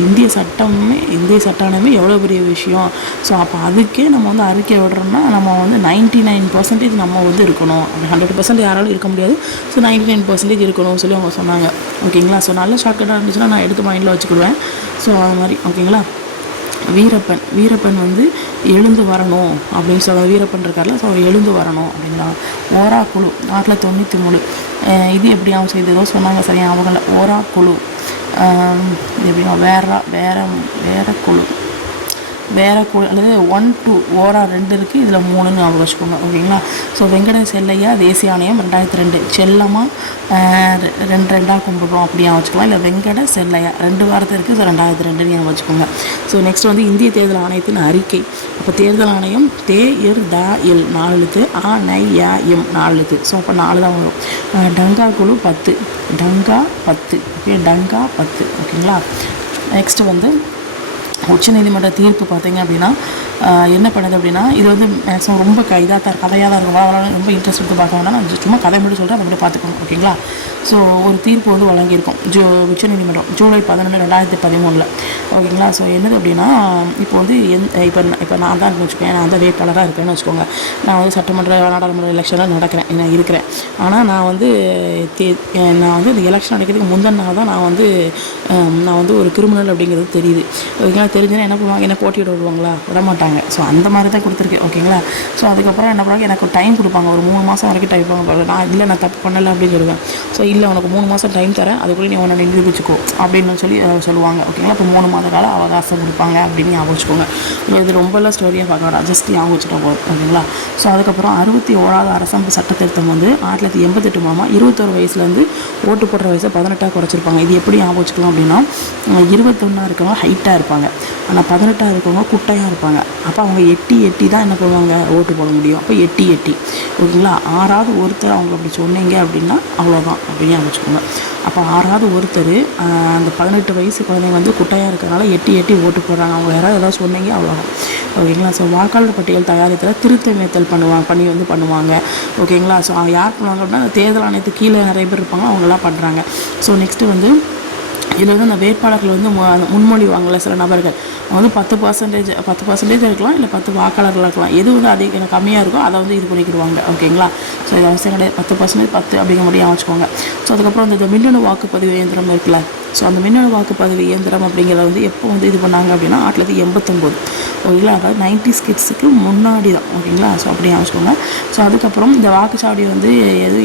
இந்திய சட்ட ஆணையமே எவ்வளோ பெரிய விஷயம். ஸோ அப்போ அதுக்கே நம்ம வந்து அறிக்கை விடுறோம்னா நம்ம வந்து 99% நம்ம வந்து இருக்கணும். 100% யாராலும் இருக்க முடியாது. ஸோ 99% இருக்கணும்னு சொல்லி அவங்க சொன்னாங்க. ஓகேங்களா. ஸோ நல்ல ஷார்ட்கட்டாக இருந்துச்சுன்னா நான் எடுத்து மைண்டில் வச்சுக்கிடுவேன். ஸோ அது மாதிரி. ஓகேங்களா. வீரப்பன் வந்து எழுந்து வரணும் அப்படின்னு சொல்ல வீரப்பன் இருக்கார்ல, ஸோ அவர் எழுந்து வரணும் அப்படிங்கிறாங்க. ஓரா குழு 1993. இது எப்படி அவங்க செய்ததோ சொன்னாங்க, சரியா அவங்க ஓரா குழு எப்படின்னா வேற குழு அல்லது 1 2 ஓரா 2 இருக்குது, இதில் 3ன்னு அவங்க வச்சுக்கோங்க. ஓகேங்களா. ஸோ வெங்கட செல்லையா தேசிய ஆணையம் 2002 செல்லமாக 2 கும்பிடுறோம் அப்படியா வச்சுக்கலாம். இல்லை வெங்கட செல்லையா 2 வாரத்தை இருக்குது, ஸோ 2002 வச்சுக்கோங்க. ஸோ நெக்ஸ்ட் வந்து இந்திய தேர்தல் ஆணையத்தின் அறிக்கை. அப்போ தேர்தல் ஆணையம் தேர்தல் 4 எழுத்து, ஆணையம் 4 எழுத்து. ஸோ அப்போ 4 தான் வரும். டங்கா குழு 10 ஓகே, டங்கா 10. ஓகேங்களா. நெக்ஸ்ட்டு வந்து உச்சநீதிமன்ற தீர்ப்பு பார்த்தீங்க அப்படின்னா என்ன பண்ணுது அப்படின்னா, இது வந்து மேக்ஸிமம் ரொம்ப கதையாக தான் இருக்கும். ரொம்ப இன்ட்ரெஸ்ட் எடுத்து பார்க்க வேண்டாம், நான் சும்மா கதை மட்டும் சொல்கிறேன், அப்படி பார்த்துக்கணும். ஓகேங்களா. ஸோ ஒரு தீர்ப்பு வந்து வழங்கியிருக்கோம் உச்சநீதிமன்றம் ஜூலை 11 2013. ஓகேங்களா. ஸோ என்னது அப்படின்னா, இப்போ வந்து இப்போ நான் தான் வச்சுக்கோங்க, நான் வந்து வேட்பாளராக இருக்கேன்னு வச்சுக்கோங்க. நான் வந்து சட்டமன்ற நாடாளுமன்ற எலெக்ஷனில் நான் இருக்கிறேன். ஆனால் நான் வந்து இந்த எலெக்ஷன் நடக்கிறதுக்கு முந்தின நாள் தான் நான் வந்து ஒரு கிரிமினல் அப்படிங்கிறது தெரியுது. ஓகேங்களா. தெரிஞ்சுன்னா என்ன பண்ணுவாங்க, என்ன போட்டியிட விடுவாங்களா, விட மாட்டாங்க. ஸோ அந்த மாதிரி தான் கொடுத்துருக்கேன். ஓகேங்களா. ஸோ அதுக்கப்புறம் என்ன பண்ணுவாங்க, எனக்கு ஒரு டைம் கொடுப்பாங்க, ஒரு 3 மாதம் வரைக்கும் டைம் கொடுப்பாங்க. நான் தப்பு பண்ணலை அப்படின்னு சொல்லுவேன். ஸோ இல்லை, உனக்கு 3 மாதம் டைம் தரேன், அதுக்குள்ளே நீ உன்னை நிரூபிச்சுக்கோ அப்படின்னு சொல்லி சொல்லுவாங்க. ஓகேங்களா. இப்போ 3 மாத கால அவகாசம் கொடுப்பாங்க அப்படின்னு ஞாபகம் வச்சுக்கோங்க. இது ரொம்பலாம் ஸ்டோரியாக பார்க்க வேண்டாம், ஜஸ்ட் ஞாபகம் வச்சுட்டா போதும். ஓகேங்களா. ஸோ அதுக்கப்புறம் 61வது அரசமைப்பு சட்ட திருத்தம் வந்து 1988 மூலமாக 21 வயசுலேருந்து ஓட்டு போடுற வயசை 18 குறைச்சிருப்பாங்க. இது எப்படி ஞாபகம் வச்சுக்கலாம் அப்படின்னா, 21 இருக்கவங்க ஹைட்டாக இருப்பாங்க, ஆனால் 18 இருக்கவங்க குட்டையாக இருப்பாங்க. அப்போ அவங்க எட்டி தான் என்ன பண்ணுவாங்க, ஓட்டு போட முடியும். அப்போ எட்டி. ஓகேங்களா. 6வது ஒருத்தர் அவங்க அப்படி சொன்னீங்க அப்படின்னா அவ்வளோதான் அப்படின்னு அமைச்சுக்கோங்க. அப்போ 6வது ஒருத்தர் அந்த 18 வயசு குழந்தைங்க வந்து குட்டையாக இருக்கிறனால எட்டி ஓட்டு போடுறாங்க. அவங்க ஏதாவது சொன்னீங்க அவ்வளோதான். ஓகேங்களா. ஸோ வாக்காளர் பட்டியல் தயாரித்தில் திருத்தமேத்தல் பண்ணுவாங்க. ஓகேங்களா. ஸோ யார் பண்ணுவாங்க அப்படின்னா, தேர்தல் ஆணையத்துக்கு கீழே நிறைய பேர் இருப்பாங்க, அவங்களாம் பண்ணுறாங்க. ஸோ நெக்ஸ்ட்டு வந்து இதில் வந்து அந்த வேட்பாளர்கள் வந்து முன்மொழிவாங்கள்ல சில நபர்கள், அவங்க வந்து 10% இருக்கலாம், இல்லை 10 வாக்காளர்கள் இருக்கலாம். எது வந்து அதிக கம்மியாக இருக்கோ அதை வந்து இது பண்ணிக்கிடுவாங்க. ஓகேங்களா. ஸோ இது அவசியம் கிடையாது, 10% 10 அப்படிங்கிற முடியும் வச்சுக்கோங்க. ஸோ அதுக்கப்புறம் இந்த மின்னணு வாக்குப்பதிவு இயந்திரம் இருக்குல்ல, ஸோ அந்த மின்னணு வாக்குப்பதிவு இயந்திரம் அப்படிங்கிறத வந்து எப்போ வந்து இது பண்ணாங்க அப்படின்னா 1989. ஓகேங்களா. அதாவது 90s கிட்ஸுக்கு முன்னாடி தான். ஓகேங்களா. ஸோ அப்படியே வச்சுக்கோங்க. ஸோ அதுக்கப்புறம் இந்த வாக்குச்சாவடியை வந்து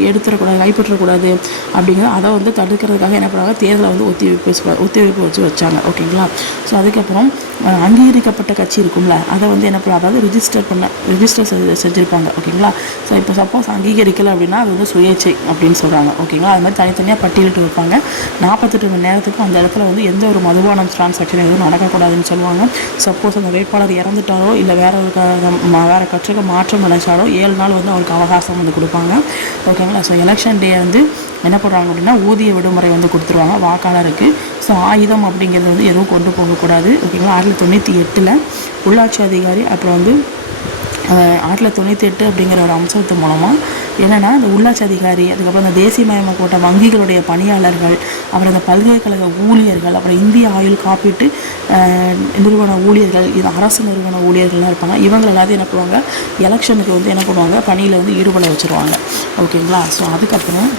எடுத்துடக்கூடாது, கைப்பற்றக்கூடாது அப்படிங்கிறது அதை வந்து தடுக்கிறதுக்காக என்ன பண்ணுவாங்க, தேர்தலை வந்து ஒத்திவைப்பு வச்சாங்க. ஓகேங்களா. ஸோ அதுக்கப்புறம் அங்கீகரிக்கப்பட்ட கட்சி இருக்கும்ல, அதை வந்து என்ன பண்ணுவாங்க, அதாவது ரிஜிஸ்டர் செஞ்சுருப்பாங்க. ஓகேங்களா. ஸோ இப்போ சப்போஸ் அங்கீகரிக்கலை அப்படின்னா அது வந்து சுயேட்சை அப்படின்னு சொல்கிறாங்க. ஓகேங்களா. அது மாதிரி தனித்தனியாக பட்டியலிட்டு வைப்பாங்க. 48 மணி நேரத்துக்கு அந்த இடத்துல வந்து எந்த ஒரு மதுபானம் டிரான்சாக்ஷன் எதுவும் நடக்கக்கூடாதுன்னு சொல்லுவாங்க. சப்போஸ் அந்த வேட்பாளர் இறந்துட்டாரோ இல்லை வேறு கட்சிக்கு மாற்றம் நினைச்சாலோ 7 நாள் வந்து அவருக்கு அவகாசம் வந்து கொடுப்பாங்க. ஓகேங்களா. ஸோ எலெக்ஷன் டே வந்து என்ன பண்ணுறாங்க அப்படின்னா ஊதிய விடுமுறை வந்து கொடுத்துருவாங்க வாக்காளருக்கு. ஸோ ஆயுதம் அப்படிங்கிறது வந்து எதுவும் கொண்டு போகக்கூடாது. ஓகேங்களா. 1998 உள்ளாட்சி அதிகாரி அப்புறம் வந்து 1998 அப்படிங்கிற ஒரு அம்சத்து மூலமாக என்னென்னா, இந்த உள்ளாட்சி அதிகாரி, அதுக்கப்புறம் இந்த தேசியமயமாக்கப்பட்ட வங்கிகளுடைய பணியாளர்கள், அப்புறம் இந்த பல்கலைக்கழக ஊழியர்கள், அப்புறம் இந்திய ஆயுள் காப்பீட்டு நிறுவன ஊழியர்கள், இது அரசு நிறுவன ஊழியர்கள்லாம் இருப்பாங்க. இவங்க எல்லாத்தையும் என்ன பண்ணுவாங்க, எலெக்ஷனுக்கு வந்து என்ன பண்ணுவாங்க, பணியில் வந்து ஈடுபட வச்சுருவாங்க. ஓகேங்களா. ஸோ அதுக்கப்புறம்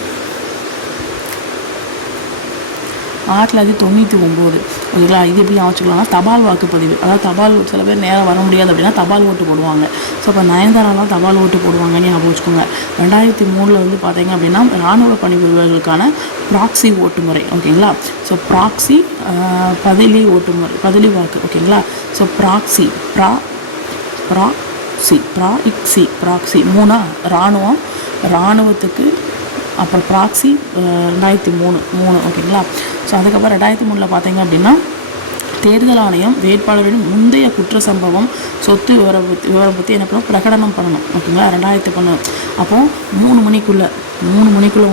1999. ஓகேங்களா. இது எப்படி வச்சுக்கலாம்னா தபால் வாக்குப்பதிவு, அதாவது சில பேர் நேரம் வர முடியாது அப்படின்னா தபால் ஓட்டு போடுவாங்க. ஸோ அப்போ நயன்தாராலாம் தபால் ஓட்டு போடுவாங்கன்னு ஞாபகம் வச்சுக்கோங்க. 2003 வந்து பார்த்தீங்க அப்படின்னா இராணுவ பணிபுரிவர்களுக்கான ப்ராக்சி ஓட்டு முறை. ஓகேங்களா. ஸோ ப்ராக்சி பதிலி ஓட்டு முறை, பதிலி வாக்கு. ஓகேங்களா. ஸோ ப்ராக்சி 3 இராணுவத்துக்கு அப்புறம் ப்ராக்ஸி 2003 ஓகேங்களா. ஸோ அதுக்கப்புறம் 2003 பார்த்தீங்க அப்படின்னா தேர்தல் ஆணையம் வேட்பாளரின் முந்தைய குற்ற சம்பவம் சொத்து விவரம் பற்றி என்ன பண்ணணும், பிரகடனம் பண்ணணும் ஓகேங்களா. 2000 அப்போது 3 மணிக்குள்ளே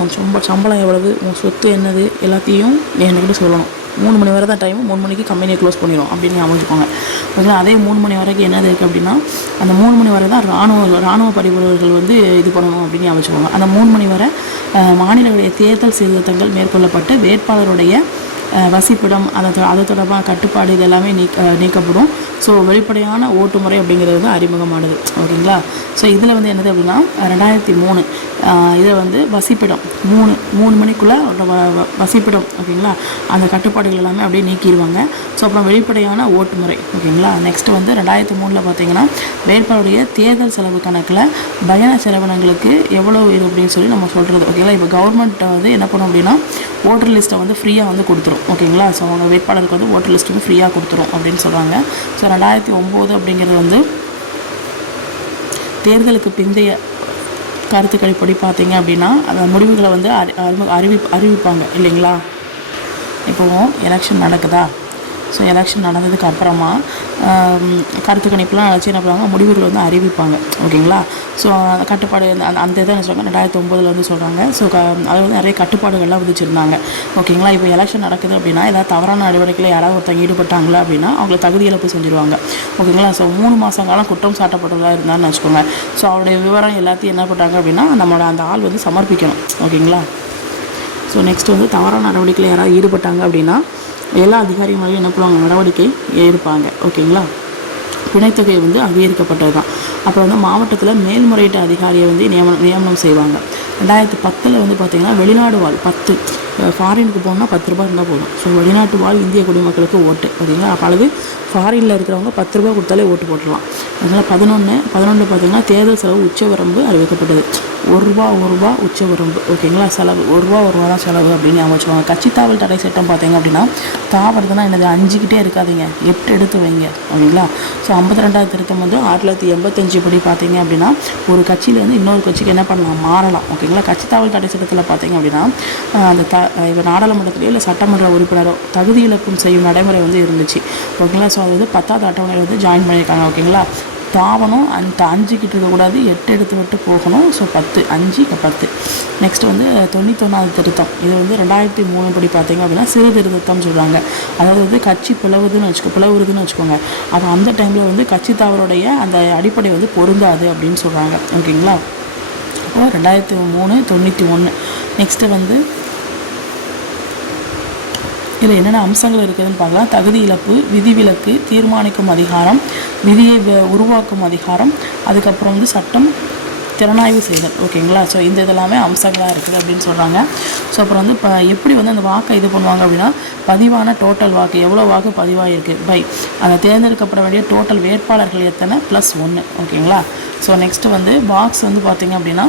உன் சம்பளம் எவ்வளவு, உன் சொத்து என்னது எல்லாத்தையும் என்கிட்ட சொல்லணும். 3 மணி வரை தான் டைம். 3 மணிக்கு கம்பெனியை க்ளோஸ் பண்ணிடும் அப்படின்னு அமைச்சுக்கோங்க ஓகேங்களா. அதே 3 மணி வரைக்கும் என்னது இருக்குது அப்படின்னா அந்த 3 மணி வரை தான் இராணுவ பணிபுரிவர்கள் வந்து இது பண்ணணும் அப்படின்னு அமைச்சுக்கோங்க. அந்த 3 மணி வரை மாநிலங்களுடைய தேர்தல் சீர்திருத்தங்கள் மேற்கொள்ளப்பட்டு வேட்பாளருடைய வசிப்பிடம் அது தொடர்பான கட்டுப்பாடு இது எல்லாமே நீக்கப்படும். ஸோ வெளிப்படையான ஓட்டு முறை அப்படிங்கிறது வந்து அறிமுகமானது ஓகேங்களா. ஸோ இதில் வந்து என்னது அப்படின்னா 2003 இதை வந்து வசிப்பிடம் 3 மணிக்குள்ளே வசிப்பிடம் ஓகேங்களா, அந்த கட்டுப்பாடுகள் எல்லாமே அப்படியே நீக்கிடுவாங்க. ஸோ அப்புறம் வெளிப்படையான ஓட்டு முறை ஓகேங்களா. நெக்ஸ்ட்டு வந்து 2003 பார்த்தீங்கன்னா வேட்பாளருடைய தேர்தல் செலவு கணக்கில் பயண செலவினங்களுக்கு எவ்வளோ இது அப்படின்னு சொல்லி நம்ம சொல்கிறது ஓகேங்களா. இப்போ கவர்மெண்ட் வந்து என்ன பண்ணும் அப்படின்னா ஓட்டர் லிஸ்ட்டை வந்து ஃப்ரீயாக வந்து கொடுத்துரும் ஓகேங்களா. ஸோ அவங்க வேட்பாளருக்கு வந்து ஓட்டர் லிஸ்ட் வந்து ஃப்ரீயாக கொடுத்துரும் அப்படின்னு சொல்கிறாங்க. ஸோ 2009 அப்படிங்கிறது வந்து தேர்தலுக்கு பிந்தைய கருத்து கணிப்படி பார்த்தீங்க அப்படின்னா அந்த முடிவுகளை வந்து அறிவிப்பாங்க இல்லைங்களா. இப்போது எலெக்ஷன் நடக்குதா, ஸோ எலெக்ஷன் நடந்ததுக்கு அப்புறமா கருத்து கணிப்புலாம் நினச்சி என்ன பண்ணுவாங்க, முடிவுகள் வந்து அறிவிப்பாங்க ஓகேங்களா. ஸோ கட்டுப்பாடு அந்த இதை என்ன சொல்கிறாங்க 2009 வந்து சொல்கிறாங்க. ஸோ அது வந்து நிறைய கட்டுப்பாடுகள்லாம் விதிச்சிருந்தாங்க ஓகேங்களா. இப்போ எலெக்ஷன் நடக்குது அப்படின்னா ஏதாவது தவறான நடவடிக்கையில் யாராவது ஒருத்தங்க ஈடுபட்டாங்களா அப்படின்னா அவங்களை தகுதி இழப்பு செஞ்சுருவாங்க ஓகேங்களா. ஸோ 3 மாதம் காலம் குற்றம் சாட்டப்பட்டதாக இருந்தான்னு வச்சுக்கோங்க. ஸோ அவருடைய விவரம் எல்லாத்தையும் என்ன பண்ணுறாங்க அப்படின்னா நம்மளோட அந்த ஆள் வந்து சமர்ப்பிக்கணும் ஓகேங்களா. ஸோ நெக்ஸ்ட் வந்து தவறான நடவடிக்கையில் யாராவது ஈடுபட்டாங்க அப்படின்னா எல்லா அதிகாரிகளையும் என்ன பண்ணுவாங்க, நடவடிக்கை எடுப்பாங்க ஓகேங்களா. பிணைத்தொகை வந்து அதிகரிக்கப்பட்டது தான். அப்புறம் வந்து மாவட்டத்தில் மேல்முறையீட்டு அதிகாரியை வந்து நியமனம் செய்வாங்க. 2010 வந்து பார்த்திங்கன்னா வெளிநாடு வாழ் 10 ஃபாரினுக்கு போகணுன்னா 10 ரூபா இருந்தால் போதும். ஸோ வெளிநாட்டு வாழ் இந்திய குடிமக்களுக்கு ஓட்டு ஓகேங்களா. அப்போ அல்லது ஃபாரினில் இருக்கிறவங்க 10 ரூபா கொடுத்தாலே ஓட்டு போட்டுடலாம். அதனால் 11 பார்த்திங்கன்னா தேர்தல் செலவு உச்சவரம்பு அறிவிக்கப்பட்டது. 1 ரூபா உச்சவரம்பு ஓகேங்களா. செலவு 1 ரூபா தான் செலவு அப்படின்னு அமைச்சுவாங்க. கட்சித்தாவல் தடை சட்டம் பார்த்திங்க அப்படின்னா தாவறதுனா என்னது 5கிட்டே இருக்காதிங்க, 8 எடுத்து வைங்க ஓகேங்களா. ஸோ 52வது திருத்தம் வந்து 1985 படி பார்த்திங்க அப்படின்னா ஒரு கட்சியில் வந்து இன்னொரு கட்சிக்கு என்ன பண்ணலாம், மாறலாம் ஓகேங்களா. கட்சித்தாவல் தடை சட்டத்தில் பார்த்திங்க அப்படின்னா அந்த இப்போ நாடாளுமன்றத்திலேயோ இல்லை சட்டமன்ற உறுப்பினரோ தகுதி இழப்பும் செய்யும் நடைமுறை வந்து இருந்துச்சு ஓகேங்களா. ஸோ அது வந்து 10வது அட்டவணையில் வந்து ஜாயின் பண்ணியிருக்காங்க ஓகேங்களா. தாவணும் அந்த 5 கிட்ட இருக்கக்கூடாது, 8 எடுத்து விட்டு போகணும். ஸோ 10 5 நெக்ஸ்ட் வந்து 91வது திருத்தம். இது வந்து 2003 படி பார்த்தீங்க அப்படின்னா சிறு திருத்தம்னு சொல்கிறாங்க. அதாவது வந்து கட்சி பிளவுதுன்னு வச்சுக்கோங்க. அப்போ அந்த டைமில் வந்து கட்சி தாவருடைய அந்த அடிப்படை வந்து பொருந்தாது அப்படின்னு சொல்கிறாங்க ஓகேங்களா. அப்போது 2003 91. நெக்ஸ்ட்டு வந்து இதில் என்னென்ன அம்சங்கள் இருக்குதுன்னு பார்க்கலாம். தகுதி இழப்பு, விதிவிலக்கு, தீர்மானிக்கும் அதிகாரம், விதியை உருவாக்கும் அதிகாரம், அதுக்கப்புறம் வந்து சட்டம் திறனாய்வு செய்தல் ஓகேங்களா. ஸோ இந்த இதெல்லாமே அம்சங்களாக இருக்குது அப்படின்னு சொல்கிறாங்க. ஸோ அப்புறம் வந்து இப்போ எப்படி வந்து அந்த வாக்கை இது பண்ணுவாங்க அப்படின்னா பதிவான டோட்டல் வாக்கு எவ்வளோ வாக்கு பதிவாகிருக்கு பை அந்த தேர்ந்தெடுக்கப்பட வேண்டிய டோட்டல் வேட்பாளர்கள் எத்தனை +1 ஓகேங்களா. ஸோ நெக்ஸ்ட்டு வந்து பாக்ஸ் வந்து பார்த்திங்க அப்படின்னா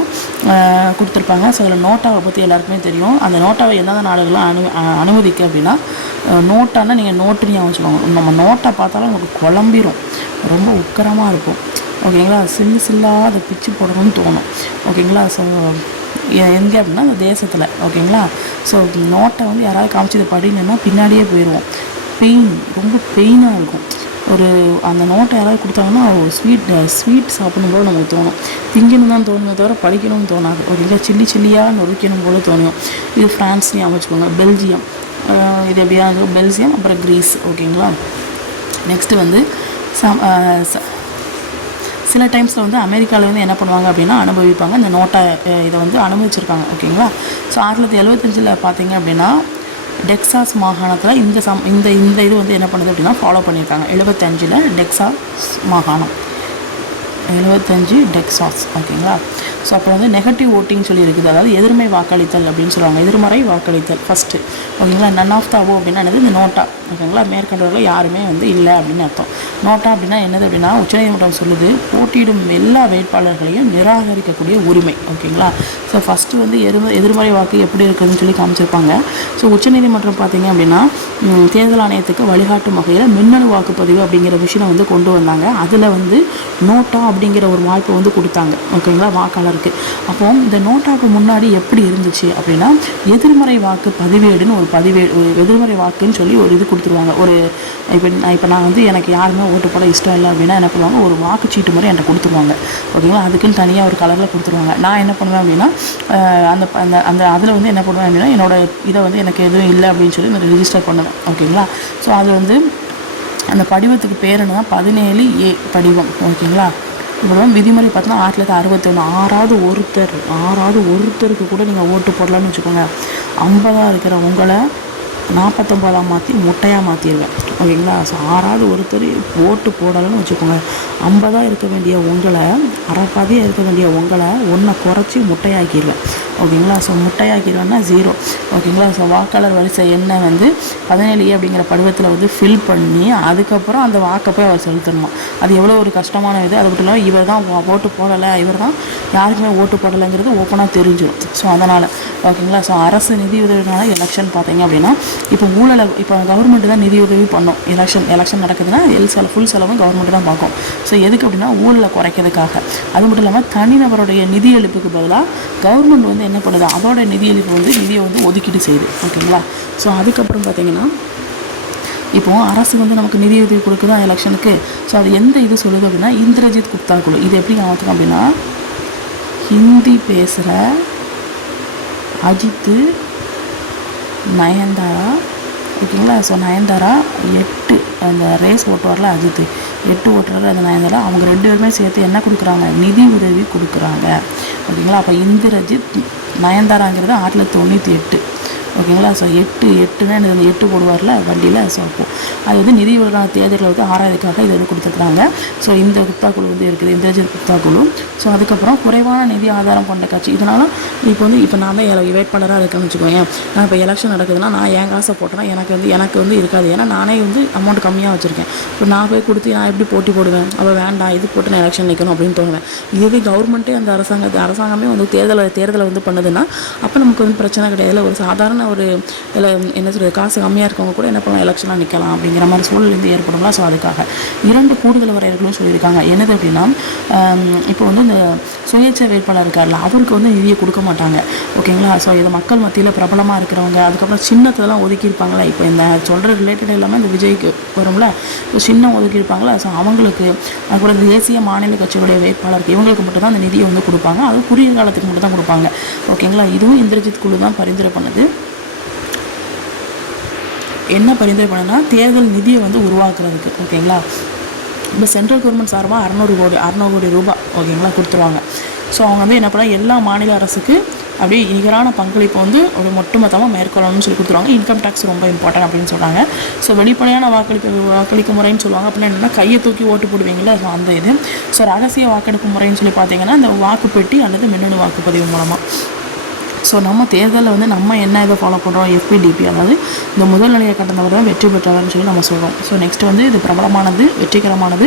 கொடுத்துருப்பாங்க. ஸோ அதில் நோட்டாவை பற்றி எல்லாருக்குமே தெரியும். அந்த நோட்டாவை எந்தெந்த நாடுகள்லாம் அனுமதிக்கு அப்படின்னா நோட்டானா நீங்கள் நோட்டுன்னு வச்சுக்கோங்க. நம்ம நோட்டை பார்த்தாலும் உங்களுக்கு குழம்பிடும், ரொம்ப உக்கரமாக இருக்கும் ஓகேங்களா. சில்லாக அதை பிச்சு போடணும்னு தோணும் ஓகேங்களா. ஸோ எங்கே அப்படின்னா அந்த தேசத்தில் ஓகேங்களா. ஸோ நோட்டை வந்து யாராவது காமிச்சு இதை படிங்கன்னா பின்னாடியே போயிடுவோம். ரொம்ப பெயினாக இருக்கும். அந்த நோட்டை யாராவது கொடுத்தாங்கன்னா ஸ்வீட் சாப்பிடணும் போல நமக்கு தோணும். திங்கணும் தான் தோணுமே தவிர படிக்கணும்னு தோணாது ஓகேங்களா. சில்லியாக நொறுக்கணும் போல தோணும். இது ஃப்ரான்ஸ்னு அமைச்சுக்கோங்க. பெல்ஜியம் இது எப்படியா பெல்ஜியம், அப்புறம் கிரீஸ் ஓகேங்களா. நெக்ஸ்ட்டு வந்து சில டைம்ஸில் வந்து அமெரிக்காவில் வந்து என்ன பண்ணுவாங்க அப்படின்னா அனுபவிப்பாங்க. இந்த நோட்டை இதை வந்து அனுமதிச்சிருக்காங்க ஓகேங்களா. ஸோ 1975 பார்த்தீங்க அப்படின்னா டெக்சாஸ் மாகாணத்தில் இந்த இது வந்து என்ன பண்ணுது அப்படின்னா ஃபாலோ பண்ணியிருக்காங்க. 75 டெக்சாஸ் மாகாணம், 75 டெக்சாஸ் ஓகேங்களா. ஸோ அப்புறம் வந்து நெகட்டிவ் ஓட்டிங் சொல்லி இருக்குது. அதாவது எதிர்மறை வாக்களித்தல் அப்படின்னு சொல்லுவாங்க. எதிர்மறை வாக்களித்தல் ஃபஸ்ட்டு ஓகேங்களா. நன் ஆஃப் த அபோவ் அப்படின்னா என்னது, இந்த நோட்டா ஓகேங்களா. மேற்கண்டவர்கள் யாருமே வந்து இல்லை அப்படின்னு அர்த்தம். நோட்டா அப்படின்னா என்னது அப்படின்னா, உச்சநீதிமன்றம் சொல்லுது போட்டியிடும் எல்லா வேட்பாளர்களையும் நிராகரிக்கக்கூடிய உரிமை. ஓகேங்களா. ஸோ ஃபஸ்ட்டு வந்து எதிர்மறை வாக்கு எப்படி இருக்குதுன்னு சொல்லி காமிச்சிருப்பாங்க. ஸோ உச்சநீதிமன்றம் பார்த்தீங்க அப்படின்னா தேர்தல் ஆணையத்துக்கு வழிகாட்டும் வகையில் மின்னணு வாக்குப்பதிவு அப்படிங்கிற விஷயம் வந்து கொண்டு வந்தாங்க. அதில் வந்து நோட்டா அப்படிங்கிற ஒரு வாய்ப்பை வந்து கொடுத்தாங்க. ஓகேங்களா, வாக்காளருக்கு. அப்போ இந்த நோட்டாவுக்கு முன்னாடி எப்படி இருந்துச்சு அப்படின்னா, எதிர்மறை வாக்கு பதிவேடுன்னு ஒரு எதிர்மறை வாக்குன்னு சொல்லி ஒரு இது கொடுத்துருவாங்க. ஒரு இப்போ நான் வந்து எனக்கு யாருமே ஓட்டு போட இஷ்டம் இல்லை அப்படின்னா என்ன பண்ணுவாங்க, ஒரு வாக்குச்சீட்டு மாதிரி என்கிட்ட கொடுத்துருவாங்க. ஓகேங்களா, அதுக்குன்னு தனியாக ஒரு கலரில் கொடுத்துருவாங்க. நான் என்ன பண்ணுவேன் அப்படின்னா அந்த அந்த அந்த அதில் வந்து என்ன பண்ணுவேன் அப்படின்னா என்னோடய இதை வந்து எனக்கு எதுவும் இல்லை அப்படின்னு சொல்லி நான் ரிஜிஸ்டர் பண்ணுவேன். ஓகேங்களா. ஸோ அது வந்து அந்த படிவத்துக்கு பேர் என்ன தான் 17A படிவம். ஓகேங்களா. இப்போ விதிமுறை பார்த்தோன்னா 1961 ஆறாவது ஒருத்தருக்கு கூட நீங்கள் ஓட்டு போடலான்னு வச்சுக்கோங்க. 50 இருக்கிற உங்களை 49 மாற்றி முட்டையாக மாற்றிடுவேன். ஓகேங்களா. ஸோ 6வது ஒருத்தர் ஓட்டு போடலைன்னு வச்சுக்கோங்க. 50 இருக்க வேண்டிய உங்களை, அரைப்பாதியாக இருக்க வேண்டிய உங்களை ஒன்றை குறைச்சி முட்டையாக்கிடுவேன். ஓகேங்களா. ஸோ முட்டையாக்கிடுவேன்னா 0. ஓகேங்களா. ஸோ வாக்காளர் வரிசை எண்ணை வந்து 17A அப்படிங்கிற படிவத்தில் வந்து ஃபில் பண்ணி அதுக்கப்புறம் அந்த வாக்கை போய் அவர் செலுத்தணுமா. அது எவ்வளோ ஒரு கஷ்டமான இது. அது மட்டும் இல்லாமல் இவர் தான் ஓட்டு போடலை, இவர் தான் யாருக்குமே ஓட்டு போடலைங்கிறது ஓப்பனாக தெரிஞ்சிடும். ஸோ அதனால் ஓகேங்களா. ஸோ அரசு நிதி உதவினால எலெக்ஷன் பார்த்தீங்க அப்படின்னா இப்போ இப்போ கவர்மெண்ட்டு தான் நிதி உதவி பண்ணோம். எலெக்ஷன் நடக்குதுன்னா ஃபுல் செலவும் கவர்மெண்ட்டு தான் பார்க்கும். ஸோ எதுக்கு அப்படின்னா ஊழலை குறைக்கிறதுக்காக. அது மட்டும் இல்லாமல் தனிநபருடைய நிதி எழுப்புக்கு பதிலாக கவர்மெண்ட் வந்து என்ன பண்ணுது, அதோட நிதியை வந்து ஒதுக்கீடு செய்யுது. ஓகேங்களா. ஸோ அதுக்கப்புறம் பார்த்தீங்கன்னா இப்போது அரசு வந்து நமக்கு நிதி உதவி கொடுக்குதான் எலெக்ஷனுக்கு. ஸோ அது எந்த இது சொல்லுது அப்படின்னா இந்திரஜித் குப்தா குழு. இது எப்படி மாற்றணும் அப்படின்னா ஹிந்தி பேசுகிற அஜித்து, நயன்தாரா. ஓகேங்களா. ஸோ நயன்தாரா 8 அந்த ரேஸ் ஓட்டுவாரில் அஜித்து 8 ஓட்டுறாரு அந்த நயன்தாரா. அவங்க 2 பேருமே சேர்த்து என்ன கொடுக்குறாங்க, நிதி உதவி கொடுக்குறாங்க. ஓகேங்களா. அப்போ இந்திரஜித் நயன்தாராங்கிறது 1998. ஓகேங்களா. ஸோ 8னா இந்த 8 போடுவார்ல வண்டியில். ஸோ அப்போது அது வந்து நிதி தேர்தலில் வந்து ஆராய்ச்சிக்காக இது வந்து கொடுத்துருக்குறாங்க. ஸோ இந்த குப்தா குழு வந்து இருக்குது, இந்திரஜித் குப்தா குழு. ஸோ அதுக்கப்புறம் குறைவான நிதி ஆதாரம் கொண்ட கட்சி. இதனால் இப்போ நான் தான் வேட்பாளராக இருக்கேன்னு வச்சுக்கோங்க. நான் இப்போ எலெக்ஷன் நடக்குதுன்னா நான் என் காசை போட்டேன்னா எனக்கு வந்து இருக்காது. ஏன்னா நானே வந்து அமௌண்ட் கம்மியாக வச்சுருக்கேன். இப்போ நான் போய் கொடுத்து நான் எப்படி போட்டி போடுவேன். அவள் வேண்டாம் இது போட்டு நான் எலெக்ஷன் நிற்கணும் அப்படின்னு தோணுவேன். இதுவே கவர்மெண்ட்டே அந்த அரசாங்கமே வந்து தேர்தலை வந்து பண்ணுதுன்னா அப்போ நமக்கு வந்து பிரச்சனை கிடையாது. ஒரு சாதாரண ஒரு இதில் என்ன சொல்கிறது, காசு கம்மியாக இருக்கவங்க கூட என்ன பண்ணலாம், எலெக்ஷனாக நிற்கலாம் அப்படிங்கிற மாதிரி சூழ்நிலை ஏற்படுங்களா. ஸோ அதுக்காக 2 கூடுதல் வரையறைகளும் சொல்லியிருக்காங்க. என்னது அப்படின்னா இப்போ வந்து இந்த சுயேட்சை வேட்பாளர் இருக்கார்ல அவருக்கு வந்து நிதியை கொடுக்க மாட்டாங்க. ஓகேங்களா. ஸோ இது மக்கள் மத்தியில் பிரபலமாக இருக்கிறவங்க, அதுக்கப்புறம் சின்னத்தெல்லாம் ஒதுக்கியிருப்பாங்களா. இப்போ இந்த சொல்கிற ரிலேட்டட் எல்லாமே இந்த விஜய்க்கு வரும்ல, சின்னம் ஒதுக்கியிருப்பாங்களா. ஸோ அவங்களுக்கு அதுக்கப்புறம் தேசிய மாநில கட்சிகளுடைய வேட்பாளருக்கு இவங்களுக்கு மட்டும் தான் அந்த நிதியை வந்து கொடுப்பாங்க. அது குறுகிய காலத்துக்கு மட்டும் தான் கொடுப்பாங்க. ஓகேங்களா. இதுவும் இந்திரஜித் குழு தான் பரிந்துரை பண்ணுது. என்ன பரிந்துரை பண்ணுன்னா தேர்தல் நிதியை வந்து உருவாக்குறதுக்கு. ஓகேங்களா. இப்போ சென்ட்ரல் கவர்மெண்ட் சார்பாக 600 கோடி ரூபாய் ஓகேங்களா கொடுத்துருவாங்க. ஸோ அவங்க வந்து என்ன பண்ணால் எல்லா மாநில அரசுக்கு அப்படியே நிகரான பங்களிப்பு வந்து ஒரு ஒட்டுமொத்தமாக மேற்கொள்ளணும்னு சொல்லி கொடுத்துருவாங்க. இன்கம் டேக்ஸ் ரொம்ப இம்பார்ட்டன்ட் அப்படின்னு சொல்கிறாங்க. ஸோ வெளிப்படையான வாக்களிப்பு முறைன்னு சொல்லுவாங்க. அப்படின்னா என்னென்னா கையை தூக்கி ஓட்டு போடுவீங்களா, ஸோ அந்த இது. ஸோ ரகசிய வாக்கெடுப்பு முறைன்னு சொல்லி பார்த்தீங்கன்னா இந்த வாக்குப்பெட்டி அல்லது மின்னணு வாக்குப்பதிவு மூலமாக. ஸோ நம்ம தேர்தலில் வந்து நம்ம என்ன இதை ஃபாலோ பண்ணுறோம், FPDP, அதாவது இந்த முதல் நிலையை கடந்தவர் தான் வெற்றி பெற்றவர்னு சொல்லி நம்ம சொல்கிறோம். ஸோ நெக்ஸ்ட் வந்து இது பிரபலமானது, வெற்றிகரமானது,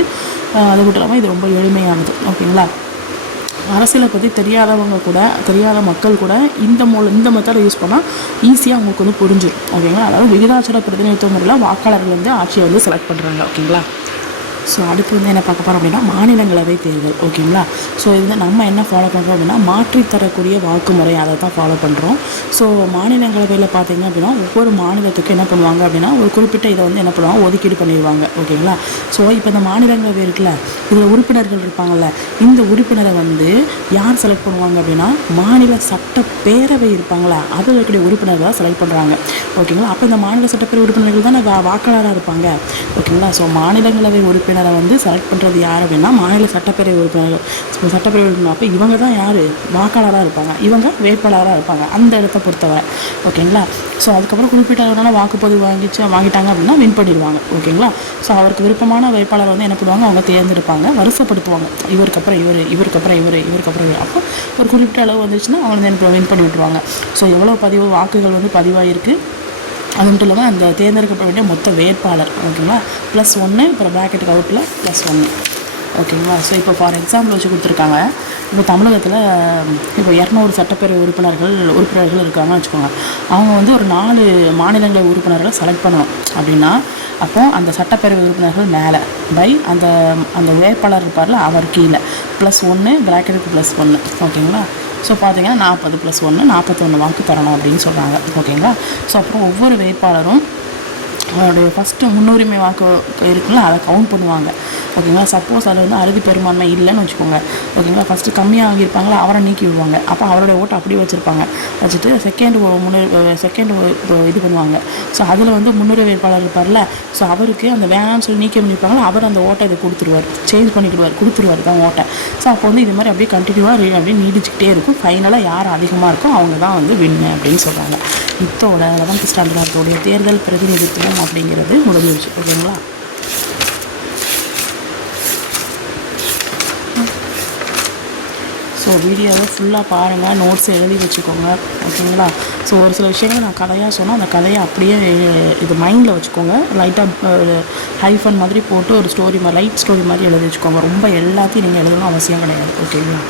அது மட்டும் இல்லாமல் இது ரொம்ப எளிமையானது. ஓகேங்களா. அரசியலை பற்றி தெரியாத மக்கள் கூட இந்த மெத்தடை யூஸ் பண்ணால் ஈஸியாக அவங்களுக்கு வந்து புரிஞ்சிடும். ஓகேங்களா. அதாவது விகிதாச்சார பிரதிநிதித்துவ முறையில் வாக்காளர்கள் வந்து ஆட்சியை வந்து செலக்ட் பண்ணுறாங்க. ஓகேங்களா. ஸோ அடுத்து வந்து என்ன பார்க்க போகிறோம் அப்படின்னா மாநிலங்களவை தேர்தல். ஓகேங்களா. ஸோ இது வந்து நம்ம என்ன ஃபாலோ பண்ணுறோம் அப்படின்னா மாற்றித்தரக்கூடிய வாக்குமுறை, அதை தான் ஃபாலோ பண்ணுறோம். ஸோ மாநிலங்களவையில் பார்த்தீங்க அப்படின்னா ஒவ்வொரு மாநிலத்துக்கும் என்ன பண்ணுவாங்க அப்படின்னா ஒரு குறிப்பிட்ட இதை வந்து என்ன பண்ணுவாங்க, ஒதுக்கீடு பண்ணிடுவாங்க. ஓகேங்களா. ஸோ இப்போ இந்த மாநிலங்களவை இருக்குல்ல, இதில் உறுப்பினர்கள் இருப்பாங்கள்ல, இந்த உறுப்பினரை வந்து யார் செலக்ட் பண்ணுவாங்க அப்படின்னா மாநில சட்டப்பேரவை இருப்பாங்களா, அதில் இருக்கக்கூடிய உறுப்பினர்கள் தான் செலக்ட் பண்ணுறாங்க. ஓகேங்களா. அப்போ இந்த மாநில சட்டப்பேரவை உறுப்பினர்கள் தானே வாக்காளராக இருப்பாங்க. ஓகேங்களா. ஸோ மாநிலங்களவை உறுப்பினரை வந்து செலக்ட் பண்ணுறது யார் அப்படின்னா மாநில சட்டப்பேரவை உறுப்பினர்கள். சட்டப்பேரவை உறுப்பினர் அப்போ இவங்க தான் யார், வாக்காளராக இருப்பாங்க, இவங்க வேட்பாளராக இருப்பாங்க அந்த இடத்தை பொறுத்தவரை. ஓகேங்களா. ஸோ அதுக்கப்புறம் குறிப்பிட்ட வாக்குப்பதிவு வாங்கிட்டாங்க அப்படின்னா வின் பண்ணிடுவாங்க. ஓகேங்களா. ஸோ அவருக்கு விருப்பமான வேட்பாளர் வந்து என்ன பண்ணுவாங்க, அவங்க தேர்ந்தெடுப்பாங்க, வரிசைப்படுத்துவாங்க. இவருக்கப்புறம் இவருக்கப்புறம் இவர் அப்போ ஒரு குறிப்பிட்ட அளவு வந்துச்சுன்னா அவங்க வந்து எனக்கு வின் பண்ணி விட்டுருவாங்க. ஸோ எவ்வளோ வாக்குகள் வந்து பதிவாகிருக்கு அது மட்டும் இல்லாமல் அந்த தேர்ந்தெடுக்கப்பட வேண்டிய மொத்த வேட்பாளர் ஓகேங்களா +1 அப்புறம் ப்ராக்கெட்டுக்கு அவுட்டில் +1 ஓகேங்களா. ஸோ இப்போ ஃபார் எக்ஸாம்பிள் வச்சு கொடுத்துருக்காங்க. இப்போ தமிழகத்தில் இப்போ 200 சட்டப்பேரவை உறுப்பினர்கள் இருக்காங்கன்னு வச்சுக்கோங்க. அவங்க வந்து ஒரு 4 மாநிலங்களவை உறுப்பினர்களை செலக்ட் பண்ணணும் அப்படின்னா அப்போ அந்த சட்டப்பேரவை உறுப்பினர்கள் மேலே பை அந்த அந்த வேட்பாளர் இருப்பார்ல அவர் கீழே +1 ப்ராக்கெட்டுக்கு +1 ஓகேங்களா. ஸோ பார்த்தீங்கன்னா 40 +1 41 வாக்கு தரணும் அப்படின்னு சொல்கிறாங்க ஓகேங்களா. ஸோ அப்புறம் ஒவ்வொரு வேட்பாளரும் அவருடைய ஃபஸ்ட்டு முன்னுரிமை வாக்கு இருக்குல்ல அதை கவுண்ட் பண்ணுவாங்க ஓகேங்களா. சப்போஸ் அது வந்து அறுதி பெரும்பான்மை இல்லைன்னு வச்சுக்கோங்க ஓகேங்களா. ஃபஸ்ட்டு கம்மியாக வாங்கியிருப்பாங்களா அவரை நீக்கி விடுவாங்க. அப்போ அவருடைய ஓட்டை அப்படியே வச்சுட்டு செகண்ட் இது பண்ணுவாங்க. ஸோ அதில் வந்து முன்னுரிமை வேட்பாளர் இருப்பார்ல ஸோ அவருக்கு அந்த வேணாம்னு சொல்லி நீக்கி பண்ணியிருப்பாங்களா அவர் அந்த ஓட்டை இதை கொடுத்துருவார் தான் ஓட்டை. ஸோ அப்போ வந்து இது மாதிரி அப்படியே கண்டினியூவாக அப்படியே நீடிச்சுக்கிட்டே இருக்கும். ஃபைனலாக யார் அதிகமாக இருக்கோ அவங்க தான் வந்து வின்னு அப்படின்னு சொல்கிறாங்க. இதோட 11th ஸ்டாண்டர்டோடைய தேர்தல் பிரதிநிதித்துவம் அப்படிங்கிறது முடிஞ்சிருச்சு ஓகேங்களா. ஸோ வீடியோவை ஃபுல்லாக பாருங்கள், நோட்ஸ் எழுதி வச்சுக்கோங்க ஓகேங்களா. ஸோ ஒரு சில விஷயங்களை நான் கதையாக சொன்னால் அந்த கதையை அப்படியே இது மைண்டில் வச்சுக்கோங்க. லைட்டாக ஹைஃபன் மாதிரி போட்டு ஒரு லைட் ஸ்டோரி மாதிரி எழுதி வச்சுக்கோங்க. ரொம்ப எல்லாத்தையும் நீங்கள் எழுதணும் அவசியம் கிடையாது ஓகேங்களா.